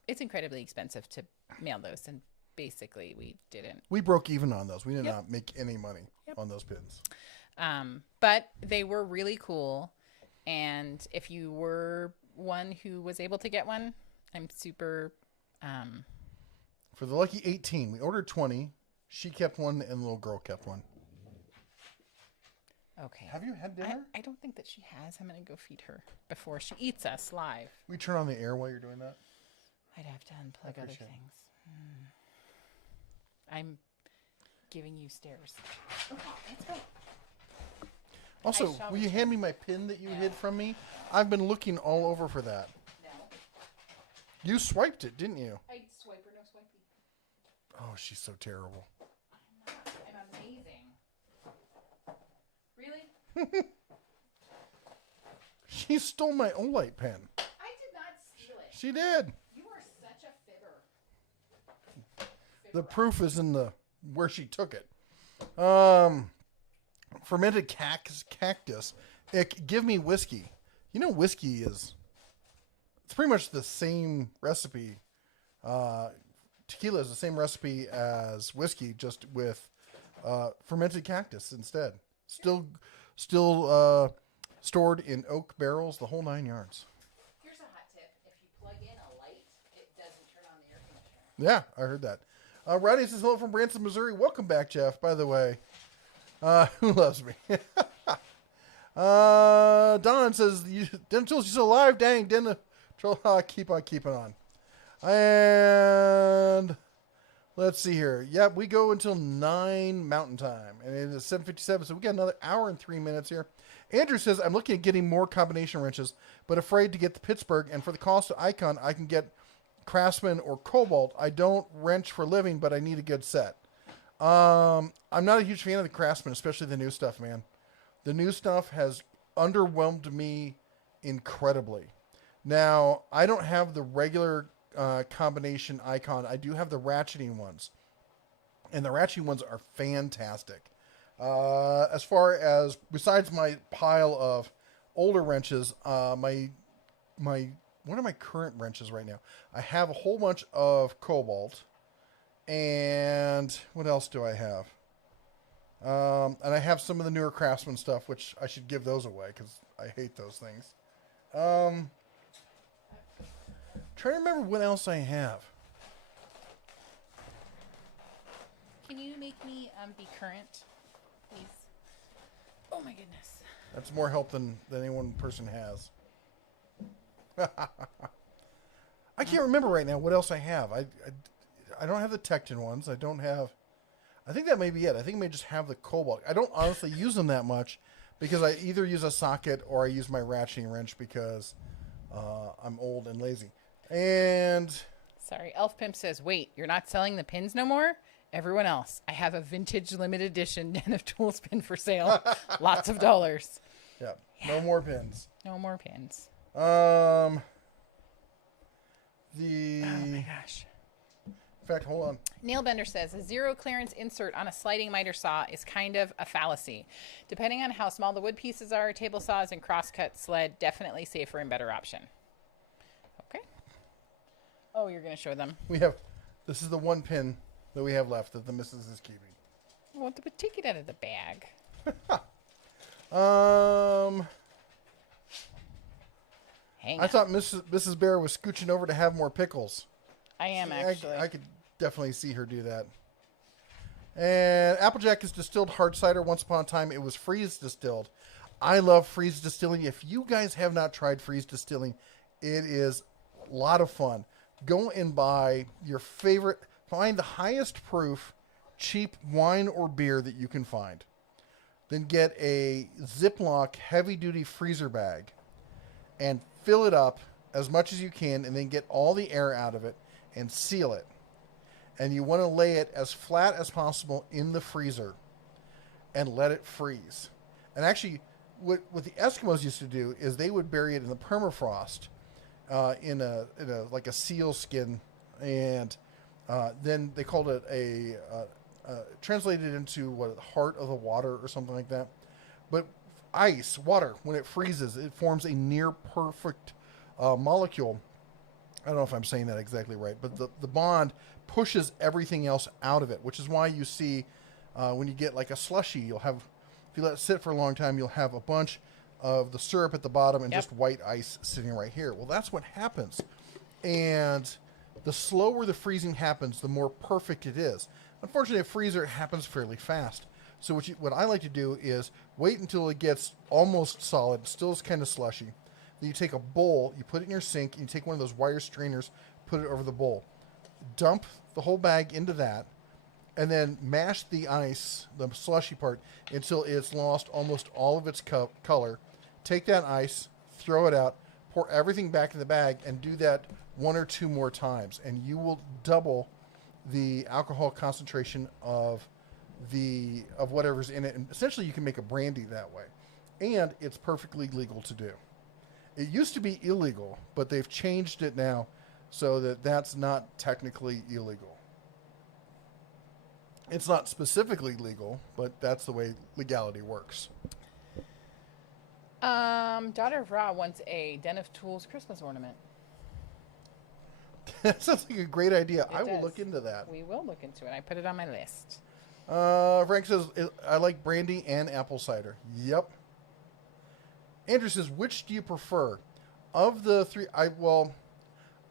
it's incredibly expensive to mail those, and basically we didn't. We broke even on those. We did not make any money on those pins. But they were really cool, and if you were one who was able to get one, I'm super. For the lucky 18, we ordered 20. She kept one, and the little girl kept one. Okay. Have you had dinner? I don't think that she has. I'm gonna go feed her before she eats us live. We turn on the air while you're doing that. I'd have to unplug other appreciate it. things. I'm giving you stares. Okay, let's go. Also, shall will you return. hand me my pin that you hid from me? I've been looking all over for that. No. You swiped it, didn't you? I swipe or no swipey. Oh, she's so terrible. I'm amazing. Really? She stole my Olight pen. I did not steal it. She did. You are such a fibber. The proof is in the where she took it. Fermented cactus. Give me whiskey. You know, whiskey is. It's pretty much the same recipe. Tequila is the same recipe as whiskey, just with fermented cactus instead. Still stored in oak barrels, the whole 9 yards. Here's a hot tip. If you plug in a light, it doesn't turn on the air conditioner. Yeah, I heard that. Rodney says hello from Branson, Missouri. Welcome back, Jeff, by the way. Who loves me? Don says, Den Tools, you're still alive? Dang, Den keep on keeping on. And let's see here. Yep, we go until 9 Mountain Time. And it is 7:57, so we got another hour and 3 minutes here. Andrew says, I'm looking at getting more combination wrenches, but afraid to get the Pittsburgh. And for the cost of Icon, I can get Craftsman or Cobalt. I don't wrench for a living, but I need a good set. I'm not a huge fan of the Craftsman, especially the new stuff, man. The new stuff has underwhelmed me incredibly. Now, I don't have the regular combination Icon. I do have the ratcheting ones. And the ratcheting ones are fantastic. As far as, besides my pile of older wrenches, one of my current wrenches right now, I have a whole bunch of Cobalt. And what else do I have? And I have some of the newer Craftsman stuff, which I should give those away because I hate those things. Trying to remember what else I have. Can you make me be current, please? Oh my goodness. That's more help than any one person has. I can't remember right now what else I have. I don't have the Tecton ones. I don't have... I think that may be it. I think I may just have the Cobalt. I don't honestly use them that much because I either use a socket or I use my ratcheting wrench because I'm old and lazy. And... Sorry, Elf Pimp says, wait, you're not selling the pins no more? Everyone else, I have a vintage limited edition Den of Tools pin for sale. Lots of dollars. Yeah, no more pins. No more pins. The... Oh my gosh. In fact, hold on. Nailbender says a zero clearance insert on a sliding miter saw is kind of a fallacy. Depending on how small the wood pieces are, table saws and crosscut sled definitely safer and better option. Okay. Oh, you're going to show them. This is the one pin that we have left that the missus is keeping. Well, take it out of the bag. Hang I on. thought Mrs. Bear was scooching over to have more pickles. I am actually. I could definitely see her do that. And Applejack is distilled hard cider. Once upon a time, it was freeze distilled. I love freeze distilling. If you guys have not tried freeze distilling, it is a lot of fun. Go and buy your favorite, find the highest proof, cheap wine or beer that you can find. Then get a Ziploc heavy-duty freezer bag and fill it up as much as you can, and then get all the air out of it and seal it. And you want to lay it as flat as possible in the freezer and let it freeze. And actually, what the Eskimos used to do is they would bury it in the permafrost in a like a seal skin, and then they called it translated into what, heart of the water or something like that. But water, when it freezes, it forms a near perfect molecule. I don't know if I'm saying that exactly right, but the bond pushes everything else out of it, which is why you see when you get like a slushy, you'll have, if you let it sit for a long time, you'll have a bunch of the syrup at the bottom and just white ice sitting right here. Well, that's what happens. And the slower the freezing happens, the more perfect it is. Unfortunately, a freezer happens fairly fast. So what I like to do is wait until it gets almost solid, still is kind of slushy. Then you take a bowl, you put it in your sink, and you take one of those wire strainers, put it over the bowl. Dump the whole bag into that, and then mash the ice, the slushy part, until it's lost almost all of its color. Take that ice, throw it out, pour everything back in the bag, and do that one or two more times. And you will double the alcohol concentration of whatever's in it. And essentially you can make a brandy that way. And it's perfectly legal to do. It used to be illegal, but they've changed it now so that that's not technically illegal. It's not specifically legal, but that's the way legality works. Daughter of Ra wants a Den of Tools Christmas ornament. That sounds like a great idea. I will does. look into that. We will look into it. I put it on my list. Frank says, I like brandy and apple cider. Yep. Andrew says, which do you prefer? Of the three, I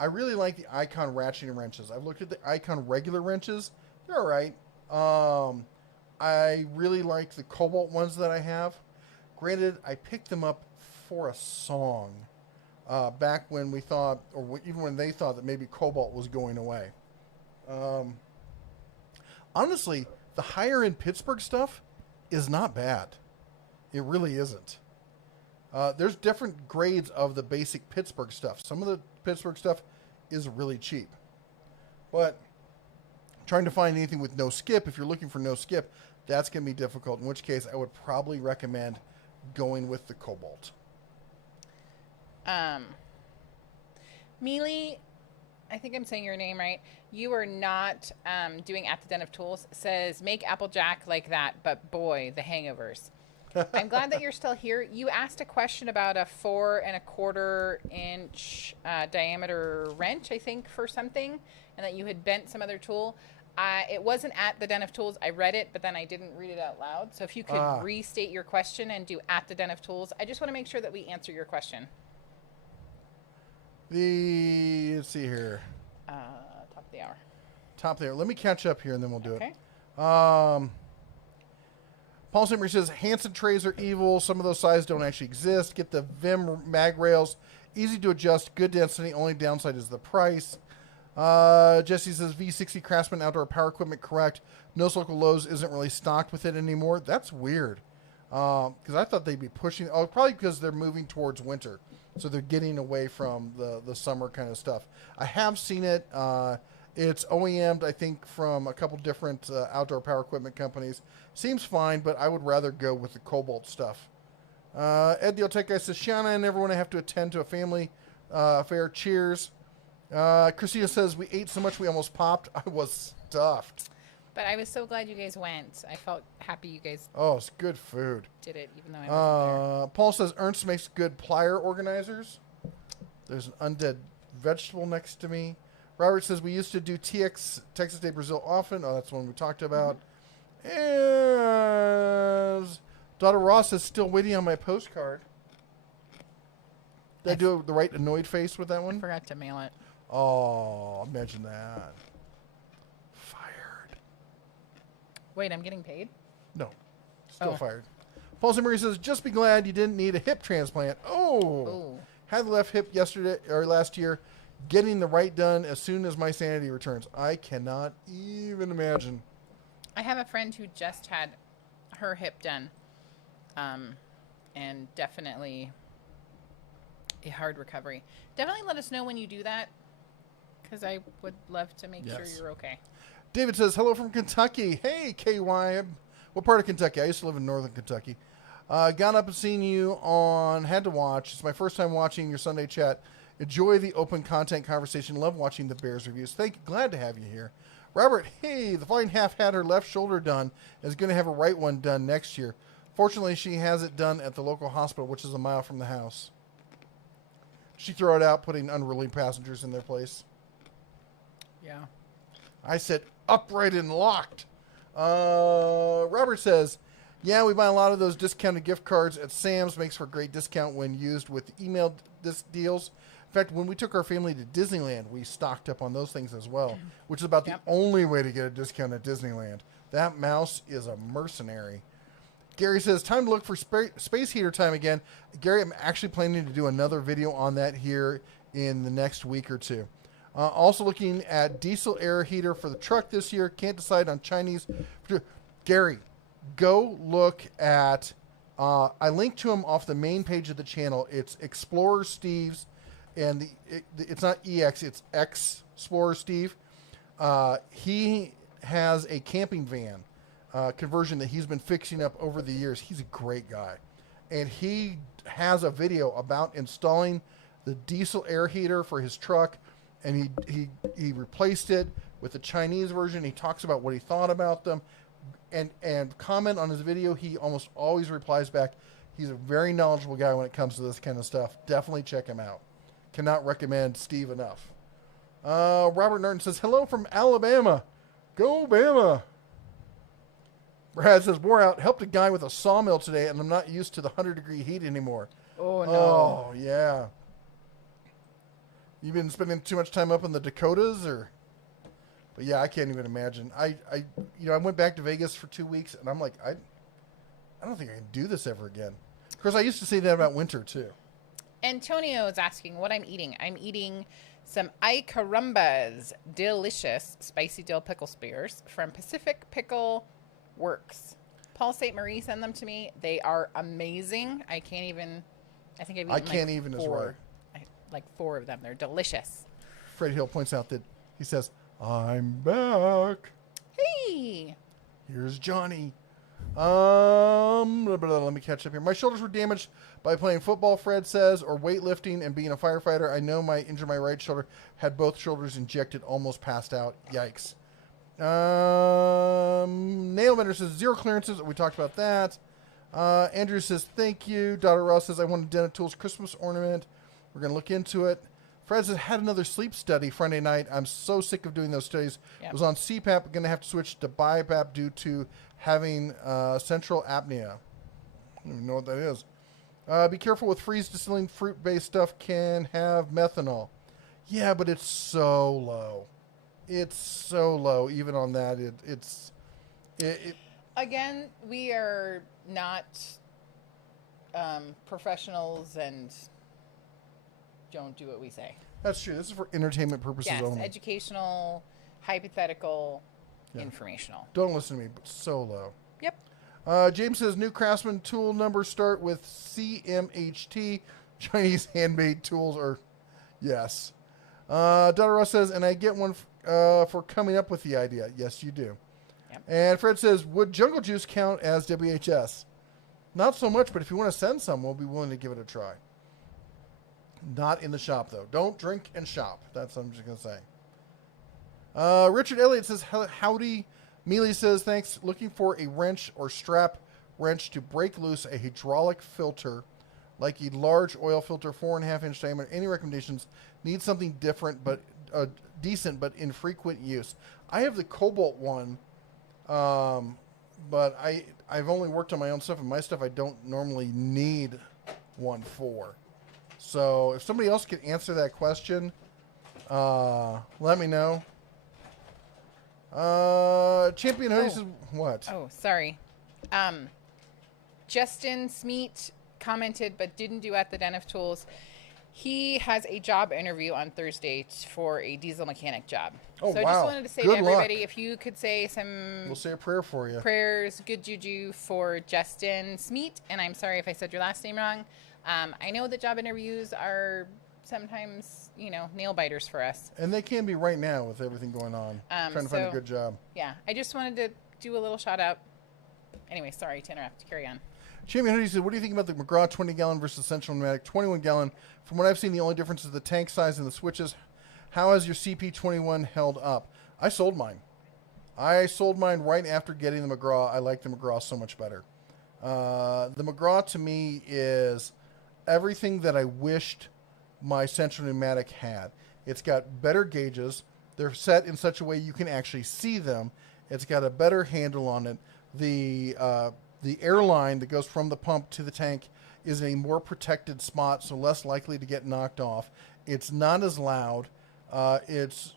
really like the Icon ratcheting wrenches. I've looked at the Icon regular wrenches. They're all right. I really like the Cobalt ones that I have. Granted, I picked them up for a song back when we thought, or even when they thought that maybe Cobalt was going away. Honestly, the higher end Pittsburgh stuff is not bad. It really isn't. There's different grades of the basic Pittsburgh stuff. Some of the Pittsburgh stuff is really cheap. But trying to find anything with no skip, if you're looking for no skip, that's going to be difficult, in which case I would probably recommend going with the Cobalt. Mealy, I think I'm saying your name right. You are not doing At the Den of Tools. Says, make Applejack like that, but boy, the hangovers. I'm glad that you're still here. You asked a question about a 4 1/4 inch diameter wrench, I think, for something, and that you had bent some other tool. It wasn't at the Den of Tools. I read it, but then I didn't read it out loud. So if you could restate your question and do At the Den of Tools, I just want to make sure that we answer your question. Let's see here. Top of the hour. Top there. Let me catch up here and then we'll do Okay. it. Paul Simmery says, Hansen trays are evil. Some of those sizes don't actually exist. Get the Vim mag rails. Easy to adjust. Good density. Only downside is the price. Jesse says, V60 Craftsman outdoor power equipment, correct. No Local Lowe's isn't really stocked with it anymore. That's weird. Because I thought they'd be pushing. Oh, probably because they're moving towards winter. So they're getting away from the summer kind of stuff. I have seen it. It's OEM'd, I think, from a couple different outdoor power equipment companies. Seems fine, but I would rather go with the Cobalt stuff. Ed the Old Tech Guy says, Shauna and everyone have to attend to a family affair. Cheers. Christina says, we ate so much we almost popped. I was stuffed. But I was so glad you guys went. I felt happy you guys Oh, it's good food. did it, even though I wasn't there. Paul says, Ernst makes good plier organizers. There's an undead vegetable next to me. Robert says, we used to do TX, Texas Day Brazil, often. Oh, that's the one we talked about. And daughter Ross is still waiting on my postcard. Did I do the right annoyed face with that I one? forgot to mail it. Oh, imagine that. Fired. Wait, I'm getting paid? No, still Oh. fired. Paul Zimmery says, just be glad you didn't need a hip transplant. Oh. Had the left hip yesterday or last year. Getting the right done as soon as my sanity returns. I cannot even imagine. I have a friend who just had her hip done. And definitely a hard recovery. Definitely let us know when you do that, because I would love to make sure you're okay. David says, hello from Kentucky. Hey, KY. What part of Kentucky? I used to live in northern Kentucky. Got up and seen you on Had to Watch. It's my first time watching your Sunday chat. Enjoy the open content conversation. Love watching the Bears reviews. Glad to have you here. Robert, hey, the flying half had her left shoulder done. Is going to have her right one done next year. Fortunately, she has it done at the local hospital, which is a mile from the house. She throw it out, putting unruly passengers in their place. Yeah. I said upright and locked. Robert says, yeah, we buy a lot of those discounted gift cards at Sam's. Makes for a great discount when used with email deals. In fact, when we took our family to Disneyland, we stocked up on those things as well, which is about the only way to get a discount at Disneyland. That mouse is a mercenary. Gary says, time to look for space heater time again. Gary, I'm actually planning to do another video on that here in the next week or two. Also looking at diesel air heater for the truck this year. Can't decide on Chinese. Gary, go look at, I linked to him off the main page of the channel. It's Explorer Steve's, and it's not EX, it's X Explorer Steve. He has a camping van conversion that he's been fixing up over the years. He's a great guy. And he has a video about installing the diesel air heater for his truck, and he replaced it with the Chinese version. He talks about what he thought about them, and comment on his video. He almost always replies back. He's a very knowledgeable guy when it comes to this kind of stuff. Definitely check him out. Cannot recommend Steve enough. Robert Norton says, hello from Alabama. Go Bama. Brad says, wore out. Helped a guy with a sawmill today, and I'm not used to the 100-degree heat anymore. Oh, no. Oh, yeah. You been spending too much time up in the Dakotas, or? But yeah, I can't even imagine. I went back to Vegas for 2 weeks, and I'm like, I don't think I can do this ever again. Of course, I used to say that about winter too. Antonio is asking what I'm eating. I'm eating some Ay Carambas delicious spicy dill pickle spears from Pacific Pickle Works. Paul St. Marie sent them to me. They are amazing. I think I've eaten I can't even as well. Like 4 of them. They're delicious. Fred Hill points out that he says, I'm back. Hey. Here's Johnny. Let me catch up here. My shoulders were damaged by playing football, Fred says, or weightlifting and being a firefighter. I know my injured my right shoulder. Had both shoulders injected, almost passed out. Yikes. Nailbender says 0 clearances. We talked about that. Andrew says thank you. Daughter Ross says I want a Dental Tools Christmas ornament. We're going to look into it. Fred says had another sleep study Friday night. I'm so sick of doing those studies. Yep. Was on CPAP. Going to have to switch to BiPAP due to having central apnea. I don't even know what that is. Be careful with freeze distilling. Fruit-based stuff can have methanol. Yeah, but it's so low. It's so low. Even on that, Again, we are not professionals and don't do what we say. That's true. This is for entertainment purposes only. Educational, hypothetical, informational. Don't listen to me, but so low. Yep. James says new Craftsman tool numbers start with CMHT. Chinese handmade tools are, yes. Daughter Ross says, and I get one for coming up with the idea. Yes, you do. Yep. And Fred says, would Jungle Juice count as WHS? Not so much, but if you want to send some, we'll be willing to give it a try. Not in the shop, though. Don't drink and shop. That's what I'm just going to say. Richard Elliott says, howdy. Mealy says, thanks. Looking for a wrench or strap wrench to break loose a hydraulic filter, like a large oil filter, 4.5-inch diameter. Any recommendations? Need something different, but decent but infrequent use. I have the Cobalt one, but I've only worked on my own stuff, and my stuff I don't normally need one for. So if somebody else can answer that question, let me know. Champion Hoodie says what? Oh, sorry. Justin Smeet commented but didn't do at the Den of Tools. He has a job interview on Thursday for a diesel mechanic job. Oh, so I wow. just wanted to say Good to everybody, luck. if you could say some We'll say a prayer for you. prayers, good juju for Justin Smeet. And I'm sorry if I said your last name wrong. I know that job interviews are sometimes, nail biters for us. And they can be right now with everything going on. Trying to find a good job. Yeah, I just wanted to do a little shout out. Anyway, sorry to interrupt. Carry on. Champion Hoodie said, what do you think about the McGraw 20-gallon versus Central Pneumatic 21-gallon? From what I've seen, the only difference is the tank size and the switches. How has your CP21 held up? I sold mine. I sold mine right after getting the McGraw. I like the McGraw so much better. The McGraw, to me, is everything that I wished my Central Pneumatic had. It's got better gauges. They're set in such a way you can actually see them. It's got a better handle on it. The air line that goes from the pump to the tank is a more protected spot, so less likely to get knocked off. It's not as loud. It's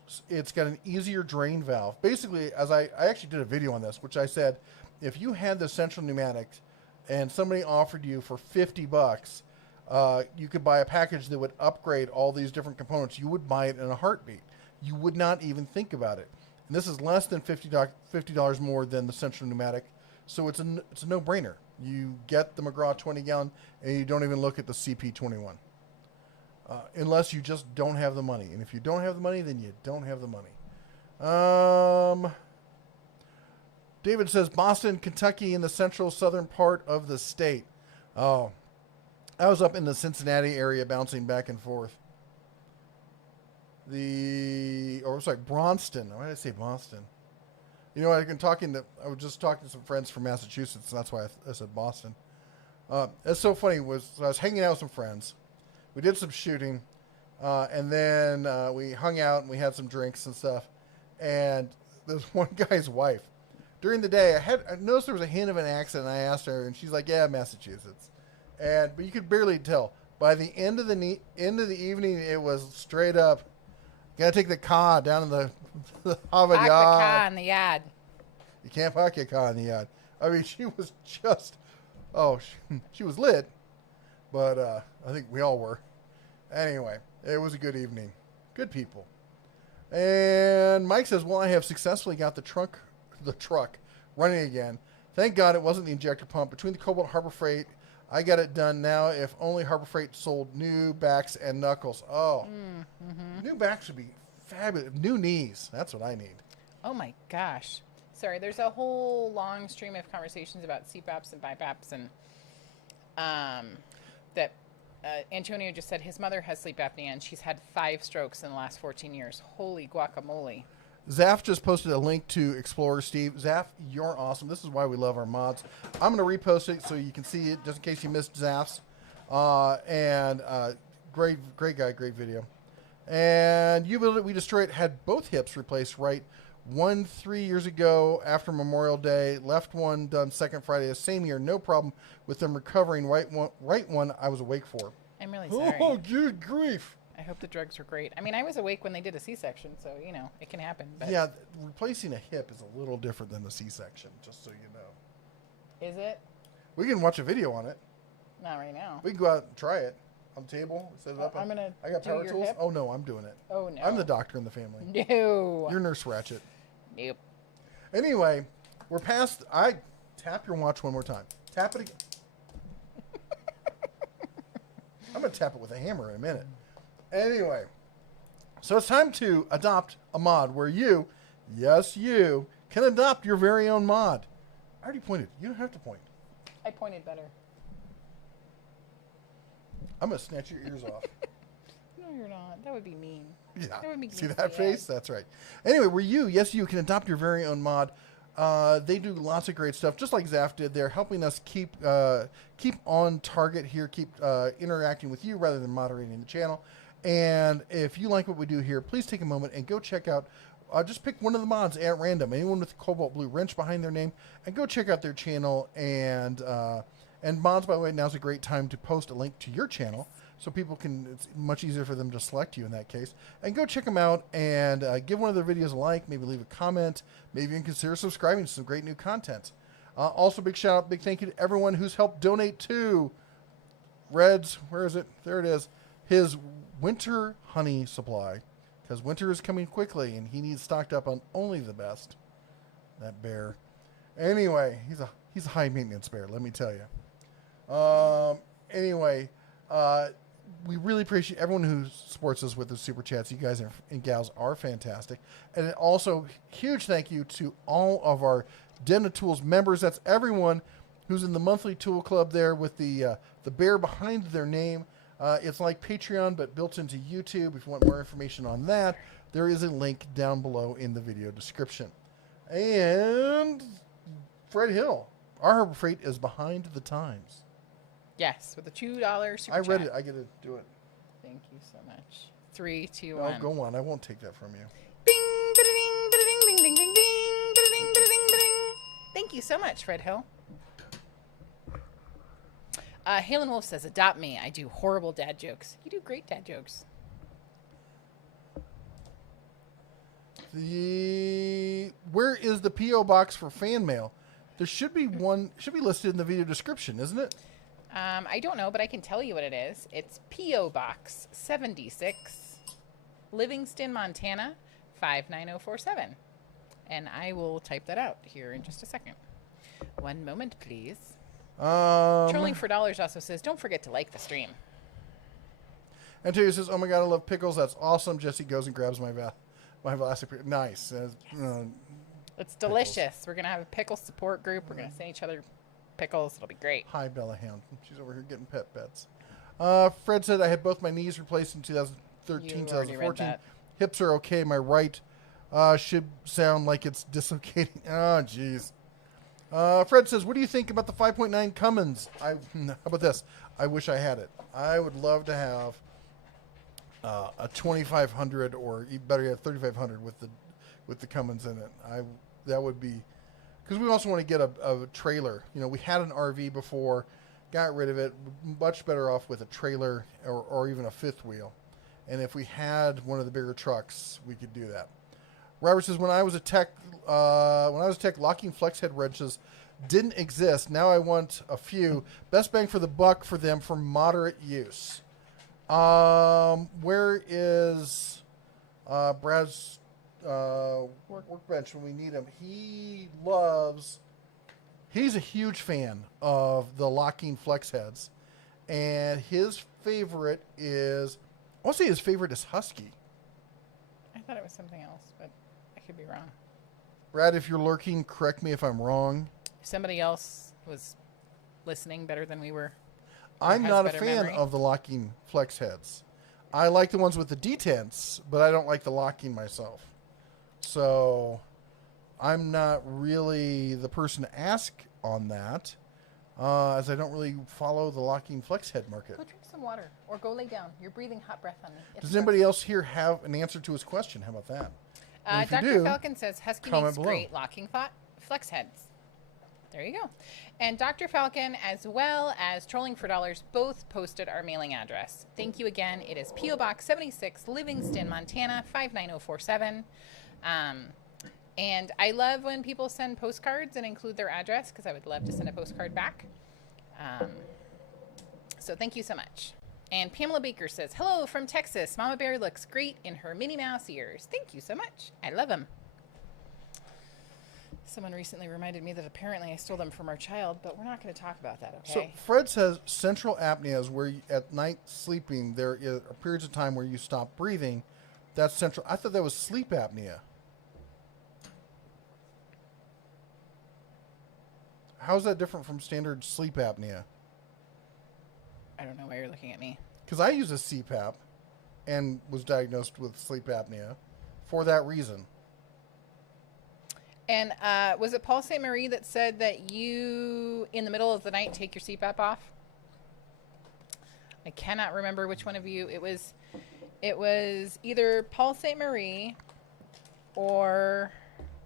got an easier drain valve. Basically, as I actually did a video on this, which I said, if you had the Central Pneumatics and somebody offered you for $50, you could buy a package that would upgrade all these different components. You would buy it in a heartbeat. You would not even think about it. And this is less than $50 more than the Central Pneumatic. So it's a no-brainer. You get the McGraw 20-gallon, and you don't even look at the CP21. Unless you just don't have the money. And if you don't have the money, then you don't have the money. David says, Boston, Kentucky, in the central southern part of the state. Oh, I was up in the Cincinnati area bouncing back and forth. Braunston. Why did I say Boston? You know, I was just talking to some friends from Massachusetts, and that's why I said Boston. It's so funny. I was hanging out with some friends. We did some shooting, and then we hung out and we had some drinks and stuff. And there's one guy's wife. During the day, I noticed there was a hint of an accent, and I asked her, and she's like, "Yeah, Massachusetts." But you could barely tell. By the end of the evening, it was straight up. Gotta take the car down in the Harvard Park yard. the car in the yard. You can't park your car in the yard. I mean, she was just, she was lit, but I think we all were. Anyway, it was a good evening. Good people. And Mike says, well, I have successfully got the truck running again. Thank God it wasn't the injector pump. Between the Cobalt Harbor Freight, I got it done now. If only Harbor Freight sold new backs and knuckles. Oh, new backs would be fabulous. New knees. That's what I need. Oh my gosh. Sorry, there's a whole long stream of conversations about CPAPs and BiPAPs, and that Antonio just said his mother has sleep apnea and she's had 5 strokes in the last 14 years. Holy guacamole. Zaf just posted a link to Explorer Steve. Zaf, you're awesome. This is why we love our mods. I'm going to repost it so you can see it, just in case you missed Zaf's. Great guy, great video. And You Build It, We Destroy It had both hips replaced right. One 3 years ago after Memorial Day. Left one done second Friday the same year. No problem with them recovering. Right one I was awake for. I'm really sorry. Oh, good grief. I hope the drugs were great. I mean, I was awake when they did a C-section, so, it can happen. But Yeah, replacing a hip is a little different than the C-section, just so you know. Is it? We can watch a video on it. Not right now. We can go out and try it on the table. Set it up. I'm gonna I got do power your tools. hip? Oh no, I'm doing it. Oh, no. I'm the doctor in the family. No. You're Nurse Ratchet. Nope. Anyway, we're past. I tap your watch one more time. Tap it again. I'm gonna tap it with a hammer in a minute. Anyway, so it's time to adopt a mod where you, yes you, can adopt your very own mod. I already pointed. You don't have to point. I pointed better. I'm gonna snatch your ears off. No, you're not. That would be mean. Yeah. That would make me See that sad. face? That's right. Anyway, where you, yes, you can adopt your very own mod. They do lots of great stuff, just like Zaf did. They're helping us keep on target here, keep interacting with you rather than moderating the channel. And if you like what we do here, please take a moment and go check out. Just pick one of the mods at random, anyone with a cobalt blue wrench behind their name, and go check out their channel. And mods, by the way, now's a great time to post a link to your channel so people can. It's much easier for them to select you in that case. And go check them out and give one of their videos a like. Maybe leave a comment. Maybe even consider subscribing to some great new content. Also, big shout out, big thank you to everyone who's helped donate to Red's. Where is it? There it is. His winter honey supply. Because winter is coming quickly, and he needs stocked up on only the best. That bear. Anyway, he's a high maintenance bear. Let me tell you. Anyway, we really appreciate everyone who supports us with the super chats. You guys and gals are fantastic, and also huge thank you to all of our Den of Tools members. That's everyone who's in the monthly tool club there with the bear behind their name. It's like Patreon, but built into YouTube. If you want more information on that, there is a link down below in the video description. And Fred Hill, our Harbor Freight is behind the times. Yes, with a $2 super I read chat. it. I get to do it. Thank you so much. 3, 2, Oh, 1. go on. I won't take that from you. Bing, ba-da-ding, ba-da-ding, ding, ding, ding, ding, ba-da-ding, ba-da-ding, ba-ding. Thank you so much, Fred Hill. Halen Wolf says, adopt me. I do horrible dad jokes. You do great dad jokes. Where is the P.O. box for fan mail? There should be one. Should be listed in the video description, isn't it? I don't know, but I can tell you what it is. It's P.O. Box 76, Livingston, Montana, 59047. And I will type that out here in just a second. One moment, please. Trolling for Dollars also says, don't forget to like the stream. Antonio says, oh my God, I love pickles. That's awesome. Jesse goes and grabs my Vlasic. Nice. It's delicious. We're going to have a pickle support group. We're going to send each other pickles. It'll be great. Hi, Bella Hound. She's over here getting pets. Fred said, I had both my knees replaced in 2013, 2014. Hips are okay. My right should sound like it's dislocating. Oh, jeez. Fred says, what do you think about the 5.9 Cummins? How about this? I wish I had it. I would love to have a 2500 or better yet 3500 with the Cummins in it. That would be, because we also want to get a trailer. You know, we had an RV before, got rid of it. Much better off with a trailer or even a fifth wheel. And if we had one of the bigger trucks, we could do that. Robert says, when I was a tech, locking flex head wrenches didn't exist. Now I want a few. Best bang for the buck for them for moderate use. Where is Brad's workbench when we need him? He's a huge fan of the locking flex heads, and his favorite is, I want to say his favorite is Husky. I thought it was something else, but I could be wrong. Brad, if you're lurking, correct me if I'm wrong. If somebody else was listening better than we were. I'm not a fan of the locking flex heads. I like the ones with the detents, but I don't like the locking myself. So I'm not really the person to ask on that, as I don't really follow the locking flex head market. Go drink some water or go lay down. You're breathing hot breath on me. Does anybody else here have an answer to his question? How about that? Dr. Falcon says Husky makes great locking flex heads. There you go. And Dr. Falcon, as well as Trolling for Dollars, both posted our mailing address. Thank you again. It is P.O. Box 76, Livingston, Montana, 59047. And I love when people send postcards and include their address, because I would love to send a postcard back. So thank you so much. And Pamela Baker says, hello from Texas. Mama Bear looks great in her Minnie Mouse ears. Thank you so much. I love them. Someone recently reminded me that apparently I stole them from our child, but we're not going to talk about that, okay? So Fred says central apnea is where at night sleeping, there are periods of time where you stop breathing. That's central. I thought that was sleep apnea. How is that different from standard sleep apnea? I don't know why you're looking at me. Because I use a CPAP and was diagnosed with sleep apnea for that reason. And was it Paul St. Marie that said that you, in the middle of the night, take your CPAP off? I cannot remember which one of you. It It was either Paul St. Marie or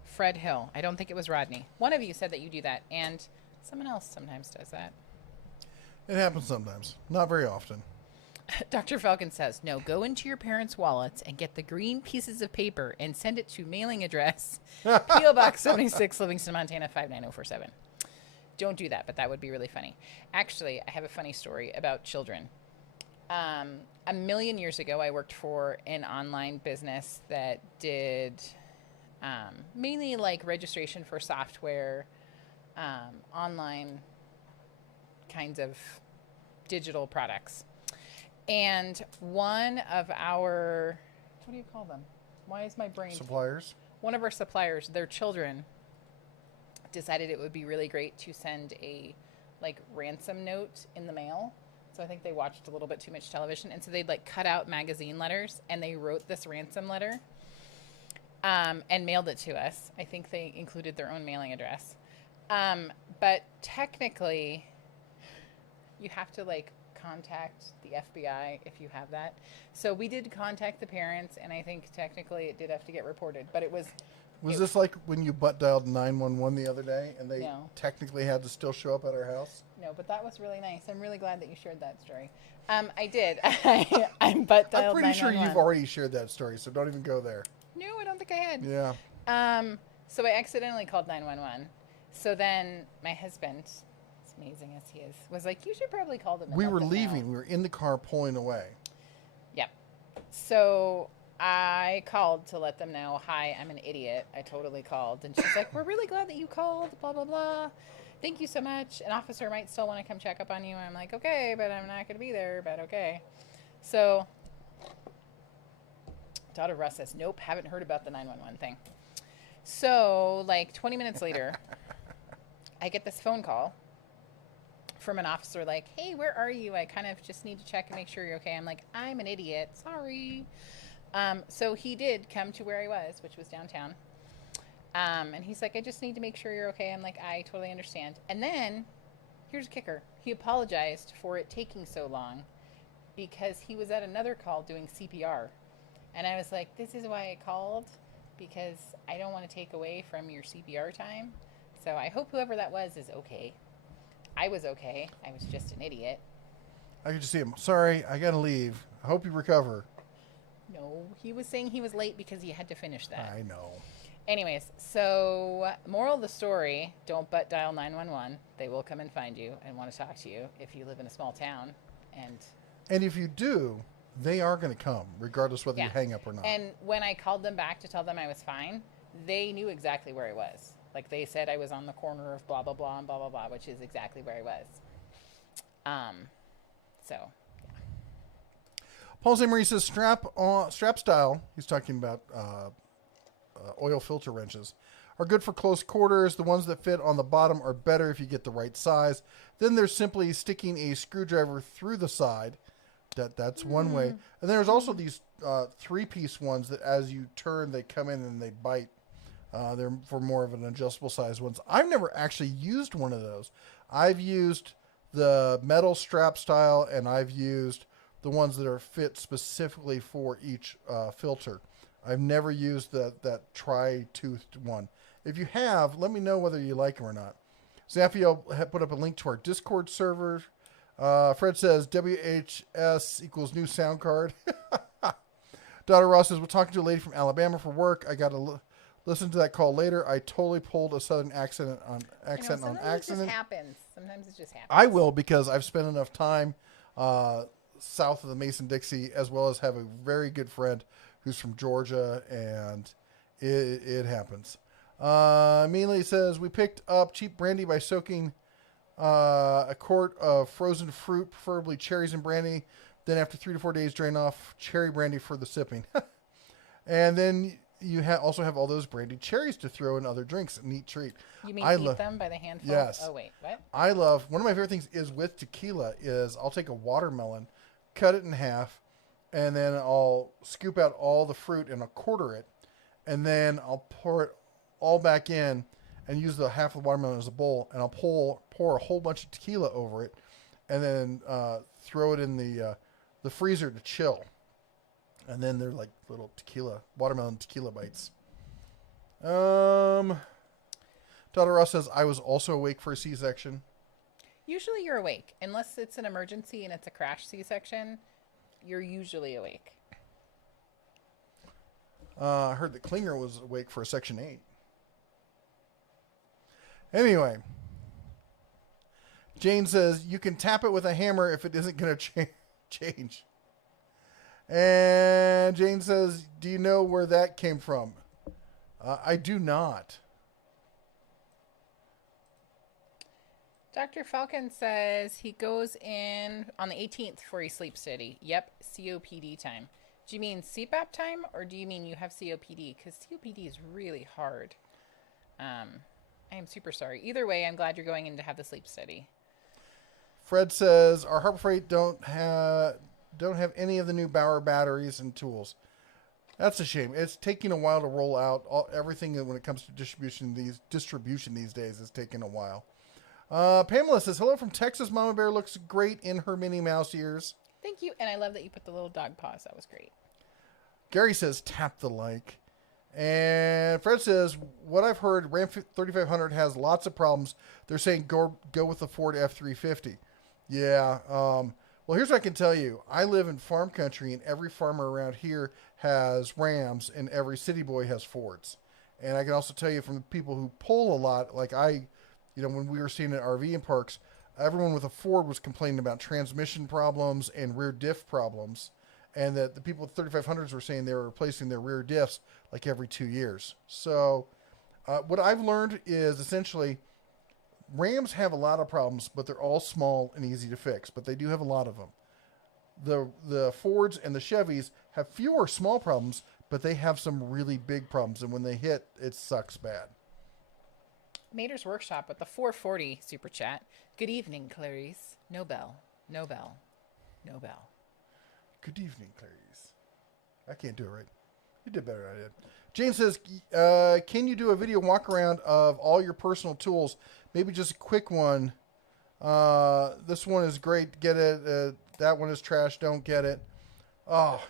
Fred Hill. I don't think it was Rodney. One of you said that you do that, and someone else sometimes does that. It happens sometimes. Not very often. Dr. Falcon says, no, go into your parents' wallets and get the green pieces of paper and send it to mailing address P.O. Box 76, Livingston, Montana 59047. Don't do that, but that would be really funny. Actually, I have a funny story about children. A million years ago, I worked for an online business that did mainly like registration for software, online kinds of digital products. And one of our, what do you call them? Why is my brain? Suppliers? One of our suppliers, their children decided it would be really great to send a like ransom note in the mail. So I think they watched a little bit too much television. And so they'd like cut out magazine letters and they wrote this ransom letter and mailed it to us. I think they included their own mailing address. But technically, you have to like contact the FBI if you have that. So we did contact the parents, and I think technically it did have to get reported. But it was... Was this like when you butt dialed 911 the other day and they No. technically had to still show up at our house? No, but that was really nice. I'm really glad that you shared that story. I did. I'm butt dialed 911. I'm pretty sure you've already shared that story, so don't even go there. No, I don't think I had. Yeah. So I accidentally called 911. So then my husband, as amazing as he is, was like, you should probably call them. And We let were them know." leaving. We were in the car pulling away. Yep. So I called to let them know, hi, I'm an idiot. I totally called. And she's like, we're really glad that you called, blah, blah, blah. Thank you so much. An officer might still want to come check up on you. And I'm like, okay, but I'm not going to be there, but okay. So daughter Russ says, nope, haven't heard about the 911 thing. So like 20 minutes later, I get this phone call from an officer like, hey, where are you? I kind of just need to check and make sure you're okay. I'm like, I'm an idiot. Sorry. So he did come to where I was, which was downtown. And he's like, I just need to make sure you're okay. I'm like, I totally understand. And then here's a kicker. He apologized for it taking so long because he was at another call doing CPR. And I was like, this is why I called, because I don't want to take away from your CPR time. So I hope whoever that was is okay. I was okay. I was just an idiot. I could just see him. Sorry, I got to leave. I hope you recover. No, he was saying he was late because he had to finish that. I know. Anyways, so moral of the story, don't butt dial 911. They will come and find you and want to talk to you if you live in a small town. And if you do, they are going to come, regardless whether you hang up or not. And when I called them back to tell them I was fine, they knew exactly where I was. Like they said I was on the corner of blah, blah, blah, and blah, blah, blah, which is exactly where I was. So, yeah. Paul St. Marie says strap style. He's talking about oil filter wrenches. Are good for close quarters. The ones that fit on the bottom are better if you get the right size. Then there's simply sticking a screwdriver through the side. That's one way. And there's also these 3-piece ones that as you turn, they come in and they bite. They're for more of an adjustable size ones. I've never actually used one of those. I've used the metal strap style, and I've used the ones that are fit specifically for each filter. I've never used that tri-toothed one. If you have, let me know whether you like them or not. Zappiel put up a link to our Discord server. Fred says WHS equals new sound card. Daughter Ross says, we're talking to a lady from Alabama for work. I got to listen to that call later. I totally pulled a southern accent on accident. Sometimes it just happens. Sometimes it just happens. I will, because I've spent enough time south of the Mason-Dixie, as well as have a very good friend who's from Georgia, and it happens. Amelia says, we picked up cheap brandy by soaking a quart of frozen fruit, preferably cherries and brandy. Then after 3 to 4 days, drain off cherry brandy for the sipping. And then you also have all those brandied cherries to throw in other drinks. A neat treat. You mean eat them by the handful? Yes. Oh, wait, what? I love, one of my favorite things is with tequila is I'll take a watermelon, cut it in half, and then I'll scoop out all the fruit and I'll quarter it. And then I'll pour it all back in and use the half of the watermelon as a bowl. And I'll pour a whole bunch of tequila over it and then throw it in the freezer to chill. And then they're like little watermelon tequila bites. Daughter Ross says, I was also awake for a C-section. Usually you're awake. Unless it's an emergency and it's a crash C-section, you're usually awake. I heard that Klinger was awake for a Section 8. Anyway. Jane says, you can tap it with a hammer if it isn't going to change. And Jane says, do you know where that came from? I do not. Dr. Falcon says he goes in on the 18th for a sleep study. Yep, COPD time. Do you mean CPAP time, or do you mean you have COPD? Because COPD is really hard. I am super sorry. Either way, I'm glad you're going in to have the sleep study. Fred says, our Harbor Freight don't have any of the new Bauer batteries and tools. That's a shame. It's taking a while to roll out. Everything when it comes to distribution these days is taking a while. Pamela says, hello from Texas. Mama Bear looks great in her Minnie Mouse ears. Thank you. And I love that you put the little dog paws. That was great. Gary says, tap the like. And Fred says, what I've heard, Ram 3500 has lots of problems. They're saying go with the Ford F350. Yeah. Well, here's what I can tell you. I live in farm country, and every farmer around here has Rams, and every city boy has Fords. And I can also tell you from the people who pull a lot, like when we were seeing at RV in parks, everyone with a Ford was complaining about transmission problems and rear diff problems, and that the people with 3500s were saying they were replacing their rear diffs like every 2 years. So what I've learned is essentially Rams have a lot of problems, but they're all small and easy to fix, but they do have a lot of them. The Fords and the Chevys have fewer small problems, but they have some really big problems, and when they hit, it sucks bad. Mater's Workshop with the 440 super chat. Good evening, Clarice. No bell. No bell. No bell. Good evening, Clarice. I can't do it right. You did better than I did. Jane says, can you do a video walk around of all your personal tools? Maybe just a quick one. This one is great. Get it. That one is trash. Don't get it. Oh.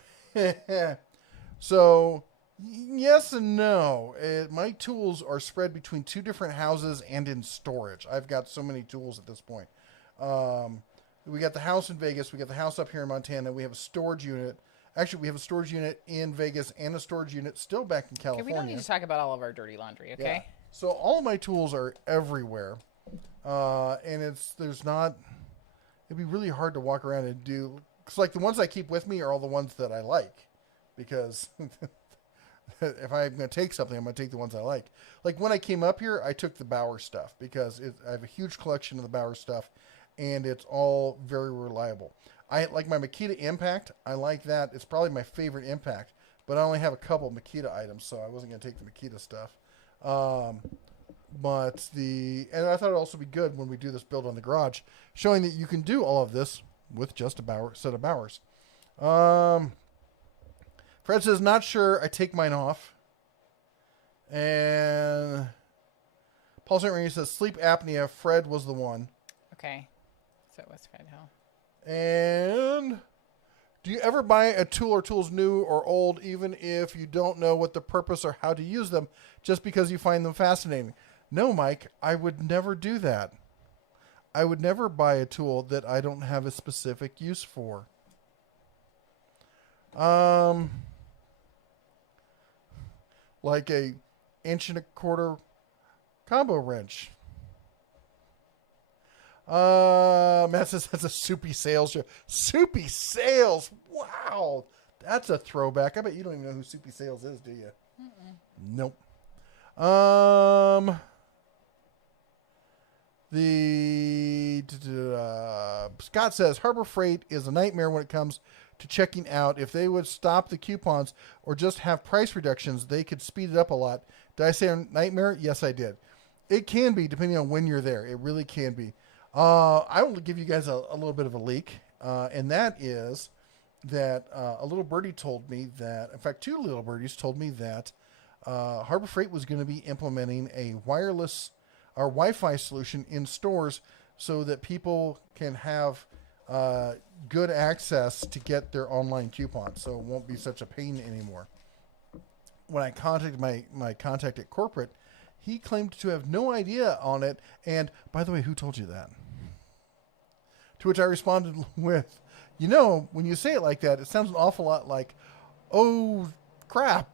So, yes and no. My tools are spread between 2 different houses and in storage. I've got so many tools at this point. We got the house in Vegas. We got the house up here in Montana. We have a storage unit. Actually, we have a storage unit in Vegas and a storage unit still back in California. Okay, we don't need to talk about all of our dirty laundry, okay? Yeah. So all of my tools are everywhere. And it'd be really hard to walk around and do. Cause like the ones I keep with me are all the ones that I like, because if I'm going to take something, I'm going to take the ones I like. Like when I came up here, I took the Bauer stuff because I have a huge collection of the Bauer stuff, and it's all very reliable. I like my Makita Impact. I like that. It's probably my favorite Impact, but I only have a couple Makita items, so I wasn't going to take the Makita stuff. And I thought it'd also be good when we do this build on the garage, showing that you can do all of this with just a set of Bauers. Fred says, not sure. I take mine off. And Paul St. Rene says, sleep apnea. Fred was the one. Okay. So it was Fred Hill. And do you ever buy a tool or tools new or old, even if you don't know what the purpose or how to use them, just because you find them fascinating? No, Mike, I would never do that. I would never buy a tool that I don't have a specific use for. Like a 1.25 inch combo wrench. Matt says that's a Soupy Sales show. Soupy Sales! Wow! That's a throwback. I bet you don't even know who Soupy Sales is, do you? Nope. Scott says Harbor Freight is a nightmare when it comes to checking out. If they would stop the coupons or just have price reductions, they could speed it up a lot. Did I say a nightmare? Yes, I did. It can be, depending on when you're there. It really can be. I will give you guys a little bit of a leak, and that is that a little birdie told me that, in fact, 2 little birdies told me that Harbor Freight was going to be implementing a wireless or Wi-Fi solution in stores so that people can have good access to get their online coupons, so it won't be such a pain anymore. When I contacted my contact at corporate, he claimed to have no idea on it. And by the way, who told you that? To which I responded with, when you say it like that, it sounds an awful lot like, oh, crap.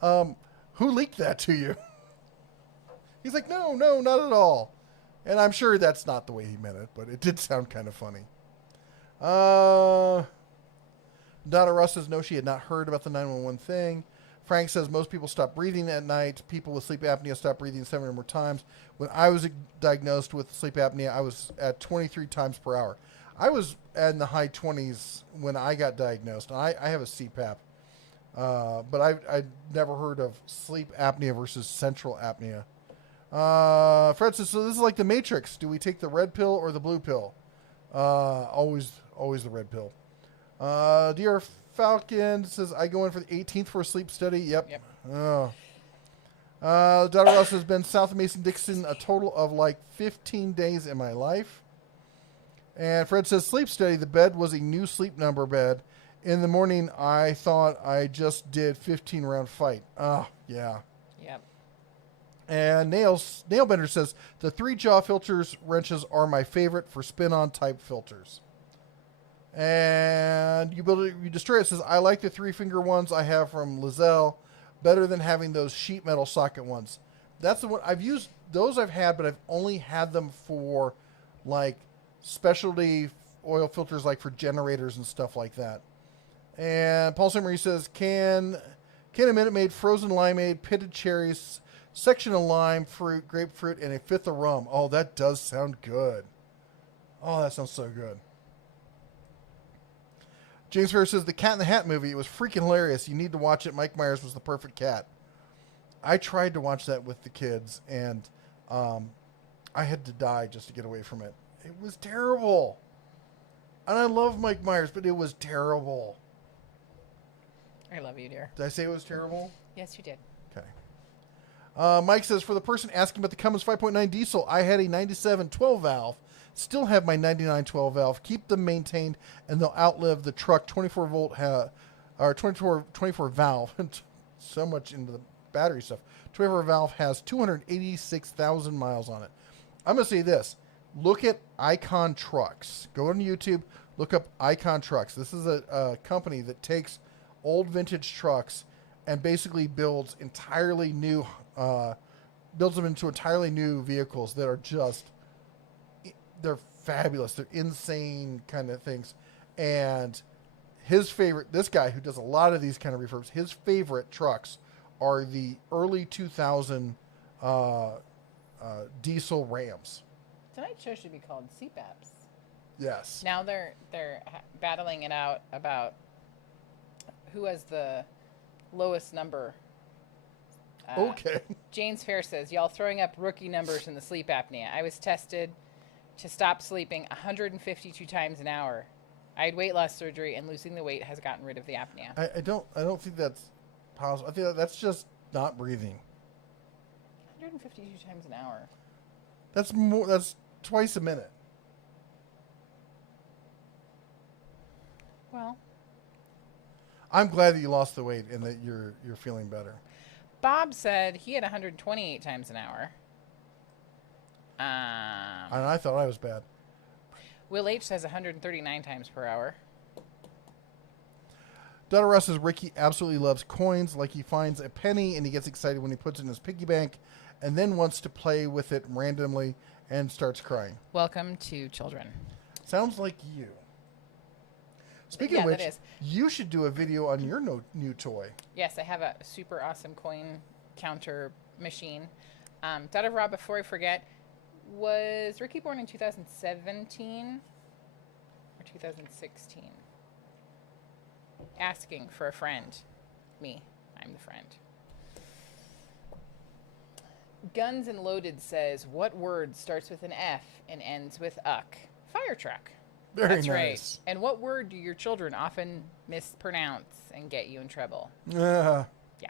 Who leaked that to you? He's like, no, not at all. And I'm sure that's not the way he meant it, but it did sound kind of funny. Donna Russ says, no, she had not heard about the 911 thing. Frank says most people stop breathing at night. People with sleep apnea stop breathing 7 or more times. When I was diagnosed with sleep apnea, I was at 23 times per hour. I was in the high 20s when I got diagnosed. I have a CPAP, but I've never heard of sleep apnea versus central apnea. Fred says, so this is like the Matrix. Do we take the red pill or the blue pill? Always the red pill. Dear Falcon says, I go in for the 18th for a sleep study. Yep. Oh. Donna Ross has been south of Mason-Dixon a total of like 15 days in my life. And Fred says, sleep study. The bed was a new sleep number bed. In the morning, I thought I just did 15-round fight. Oh, yeah. Yep. And Nailbender says, the 3-jaw filters wrenches are my favorite for spin-on type filters. And You Destroy It says, I like the 3-finger ones I have from Lizelle better than having those sheet metal socket ones. That's the one I've used. Those I've had, but I've only had them for like specialty oil filters, like for generators and stuff like that. And Paul Simery says, can a Minute Maid frozen limeade, pitted cherries, section of lime fruit, grapefruit, and a fifth of rum. Oh, that does sound good. Oh, that sounds so good. James Ferris says, the Cat in the Hat movie, it was freaking hilarious. You need to watch it. Mike Myers was the perfect cat. I tried to watch that with the kids, and I had to die just to get away from it. It was terrible. And I love Mike Myers, but it was terrible. I love you, dear. Did I say it was terrible? Yes, you did. Okay. Mike says, for the person asking about the Cummins 5.9 diesel, I had a 97 12 valve. Still have my 99 12 valve. Keep them maintained, and they'll outlive the truck 24 volt or 24 valve. So much into the battery stuff. 24 valve has 286,000 miles on it. I'm going to say this. Look at Icon Trucks. Go on YouTube. Look up Icon Trucks. This is a company that takes old vintage trucks and basically builds entirely new, builds them into entirely new vehicles that are just, they're fabulous. They're insane kind of things. And his favorite, this guy who does a lot of these kind of refurbs, his favorite trucks are the early 2000 diesel Rams. Tonight's show should be called CPAPs. Yes. Now they're battling it out about who has the lowest number. Okay. James Fair says, y'all throwing up rookie numbers in the sleep apnea. I was tested to stop sleeping 152 times an hour. I had weight loss surgery, and losing the weight has gotten rid of the apnea. I don't think that's possible. I think that's just not breathing. 152 times an hour. That's more. That's twice a minute. Well, I'm glad that you lost the weight and that you're feeling better. Bob said he had 128 times an hour. And I thought I was bad. Will H says 139 times per hour. Donna Russ says Ricky absolutely loves coins. Like he finds a penny and he gets excited when he puts it in his piggy bank and then wants to play with it randomly and starts crying. Welcome to children. Sounds like you. Speaking of Yeah, which, that is. you should do a video on your new toy. Yes, I have a super awesome coin counter machine. Dada Rob, before I forget, was Ricky born in 2017 or 2016? Asking for a friend. Me. I'm the friend. Guns and Loaded says, what word starts with an F and ends with uck? Fire truck. Very That's nice. right. And what word do your children often mispronounce and get you in trouble? Yeah. Yeah.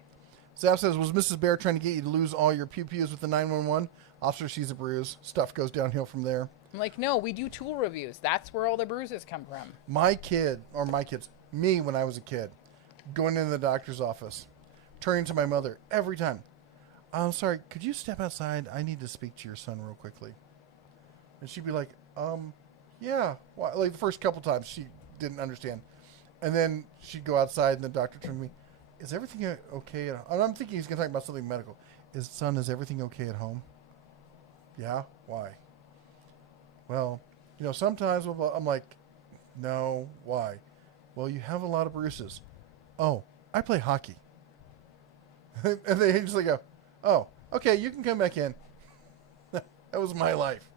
Zap says, was Mrs. Bear trying to get you to lose all your pew-pews with the 911? Officer sees a bruise. Stuff goes downhill from there. I'm like, no, we do tool reviews. That's where all the bruises come from. My kids, me when I was a kid, going into the doctor's office, turning to my mother every time. I'm sorry, could you step outside? I need to speak to your son real quickly. And she'd be like, yeah. Why? Like the first couple times she didn't understand. And then she'd go outside and the doctor turned to me, is everything okay at home? And I'm thinking he's going to talk about something medical. Is everything okay at home? Yeah? Why? Well, sometimes I'm like, no, why? Well, you have a lot of bruises. Oh, I play hockey. And they just like go, oh, okay, you can come back in. That was my life.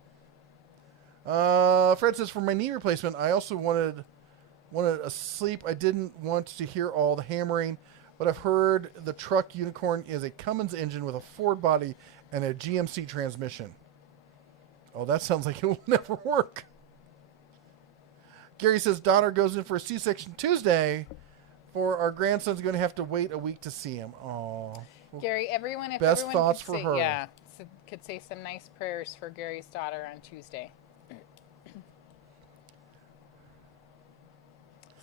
Fred says, for my knee replacement, I also wanted a sleep. I didn't want to hear all the hammering, but I've heard the truck Unicorn is a Cummins engine with a Ford body and a GMC transmission. Oh, that sounds like it will never work. Gary says, daughter goes in for a C-section Tuesday, for our grandson's going to have to wait a week to see him. Oh, Gary, if best everyone thoughts could for say, her. Yeah, could say some nice prayers for Gary's daughter on Tuesday.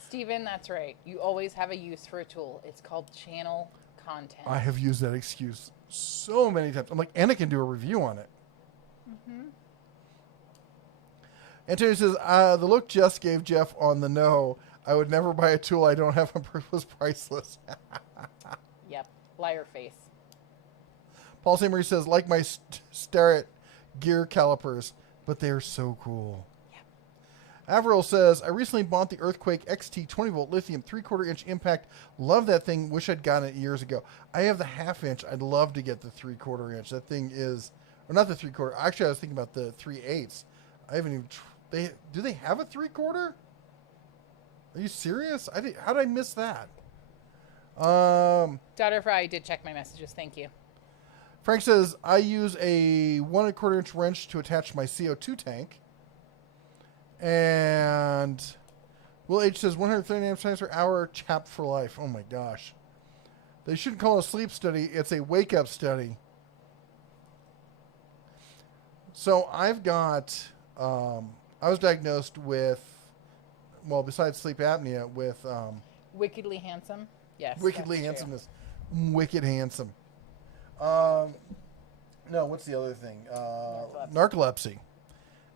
Steven, that's right. You always have a use for a tool. It's called channel content. I have used that excuse so many times. I'm like, Anna can do a review on it. Mm-hmm. Antonio says, the look Jess gave Jeff on the no, I would never buy a tool I don't have on purpose, was priceless. Yep. Liar face. Paul St. Marie says, like my Starrett gear calipers, but they are so cool. Yep. Avril says, I recently bought the Earthquake XT 20-volt lithium 3/4 inch impact. Love that thing. Wish I'd gotten it years ago. I have the 1/2 inch. I'd love to get the 3/4 inch. That thing is, or not the 3/4. Actually, I was thinking about the 3/8. I haven't even. Do they have a 3/4? Are you serious? How did I miss that? Daughter Fry did check my messages. Thank you. Frank says, I use a 1 1/4 inch wrench to attach my CO2 tank. And Will H says 130 amps per hour, chapped for life. Oh my gosh. They shouldn't call it a sleep study. It's a wake-up study. So I've got, I was diagnosed with, well, besides sleep apnea, with... Wickedly handsome? Yes. Wickedly that's handsomeness. Wicked handsome. No, what's the other thing? Narcolepsy.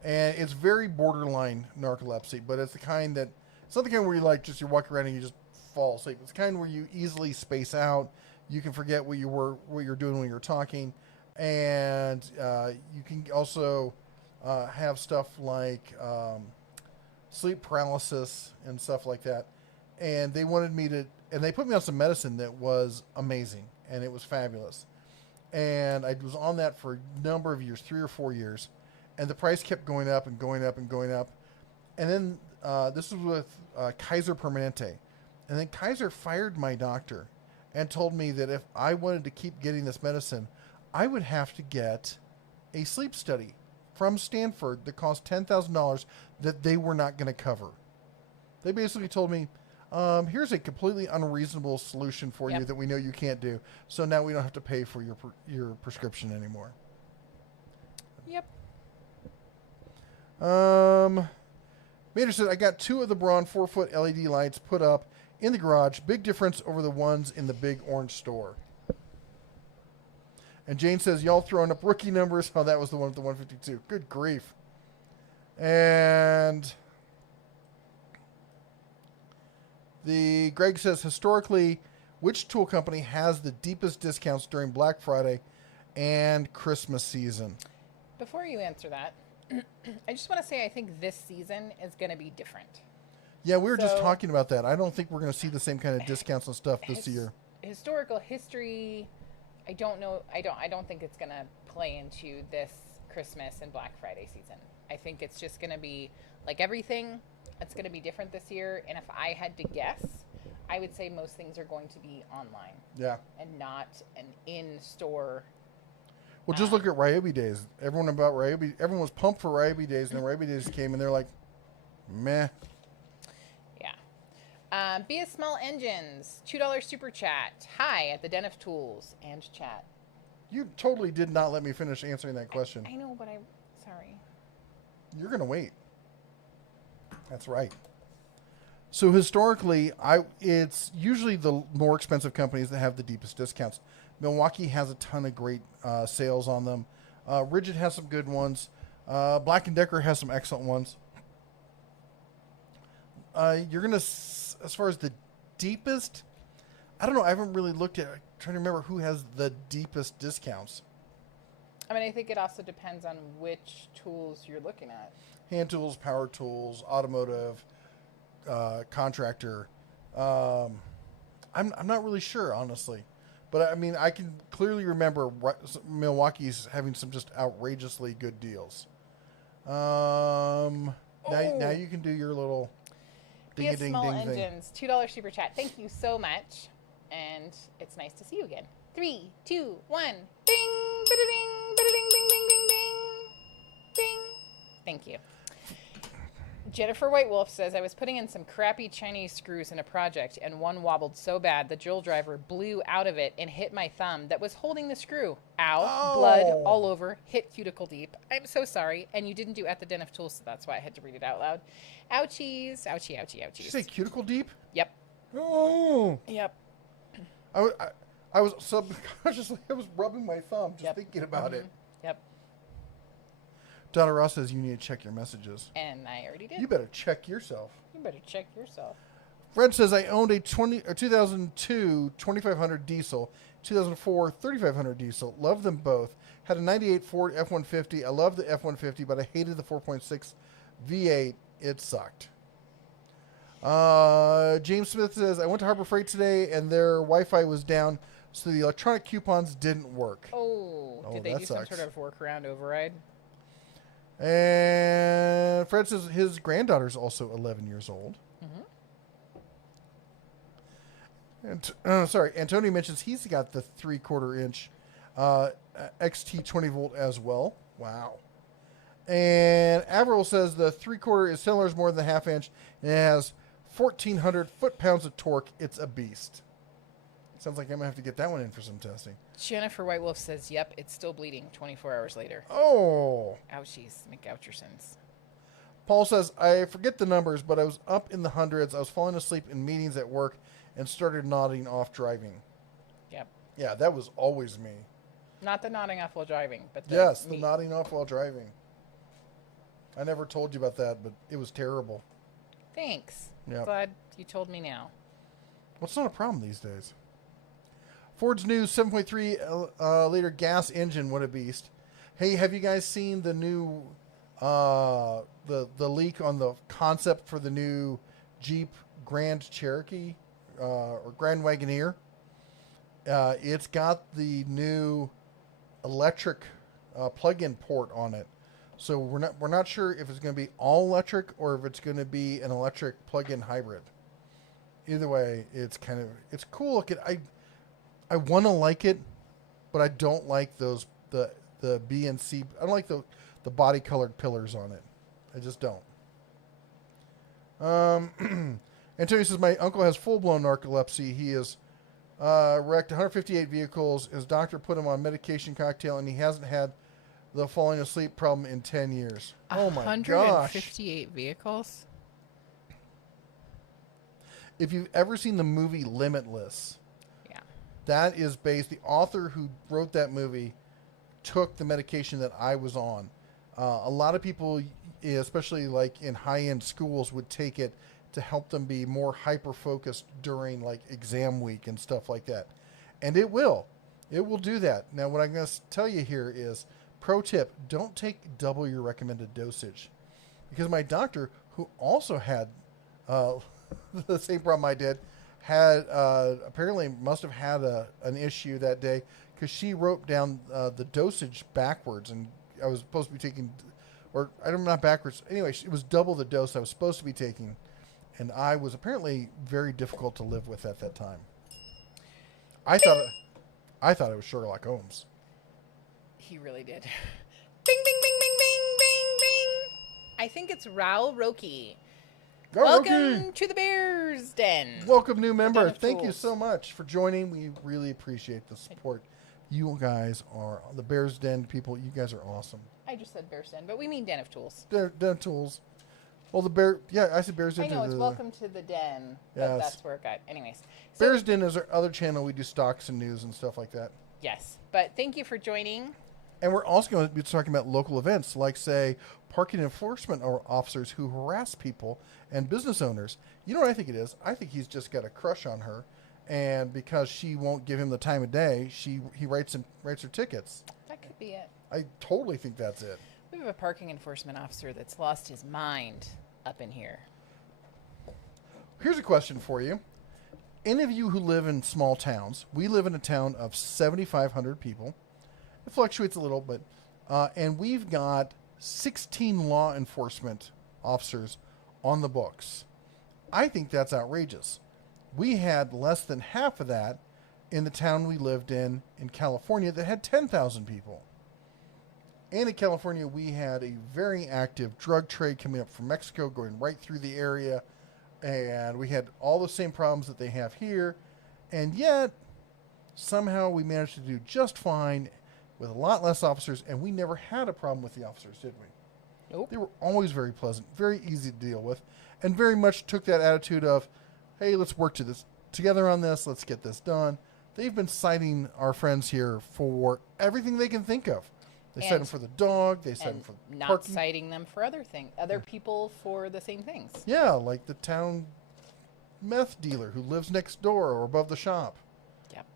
And it's very borderline narcolepsy, but it's the kind that, it's not the kind where you you're walking around and you just fall asleep. It's the kind where you easily space out. You can forget what you're doing when you're talking. And you can also have stuff like sleep paralysis and stuff like that. And they wanted me to, and they put me on some medicine that was amazing, and it was fabulous. And I was on that for a number of years, 3 or 4 years, and the price kept going up and going up and going up. And then this was with Kaiser Permanente. And then Kaiser fired my doctor and told me that if I wanted to keep getting this medicine, I would have to get a sleep study from Stanford that cost $10,000 that they were not going to cover. They basically told me, here's a completely unreasonable solution for you that we know you can't do. So now we don't have to pay for your prescription anymore. Yep. Mater said, I got 2 of the Braun 4-foot LED lights put up in the garage. Big difference over the ones in the big orange store. And Jane says, y'all throwing up rookie numbers. Oh, that was the one with the 152. Good grief. And Greg says, historically, which tool company has the deepest discounts during Black Friday and Christmas season? Before you answer that, I just want to say I think this season is going to be different. Yeah, we were just talking about that. I don't think we're going to see the same kind of discounts and stuff this year. Historical history, I don't know. I don't think it's going to play into this Christmas and Black Friday season. I think it's just going to be like everything. It's going to be different this year. And if I had to guess, I would say most things are going to be online. Yeah. And not an in-store. Well, just look at Ryobi Days. Everyone was pumped for Ryobi Days, and then Ryobi Days came, and they're like, meh. Yeah. Be a Small Engines, $2 super chat. Hi at the Den of Tools and chat. You totally did not let me finish answering that question. I know, but sorry. you're going to wait. That's right. So historically, it's usually the more expensive companies that have the deepest discounts. Milwaukee has a ton of great sales on them. Rigid has some good ones. Black & Decker has some excellent ones. You're going to, as far as the deepest, I don't know. I haven't really looked at, I'm trying to remember who has the deepest discounts. I mean, I think it also depends on which tools you're looking at. Hand tools, power tools, automotive, contractor. I'm not really sure, honestly. But, I mean, I can clearly remember Milwaukee's having some just outrageously good deals. Now you can do your little ding-a-ding-ding Small thing. Engines, $2 super chat. Thank you so much. And it's nice to see you again. 3, 2, 1. Ding, ba-da-ding, ba-da-ding, ding, ding, ding, ding. Ding. Thank you. Jennifer White Wolf says, I was putting in some crappy Chinese screws in a project, and one wobbled so bad the drill driver blew out of it and hit my thumb that was holding the screw. Ow. Oh. Blood all over, hit cuticle deep. I'm so sorry. And you didn't do at the Den of Tools, so that's why I had to read it out loud. Ouchies. Ouchie, ouchie, ouchies. Did you say cuticle deep? Yep. Oh. Yep. I was subconsciously, I was rubbing my thumb just Yep. thinking about it. Yep. Donna Ross says you need to check your messages. And I already did. You better check yourself. You better check yourself. Fred says I owned a 2002 2500 diesel, 2004 3500 diesel. Loved them both. Had a 98 Ford F-150. I loved the F-150, but I hated the 4.6 V8. It sucked. James Smith says I went to Harbor Freight today and their Wi-Fi was down, so the electronic coupons didn't work. Oh, did they that do sucks. some sort of workaround override? And Fred says his granddaughter's also 11 years old. And sorry, Antonio mentions he's got the 3/4 inch XT 20 volt as well. Wow. And Averill says the 3/4 is 10 dollars more than the half inch, and it has 1,400 foot-pounds of torque. It's a beast. Sounds like I'm gonna have to get that one in for some testing. Jennifer White Wolf says, yep, it's still bleeding 24 hours later. Oh. Ouchies, McOuchersons. Paul says, I forget the numbers, but I was up in the hundreds. I was falling asleep in meetings at work and started nodding off driving. Yep. Yeah, that was always me. Not the nodding off while driving, but the Yes, the me. nodding off while driving. I never told you about that, but it was terrible. Thanks. Yep. Glad you told me now. Well, it's not a problem these days. Ford's new 7.3 liter gas engine, what a beast. Hey, have you guys seen the new the leak on the concept for the new Jeep Grand Cherokee or Grand Wagoneer? It's got the new electric plug-in port on it. So we're not sure if it's going to be all electric or if it's going to be an electric plug-in hybrid. Either way, it's cool looking. I want to like it, but I don't like the B and C. I don't like the body colored pillars on it. I just don't. Antonio says my uncle has full blown narcolepsy. He is wrecked 158 vehicles. His doctor put him on medication cocktail, and he hasn't had the falling asleep problem in 10 years. Oh my gosh! 158 vehicles. If you've ever seen the movie Limitless. That is based, the author who wrote that movie took the medication that I was on. A lot of people, especially like in high-end schools, would take it to help them be more hyper-focused during like exam week and stuff like that. And it will do that. Now, what I'm going to tell you here is, pro tip, don't take double your recommended dosage. Because my doctor, who also had the same problem I did, had apparently must have had an issue that day because she wrote down the dosage backwards, and I was supposed to be taking, or I don't know, not backwards. Anyway, it was double the dose I was supposed to be taking, and I was apparently very difficult to live with at that time. I thought it was Sherlock Holmes. He really did. Bing, bing, bing, bing, bing, bing, bing. I think it's Raul Roki. Go, Welcome Roki! to the Bears Den. Welcome, new member. Den of Thank you Tools. so much for joining. We really appreciate the support You guys are the Bears Den people. You guys are awesome. I just said Bear's Den, but we mean Den of Tools. Den of Tools. Well, the Bear. Yeah, I said Bears Den. I know, it's Welcome to the Den, but Yes. that's where it got. Anyways. So, Bears Den is our other channel. We do stocks and news and stuff like that. yes. But thank you for joining. And we're also going to be talking about local events, like, say, parking enforcement officers who harass people and business owners. You know what I think it is? I think he's just got a crush on her, and because she won't give him the time of day, he writes her tickets. That could be it. I totally think that's it. We have a parking enforcement officer that's lost his mind up in here. Here's a question for you. Any of you who live in small towns, we live in a town of 7,500 people. It fluctuates a little, but and we've got 16 law enforcement officers on the books. I think that's outrageous. We had less than half of that in the town we lived in California that had 10,000 people. And in California, we had a very active drug trade coming up from Mexico, going right through the area. And we had all the same problems that they have here. And yet, somehow we managed to do just fine with a lot less officers. And we never had a problem with the officers, did we? Nope. They were always very pleasant, very easy to deal with, and very much took that attitude of, hey, let's work together on this. Let's get this done. They've been citing our friends here for everything they can think of. They cite them for the dog. They cite them for not parking. citing them for other people for the same things. Yeah, like the town meth dealer who lives next door or above the shop. Yep.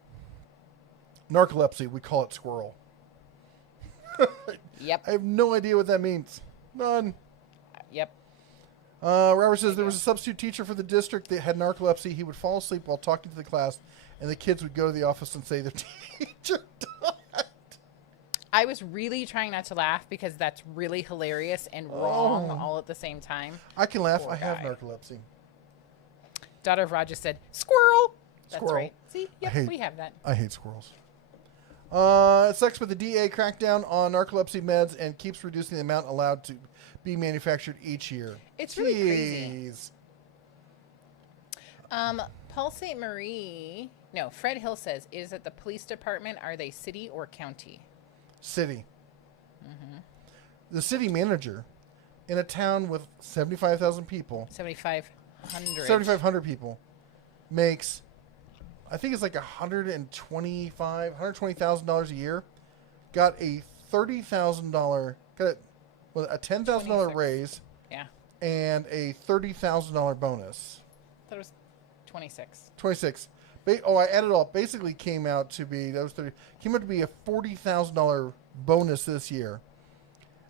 Narcolepsy, we call it squirrel. Yep. I have no idea what that means. None. Yep. Robert says there was a substitute teacher for the district that had narcolepsy. He would fall asleep while talking to the class, and the kids would go to the office and say their teacher died. I was really trying not to laugh because that's really hilarious and wrong all at the same time. I can laugh. Poor I have guy. narcolepsy. Daughter of Roger said, "Squirrel." That's Squirrel. right. See, yep, we have that. I hate squirrels. It sucks, but the DA cracked down on narcolepsy meds and keeps reducing the amount allowed to be manufactured each year. It's really crazy. Jeez. Paul St. Marie, no, Fred Hill says, is it the police department? Are they city or county? City. The city manager in a town with 75,000 people, 7,500 people, makes, I think it's like $120,000 a year. Got a $30,000, got a $10,000 raise, Yeah. and a $30,000 bonus. I thought it was 26. 26. I added all. Basically, came out to be that was 30. Came out to be a $40,000 bonus this year,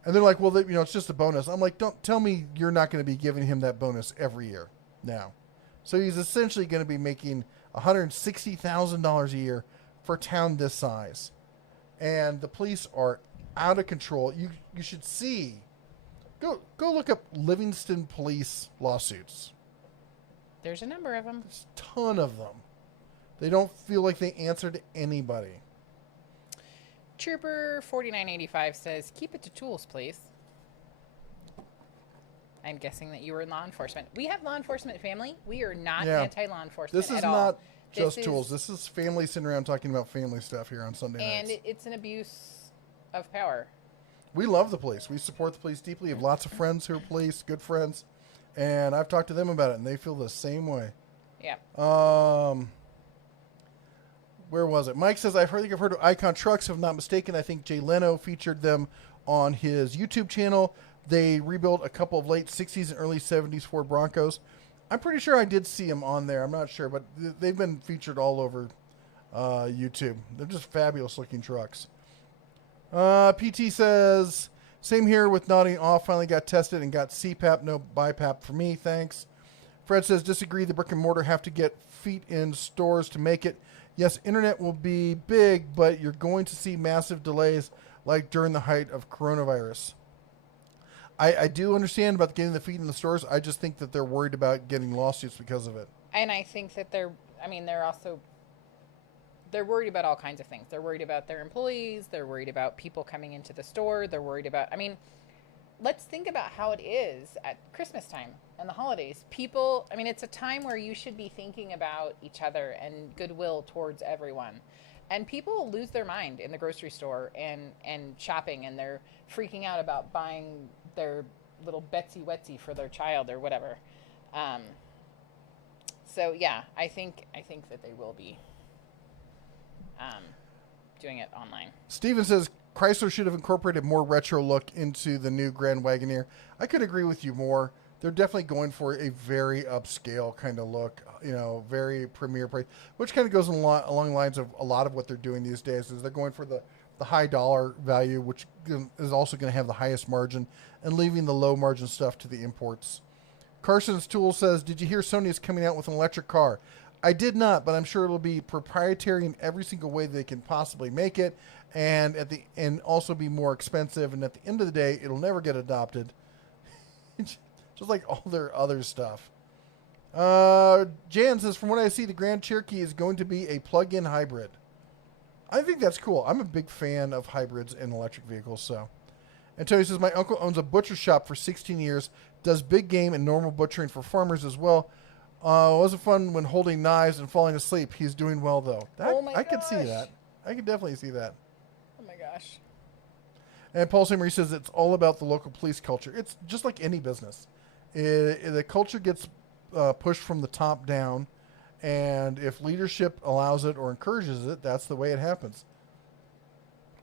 and they're like, "Well, it's just a bonus." I'm like, "Don't tell me you're not going to be giving him that bonus every year now." So he's essentially going to be making $160,000 a year for a town this size, and the police are out of control. You should see. Go look up Livingston police lawsuits. There's a number of them. There's a ton of them. They don't feel like they answer to anybody. Trooper 4985 says, keep it to tools, please. I'm guessing that you were in law enforcement. We have law enforcement family. We are not anti-law enforcement This is at all. not just tools. This is family sitting around talking about family stuff here on Sunday nights. And it's an abuse of power. We love the police. We support the police deeply. We have lots of friends who are police, good friends. And I've talked to them about it, and they feel the same way. Yeah. Where was it? Mike says, I've heard of Icon Trucks. If I'm not mistaken, I think Jay Leno featured them on his YouTube channel. They rebuilt a couple of late 60s and early 70s Ford Broncos. I'm pretty sure I did see them on there. I'm not sure, but they've been featured all over YouTube. They're just fabulous looking trucks. PT says, same here with nodding off. Finally got tested and got CPAP. No BiPAP for me, thanks. Fred says, disagree. The brick and mortar have to get feet in stores to make it. Yes, internet will be big, but you're going to see massive delays like during the height of coronavirus. I do understand about getting the feet in the stores. I just think that they're worried about getting lawsuits because of it. And I think that they're worried about all kinds of things. They're worried about their employees. They're worried about people coming into the store. They're worried about, let's think about how it is at Christmas time and the holidays. People, it's a time where you should be thinking about each other and goodwill towards everyone. And people lose their mind in the grocery store and shopping, and they're freaking out about buying their little Betsy Wetsy for their child or whatever. So yeah, I think that they will be doing it online. Steven says Chrysler should have incorporated more retro look into the new Grand Wagoneer. I could agree with you more. They're definitely going for a very upscale kind of look, very premier price, which kind of goes along the lines of a lot of what they're doing these days. Is they're going for the high dollar value, which is also going to have the highest margin, and leaving the low margin stuff to the imports. Carson's Tool says, "Did you hear Sony is coming out with an electric car?" I did not, but I'm sure it'll be proprietary in every single way they can possibly make it, and also be more expensive. And at the end of the day, it'll never get adopted, just like all their other stuff. Jan says, "From what I see, the Grand Cherokee is going to be a plug-in hybrid." I think that's cool. I'm a big fan of hybrids and electric vehicles. So, and Tony says, "My uncle owns a butcher shop for 16 years, does big game and normal butchering for farmers as well. Wasn't fun when holding knives and falling asleep. He's doing well, though." I could see that. I could definitely see that. Oh my gosh. And Paul Samery says it's all about the local police culture. It's just like any business. The culture gets pushed from the top down, and if leadership allows it or encourages it, that's the way it happens.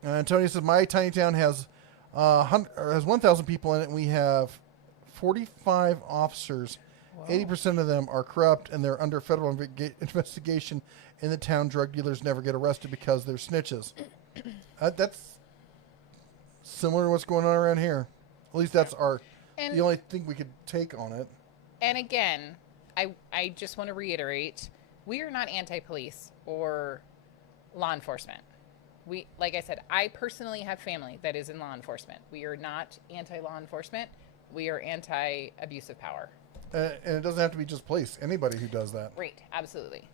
And Tony says, "My tiny town has 1,000 people in it, and we have 45 officers. Wow. 80% of them are corrupt, and they're under federal investigation. In the town, drug dealers never get arrested because they're snitches." That's similar to what's going on around here. At least that's the only thing we could take on it. And again, I just want to reiterate, we are not anti-police or law enforcement. Like I said, I personally have family that is in law enforcement. We are not anti-law enforcement. We are anti-abuse of power. And it doesn't have to be just police. Anybody who does that. Right. Absolutely.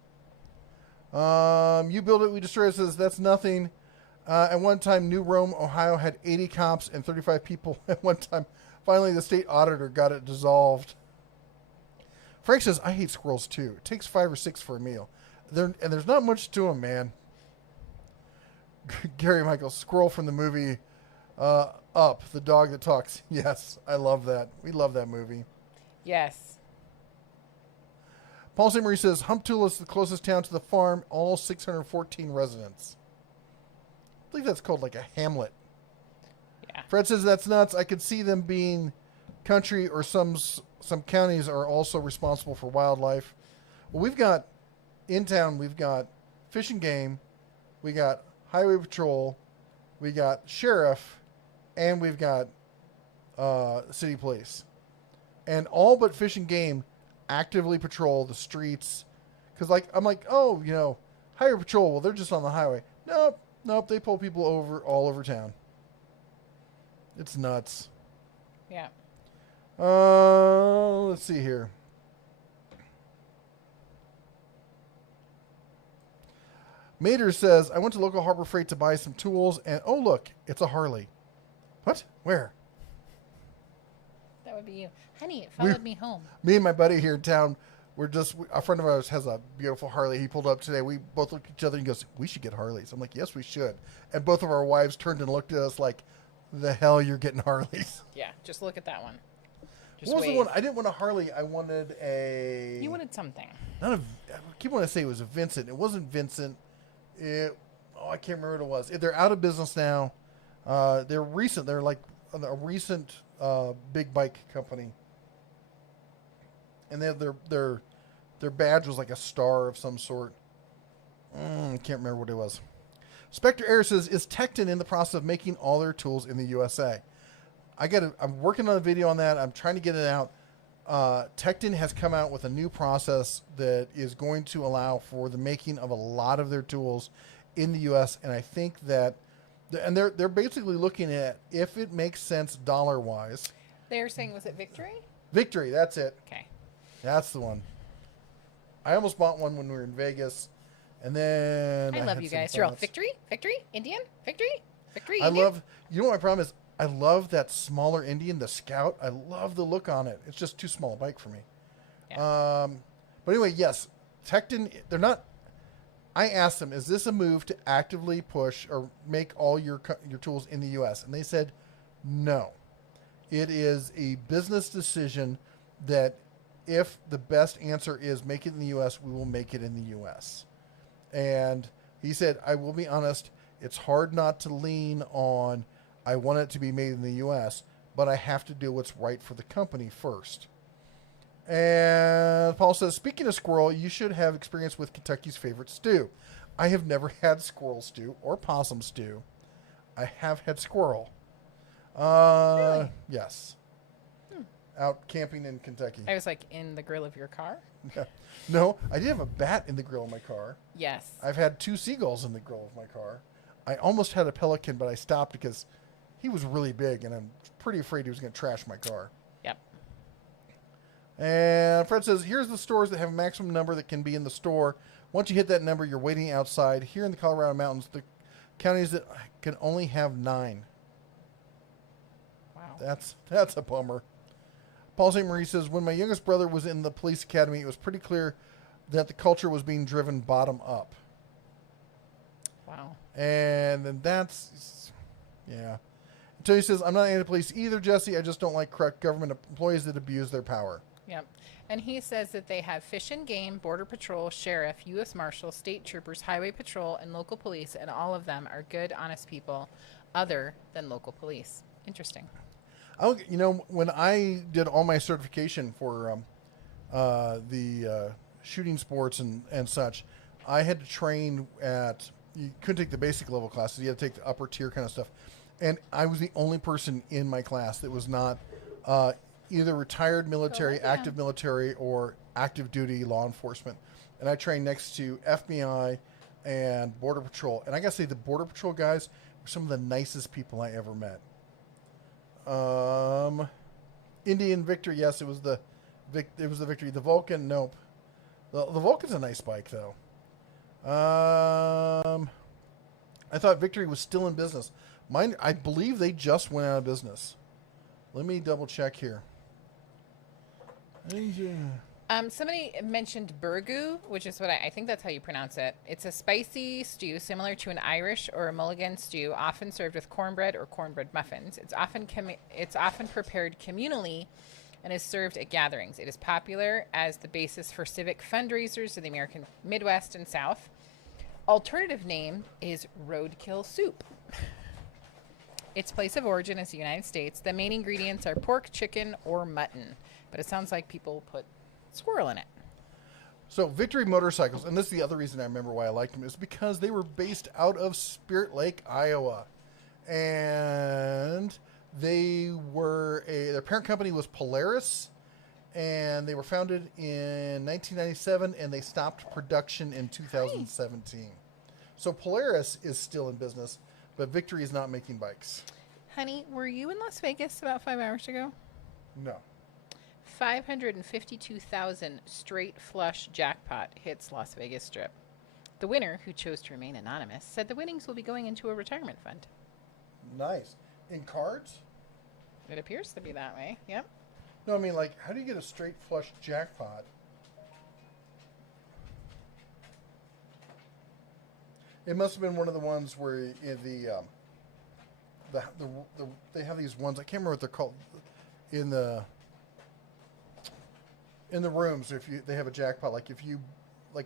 You Build It, We Destroy It says, "That's nothing. At one time, New Rome, Ohio had 80 cops and 35 people at one time. Finally, the state auditor got it dissolved." Frank says, "I hate squirrels too. It takes 5 or 6 for a meal. There's not much to them, man." Gary Michael, "Squirrel from the movie Up, the dog that talks." Yes, I love that. We love that movie. Yes. Paul St. Marie says, "Humptool is the closest town to the farm, all 614 residents." I think that's called like a hamlet. Yeah. Fred says, "That's nuts. I could see them being country, or some counties are also responsible for wildlife." Well, we've got Fish and Game, we got Highway Patrol, we got Sheriff, and we've got City Police. And all but Fish and Game actively patrol the streets. Because, I'm like, oh, Highway Patrol, well, they're just on the highway. Nope, they pull people over all over town. It's nuts. Yeah. Let's see here. Mater says, "I went to local Harbor Freight to buy some tools, and oh, look, it's a Harley." What? Where? That would be you. Honey, it followed me home. Me and my buddy here in town, a friend of ours has a beautiful Harley. He pulled up today. We both looked at each other and he goes, "We should get Harleys." I'm like, "Yes, we should." And both of our wives turned and looked at us like, "The hell, you're getting Harleys?" Yeah, just look at that one. Just what was wave. the one? I didn't want a Harley. I wanted a... You wanted something. I keep wanting to say it was a Vincent. It wasn't Vincent. I can't remember what it was. They're out of business now. They're recent. They're like a recent big bike company. And their badge was like a star of some sort. I can't remember what it was. Spectre Air says, "Is Tecton in the process of making all their tools in the USA?" I'm working on a video on that. I'm trying to get it out. Tecton has come out with a new process that is going to allow for the making of a lot of their tools in the U.S. And I think that, and they're basically looking at if it makes sense dollar-wise. They're saying, was it Victory? Victory, that's it. Okay. That's the one. I almost bought one when we were in Vegas, and then I love you guys. You're all Victory, Indian, Victory, Indian. You know what my problem is? I love that smaller Indian, the Scout. I love the look on it. It's just too small a bike for me. Yeah. But anyway, yes, Tecton, they're not I asked them, is this a move to actively push or make all your tools in the U.S.? And they said, no. It is a business decision that if the best answer is make it in the U.S., we will make it in the U.S. And he said, I will be honest, it's hard not to lean on, I want it to be made in the U.S., but I have to do what's right for the company first. And Paul says, speaking of squirrel, you should have experience with Kentucky's favorite stew. I have never had squirrel stew or possum stew. I have had squirrel. Really? Yes. Out camping in Kentucky. I was like, in the grill of your car? No, I did have a bat in the grill of my car. Yes. I've had 2 seagulls in the grill of my car. I almost had a pelican, but I stopped because he was really big, and I'm pretty afraid he was going to trash my car. Yep. And Fred says, here's the stores that have a maximum number that can be in the store. Once you hit that number, you're waiting outside. Here in the Colorado Mountains, the counties that can only have 9. Wow. That's a bummer. Paul St. Marie says, when my youngest brother was in the police academy, it was pretty clear that the culture was being driven bottom up. Wow. And then that's, yeah. Until he says, I'm not anti-police either, Jesse. I just don't like corrupt government employees that abuse their power. Yep. And he says that they have Fish and Game, Border Patrol, Sheriff, U.S. Marshals, State Troopers, Highway Patrol, and local police, and all of them are good, honest people other than local police. Interesting. When I did all my certification for the shooting sports and such, I had to train at, you couldn't take the basic level classes. You had to take the upper tier kind of stuff. And I was the only person in my class that was not either retired military, active military, or active duty law enforcement. And I trained next to FBI and Border Patrol. And I got to say, the Border Patrol guys were some of the nicest people I ever met. Indian Victor, yes, it was the Victory. The Vulcan, nope. The Vulcan's a nice bike, though. I thought Victory was still in business. Mine, I believe they just went out of business. Let me double check here. Somebody mentioned burgoo, which is what I think that's how you pronounce it. It's a spicy stew similar to an Irish or a Mulligan stew, often served with cornbread or cornbread muffins. It's often prepared communally and is served at gatherings. It is popular as the basis for civic fundraisers in the American Midwest and South. Alternative name is roadkill soup. Its place of origin is the United States. The main ingredients are pork, chicken, or mutton. But it sounds like people put squirrel in it. So Victory Motorcycles, and this is the other reason I remember why I liked them, is because they were based out of Spirit Lake, Iowa. And their parent company was Polaris, and they were founded in 1997, and they stopped production in 2017. Hi. So Polaris is still in business, but Victory is not making bikes. Honey, were you in Las Vegas about 5 hours ago? No. 552,000 straight flush jackpot hits Las Vegas Strip. The winner, who chose to remain anonymous, said the winnings will be going into a retirement fund. Nice. In cards? It appears to be that way. Yep. No, I mean, like, how do you get a straight flush jackpot? It must have been one of the ones where they have these ones. I can't remember what they're called in the rooms. If they have a jackpot, like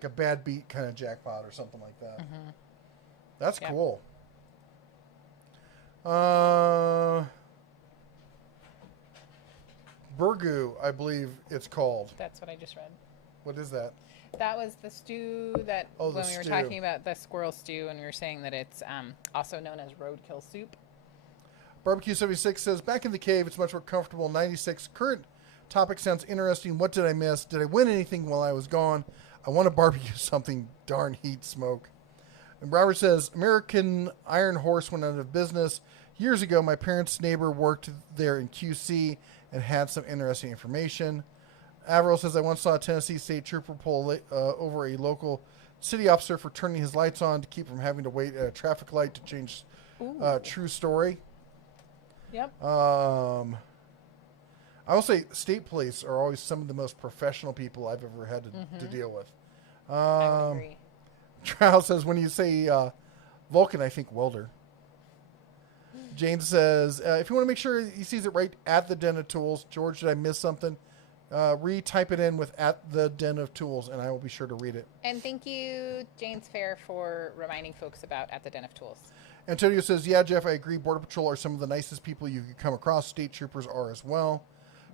a bad beat kind of jackpot or something like that. Mm-hmm. That's cool. Burgoo, I believe it's called. That's what I just read. What is that? That was the stew that when we were talking about the squirrel stew, and we were saying that it's also known as roadkill soup. Barbecue 76 says, back in the cave, it's much more comfortable. 96, current topic sounds interesting. What did I miss? Did I win anything while I was gone? I want to barbecue something. Darn heat smoke. And Robert says, American Iron Horse went out of business. Years ago, my parents' neighbor worked there in QC and had some interesting information. Averill says, I once saw a Tennessee state trooper pull over a local city officer for turning his lights on to keep from having to wait at a traffic light to change. True story. Yep. I will say state police are always some of the most professional people I've ever had to deal with. I would agree. Trow says, when you say Vulcan, I think welder. Jane says, if you want to make sure he sees it right, at the Den of Tools. George, did I miss something? Retype it in with at the Den of Tools, and I will be sure to read it. And thank you, Jane's Fair, for reminding folks about At the Den of Tools. Antonio says, yeah, Jeff, I agree. Border Patrol are some of the nicest people you could come across. State Troopers are as well.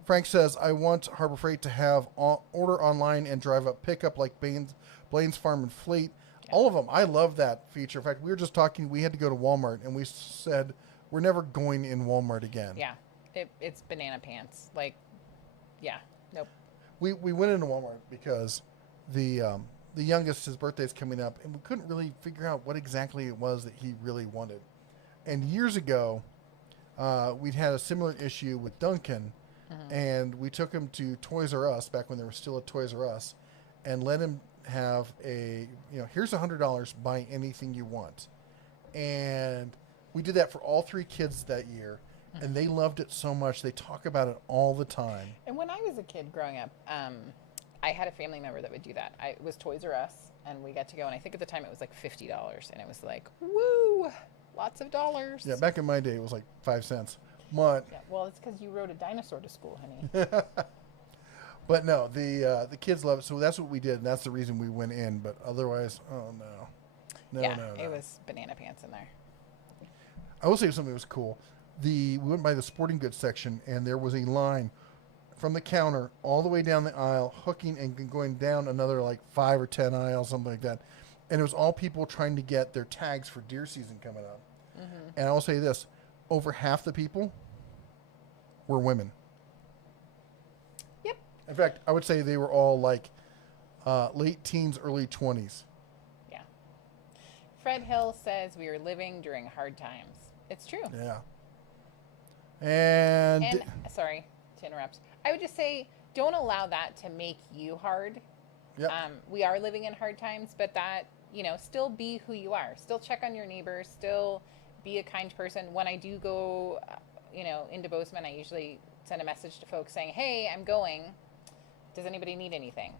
Frank says, I want Harbor Freight to have order online and drive up pickup like Blaine's Farm and Fleet. Yeah. All of them. I love that feature. In fact, we were just talking. We had to go to Walmart, and we said, we're never going in Walmart again. Yeah. It's banana pants. Like, yeah. Nope. We went into Walmart because the youngest, his birthday's coming up, and we couldn't really figure out what exactly it was that he really wanted. And years ago, we'd had a similar issue with Duncan, and we took him to Toys R Us back when there was still a Toys R Us, and let him have here's $100, buy anything you want. And we did that for all 3 kids that year. And they loved it so much. They talk about it all the time. And when I was a kid growing up, I had a family member that would do that. It was Toys R Us, and we got to go. And I think at the time it was like $50. And it was like, woo, lots of dollars. Yeah, back in my day, it was like 5 cents. But, yeah, well, it's because you rode a dinosaur to school, honey. But no, the kids love it. So that's what we did. And that's the reason we went in. But otherwise, oh, no. No. It was banana pants in there. I will say something that was cool. We went by the sporting goods section, and there was a line from the counter all the way down the aisle, hooking and going down another like 5 or 10 aisles, something like that. And it was all people trying to get their tags for deer season coming up. And I will say this, over half the people were women. Yep. In fact, I would say they were all like late teens, early 20s. Yeah. Fred Hill says we are living during hard times. It's true. Yeah. And sorry to interrupt. I would just say, don't allow that to make you hard. Yep. We are living in hard times, but that, still be who you are. Still check on your neighbors. Still be a kind person. When I do go, into Bozeman, I usually send a message to folks saying, hey, I'm going. Does anybody need anything?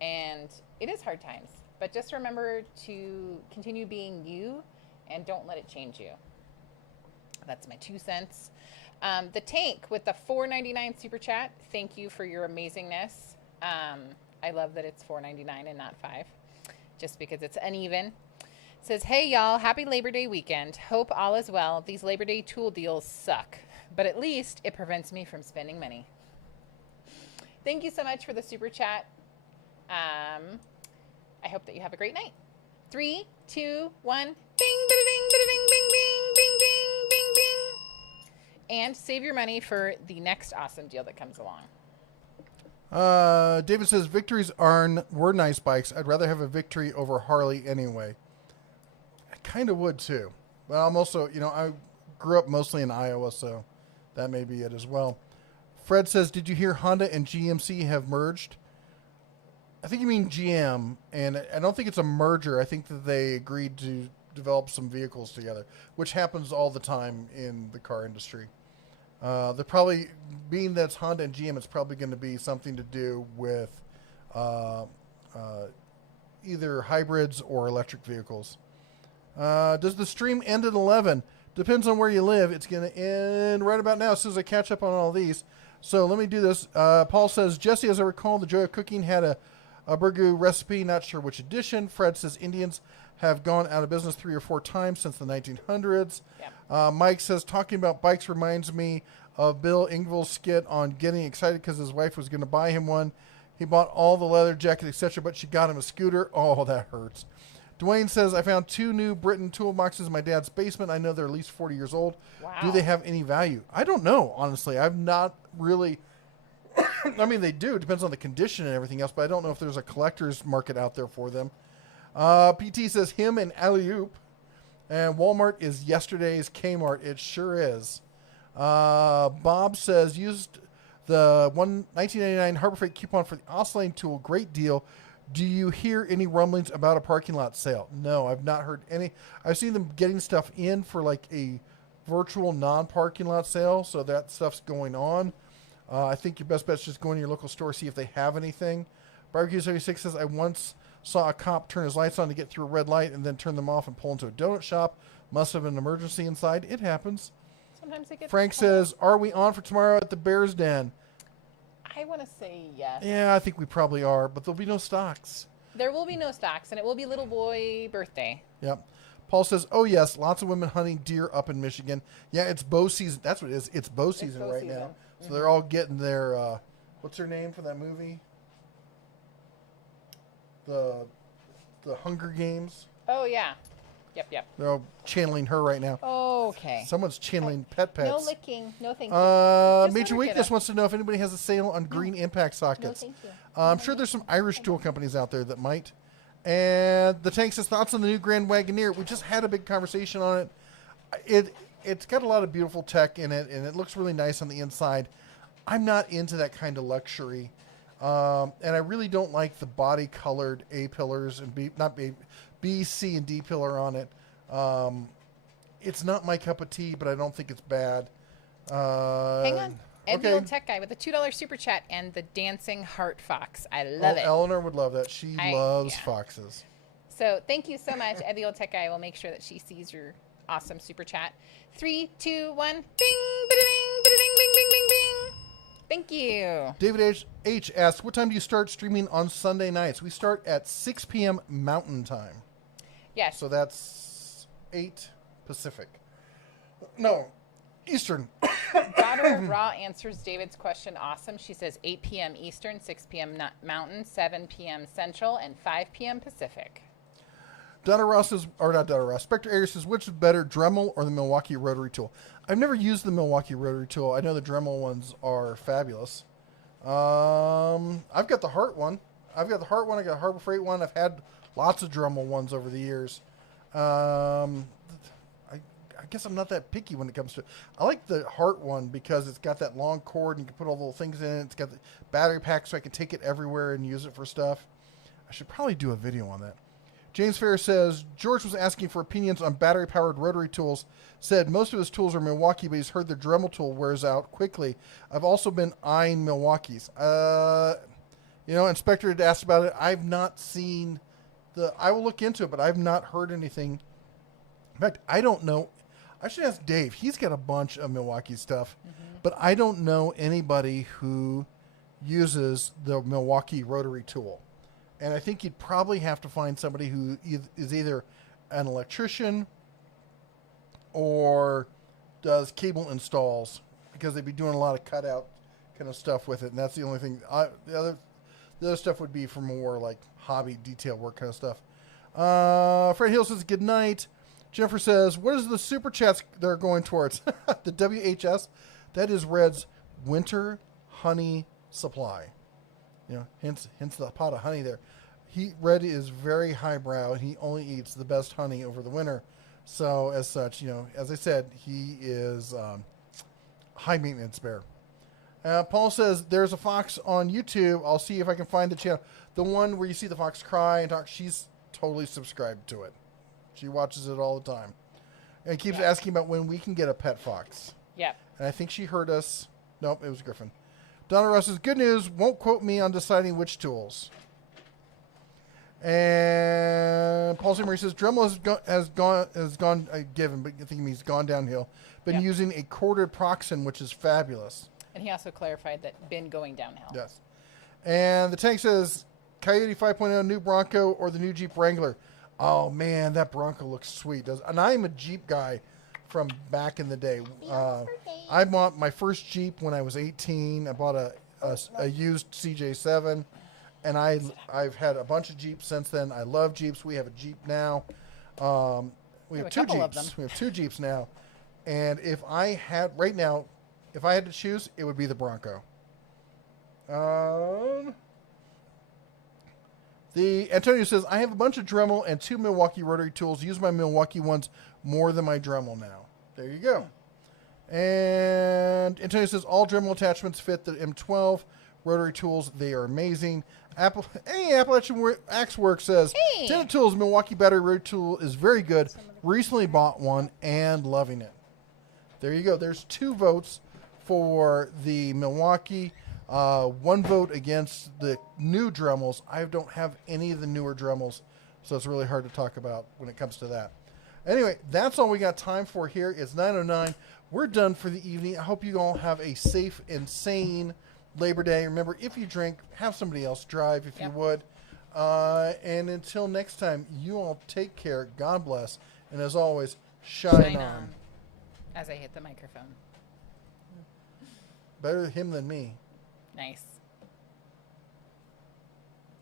And it is hard times, but just remember to continue being you and don't let it change you. That's my 2 cents. The Tank with the $4.99 super chat. Thank you for your amazingness. I love that it's $4.99 and not $5, just because it's uneven. Says, hey y'all, happy Labor Day weekend. Hope all is well. These Labor Day tool deals suck, but at least it prevents me from spending money. Thank you so much for the super chat. I hope that you have a great night. 3, 2, 1. Bing, bing, bing, bing, bing, bing, bing, bing, bing, bing. And save your money for the next awesome deal that comes along. David says, victories were nice bikes. I'd rather have a victory over Harley anyway. I kind of would too. But I'm also, I grew up mostly in Iowa, so that may be it as well. Fred says, did you hear Honda and GMC have merged? I think you mean GM, and I don't think it's a merger. I think that they agreed to develop some vehicles together, which happens all the time in the car industry. They're probably, being that it's Honda and GM, it's probably going to be something to do with either hybrids or electric vehicles. Does the stream end at 11? Depends on where you live. It's going to end right about now as soon as I catch up on all these. So let me do this. Paul says, Jesse, as I recall, the Joy of Cooking had a burgoo recipe, not sure which edition. Fred says Indians have gone out of business 3 or 4 times since the 1900s. Yep. Mike says, talking about bikes reminds me of Bill Engvall's skit on getting excited because his wife was going to buy him one. He bought all the leather jacket, etc., but she got him a scooter. Oh, that hurts. Dwayne says, I found 2 new Britain toolboxes in my dad's basement. I know they're at least 40 years old. Wow. Do they have any value? I don't know, honestly. I've not really... I mean, they do. It depends on the condition and everything else, but I don't know if there's a collector's market out there for them. PT says him and Alley-oop. And Walmart is yesterday's Kmart. It sure is. Bob says, used the $19.99 Harbor Freight coupon for the oscillating tool. Great deal. Do you hear any rumblings about a parking lot sale? No, I've not heard any. I've seen them getting stuff in for like a virtual non-parking lot sale, so that stuff's going on. I think your best bet is just going to your local store, see if they have anything. Barbecue 76 says, I once Saw a cop turn his lights on to get through a red light and then turn them off and pull into a donut shop. Must have been an emergency inside. It happens. Sometimes it gets. Frank says, are we on for tomorrow at the Bears Den? I want to say yes. Yeah, I think we probably are, but there'll be no stocks. There will be no stocks, and it will be little boy birthday. Yep. Paul says, oh, yes, lots of women hunting deer up in Michigan. Yeah, it's bow season. That's what it is. It's bow season bow right season. now. So they're all getting their, what's her name for that movie? The Hunger Games. Oh, yeah. Yep. They're all channeling her right now. Okay. Someone's channeling Pet Pets. No licking. No thank you. Just Major let her get Weakness up. wants to know if anybody has a sale on green impact sockets. thank you. I'm sure there's some Irish tool companies out there that might. And the tank says, thoughts on the new Grand Wagoneer. We just had a big conversation on it. It's got a lot of beautiful tech in it, and it looks really nice on the inside. I'm not into that kind of luxury. And I really don't like the body-colored A-pillars and B, C, and D pillar on it. It's not my cup of tea, but I don't think it's bad. Hang on. Ed, the okay. old tech guy with a $2 super chat and the dancing heart fox. I love it. Eleanor would love that. She loves foxes. So thank you so much, Ed, the old tech guy. We'll make sure that she sees your awesome super chat. 3, 2, 1. Bing, ba-da-ding, ba-da-ding, bing, bing, bing, bing. Thank you. David H. asks, what time do you start streaming on Sunday nights? We start at 6 p.m. Mountain Time. Yes. So that's 8 Pacific. No, Eastern. Daughter Raw answers David's question. Awesome. She says 8 p.m. Eastern, 6 p.m. Mountain, 7 p.m. Central, and 5 p.m. Pacific. Donna Ross says, or not Donna Ross, Spectre Aries says, which is better, Dremel or the Milwaukee rotary tool? I've never used the Milwaukee rotary tool. I know the Dremel ones are fabulous. I've got the Hart one. I got a Harbor Freight one. I've had lots of Dremel ones over the years. I guess I'm not that picky when it comes to it. I like the Hart one because it's got that long cord and you can put all the little things in it. It's got the battery pack so I can take it everywhere and use it for stuff. I should probably do a video on that. James Fair says, George was asking for opinions on battery-powered rotary tools. Said most of his tools are Milwaukee, but he's heard the Dremel tool wears out quickly. I've also been eyeing Milwaukee's. Inspector had asked about it. I've not seen I will look into it, but I've not heard anything. In fact, I don't know. I should ask Dave. He's got a bunch of Milwaukee stuff, but I don't know anybody who uses the Milwaukee rotary tool. And I think you'd probably have to find somebody who is either an electrician or does cable installs, because they'd be doing a lot of cutout kind of stuff with it. And that's the only thing. The other stuff would be for more like hobby detail work kind of stuff. Fred Hill says, good night. Jennifer says, what is the super chats they're going towards? The WHS? That is Red's winter honey supply. Hence the pot of honey there. Red is very highbrow, and he only eats the best honey over the winter. So as such, as I said, he is high maintenance bear. Paul says there's a fox on YouTube. I'll see if I can find the channel. The one where you see the fox cry and talk. She's totally subscribed to it. She watches it all the time, and keeps asking about when we can get a pet fox. Yep. And I think she heard us. Nope, it was Griffin. Donna Ross says, good news, won't quote me on deciding which tools. And Paul Zimmer says, Dremel has gone, I think he means gone downhill, been using a corded Proxen, which is fabulous. And he also clarified that been going downhill. Yes. And the tank says, Coyote 5.0, new Bronco, or the new Jeep Wrangler. Oh, man, that Bronco looks sweet. And I'm a Jeep guy from back in the day. I bought my first Jeep when I was 18. I bought a used CJ7, and I've had a bunch of Jeeps since then. I love Jeeps. We have a Jeep now. We have 2 Jeeps. We have 2 Jeeps now. And if I had to choose, it would be the Bronco. The Antonio says, I have a bunch of Dremel and 2 Milwaukee rotary tools. Use my Milwaukee ones more than my Dremel now. There you go. And Antonio says, all Dremel attachments fit the M12 rotary tools. They are amazing. Appalachian Axe Work says, Tenant Tools Milwaukee battery rotary tool is very good. Recently bought one and loving it. There you go. There's 2 votes for the Milwaukee. One vote against the new Dremels. I don't have any of the newer Dremels, so it's really hard to talk about when it comes to that. Anyway, that's all we got time for here. It's 9:09. We're done for the evening. I hope you all have a safe and sane Labor Day. Remember, if you drink, have somebody else drive if you would. And until next time, you all take care. God bless. And as always, shine on. As I hit the microphone. Better him than me. Nice.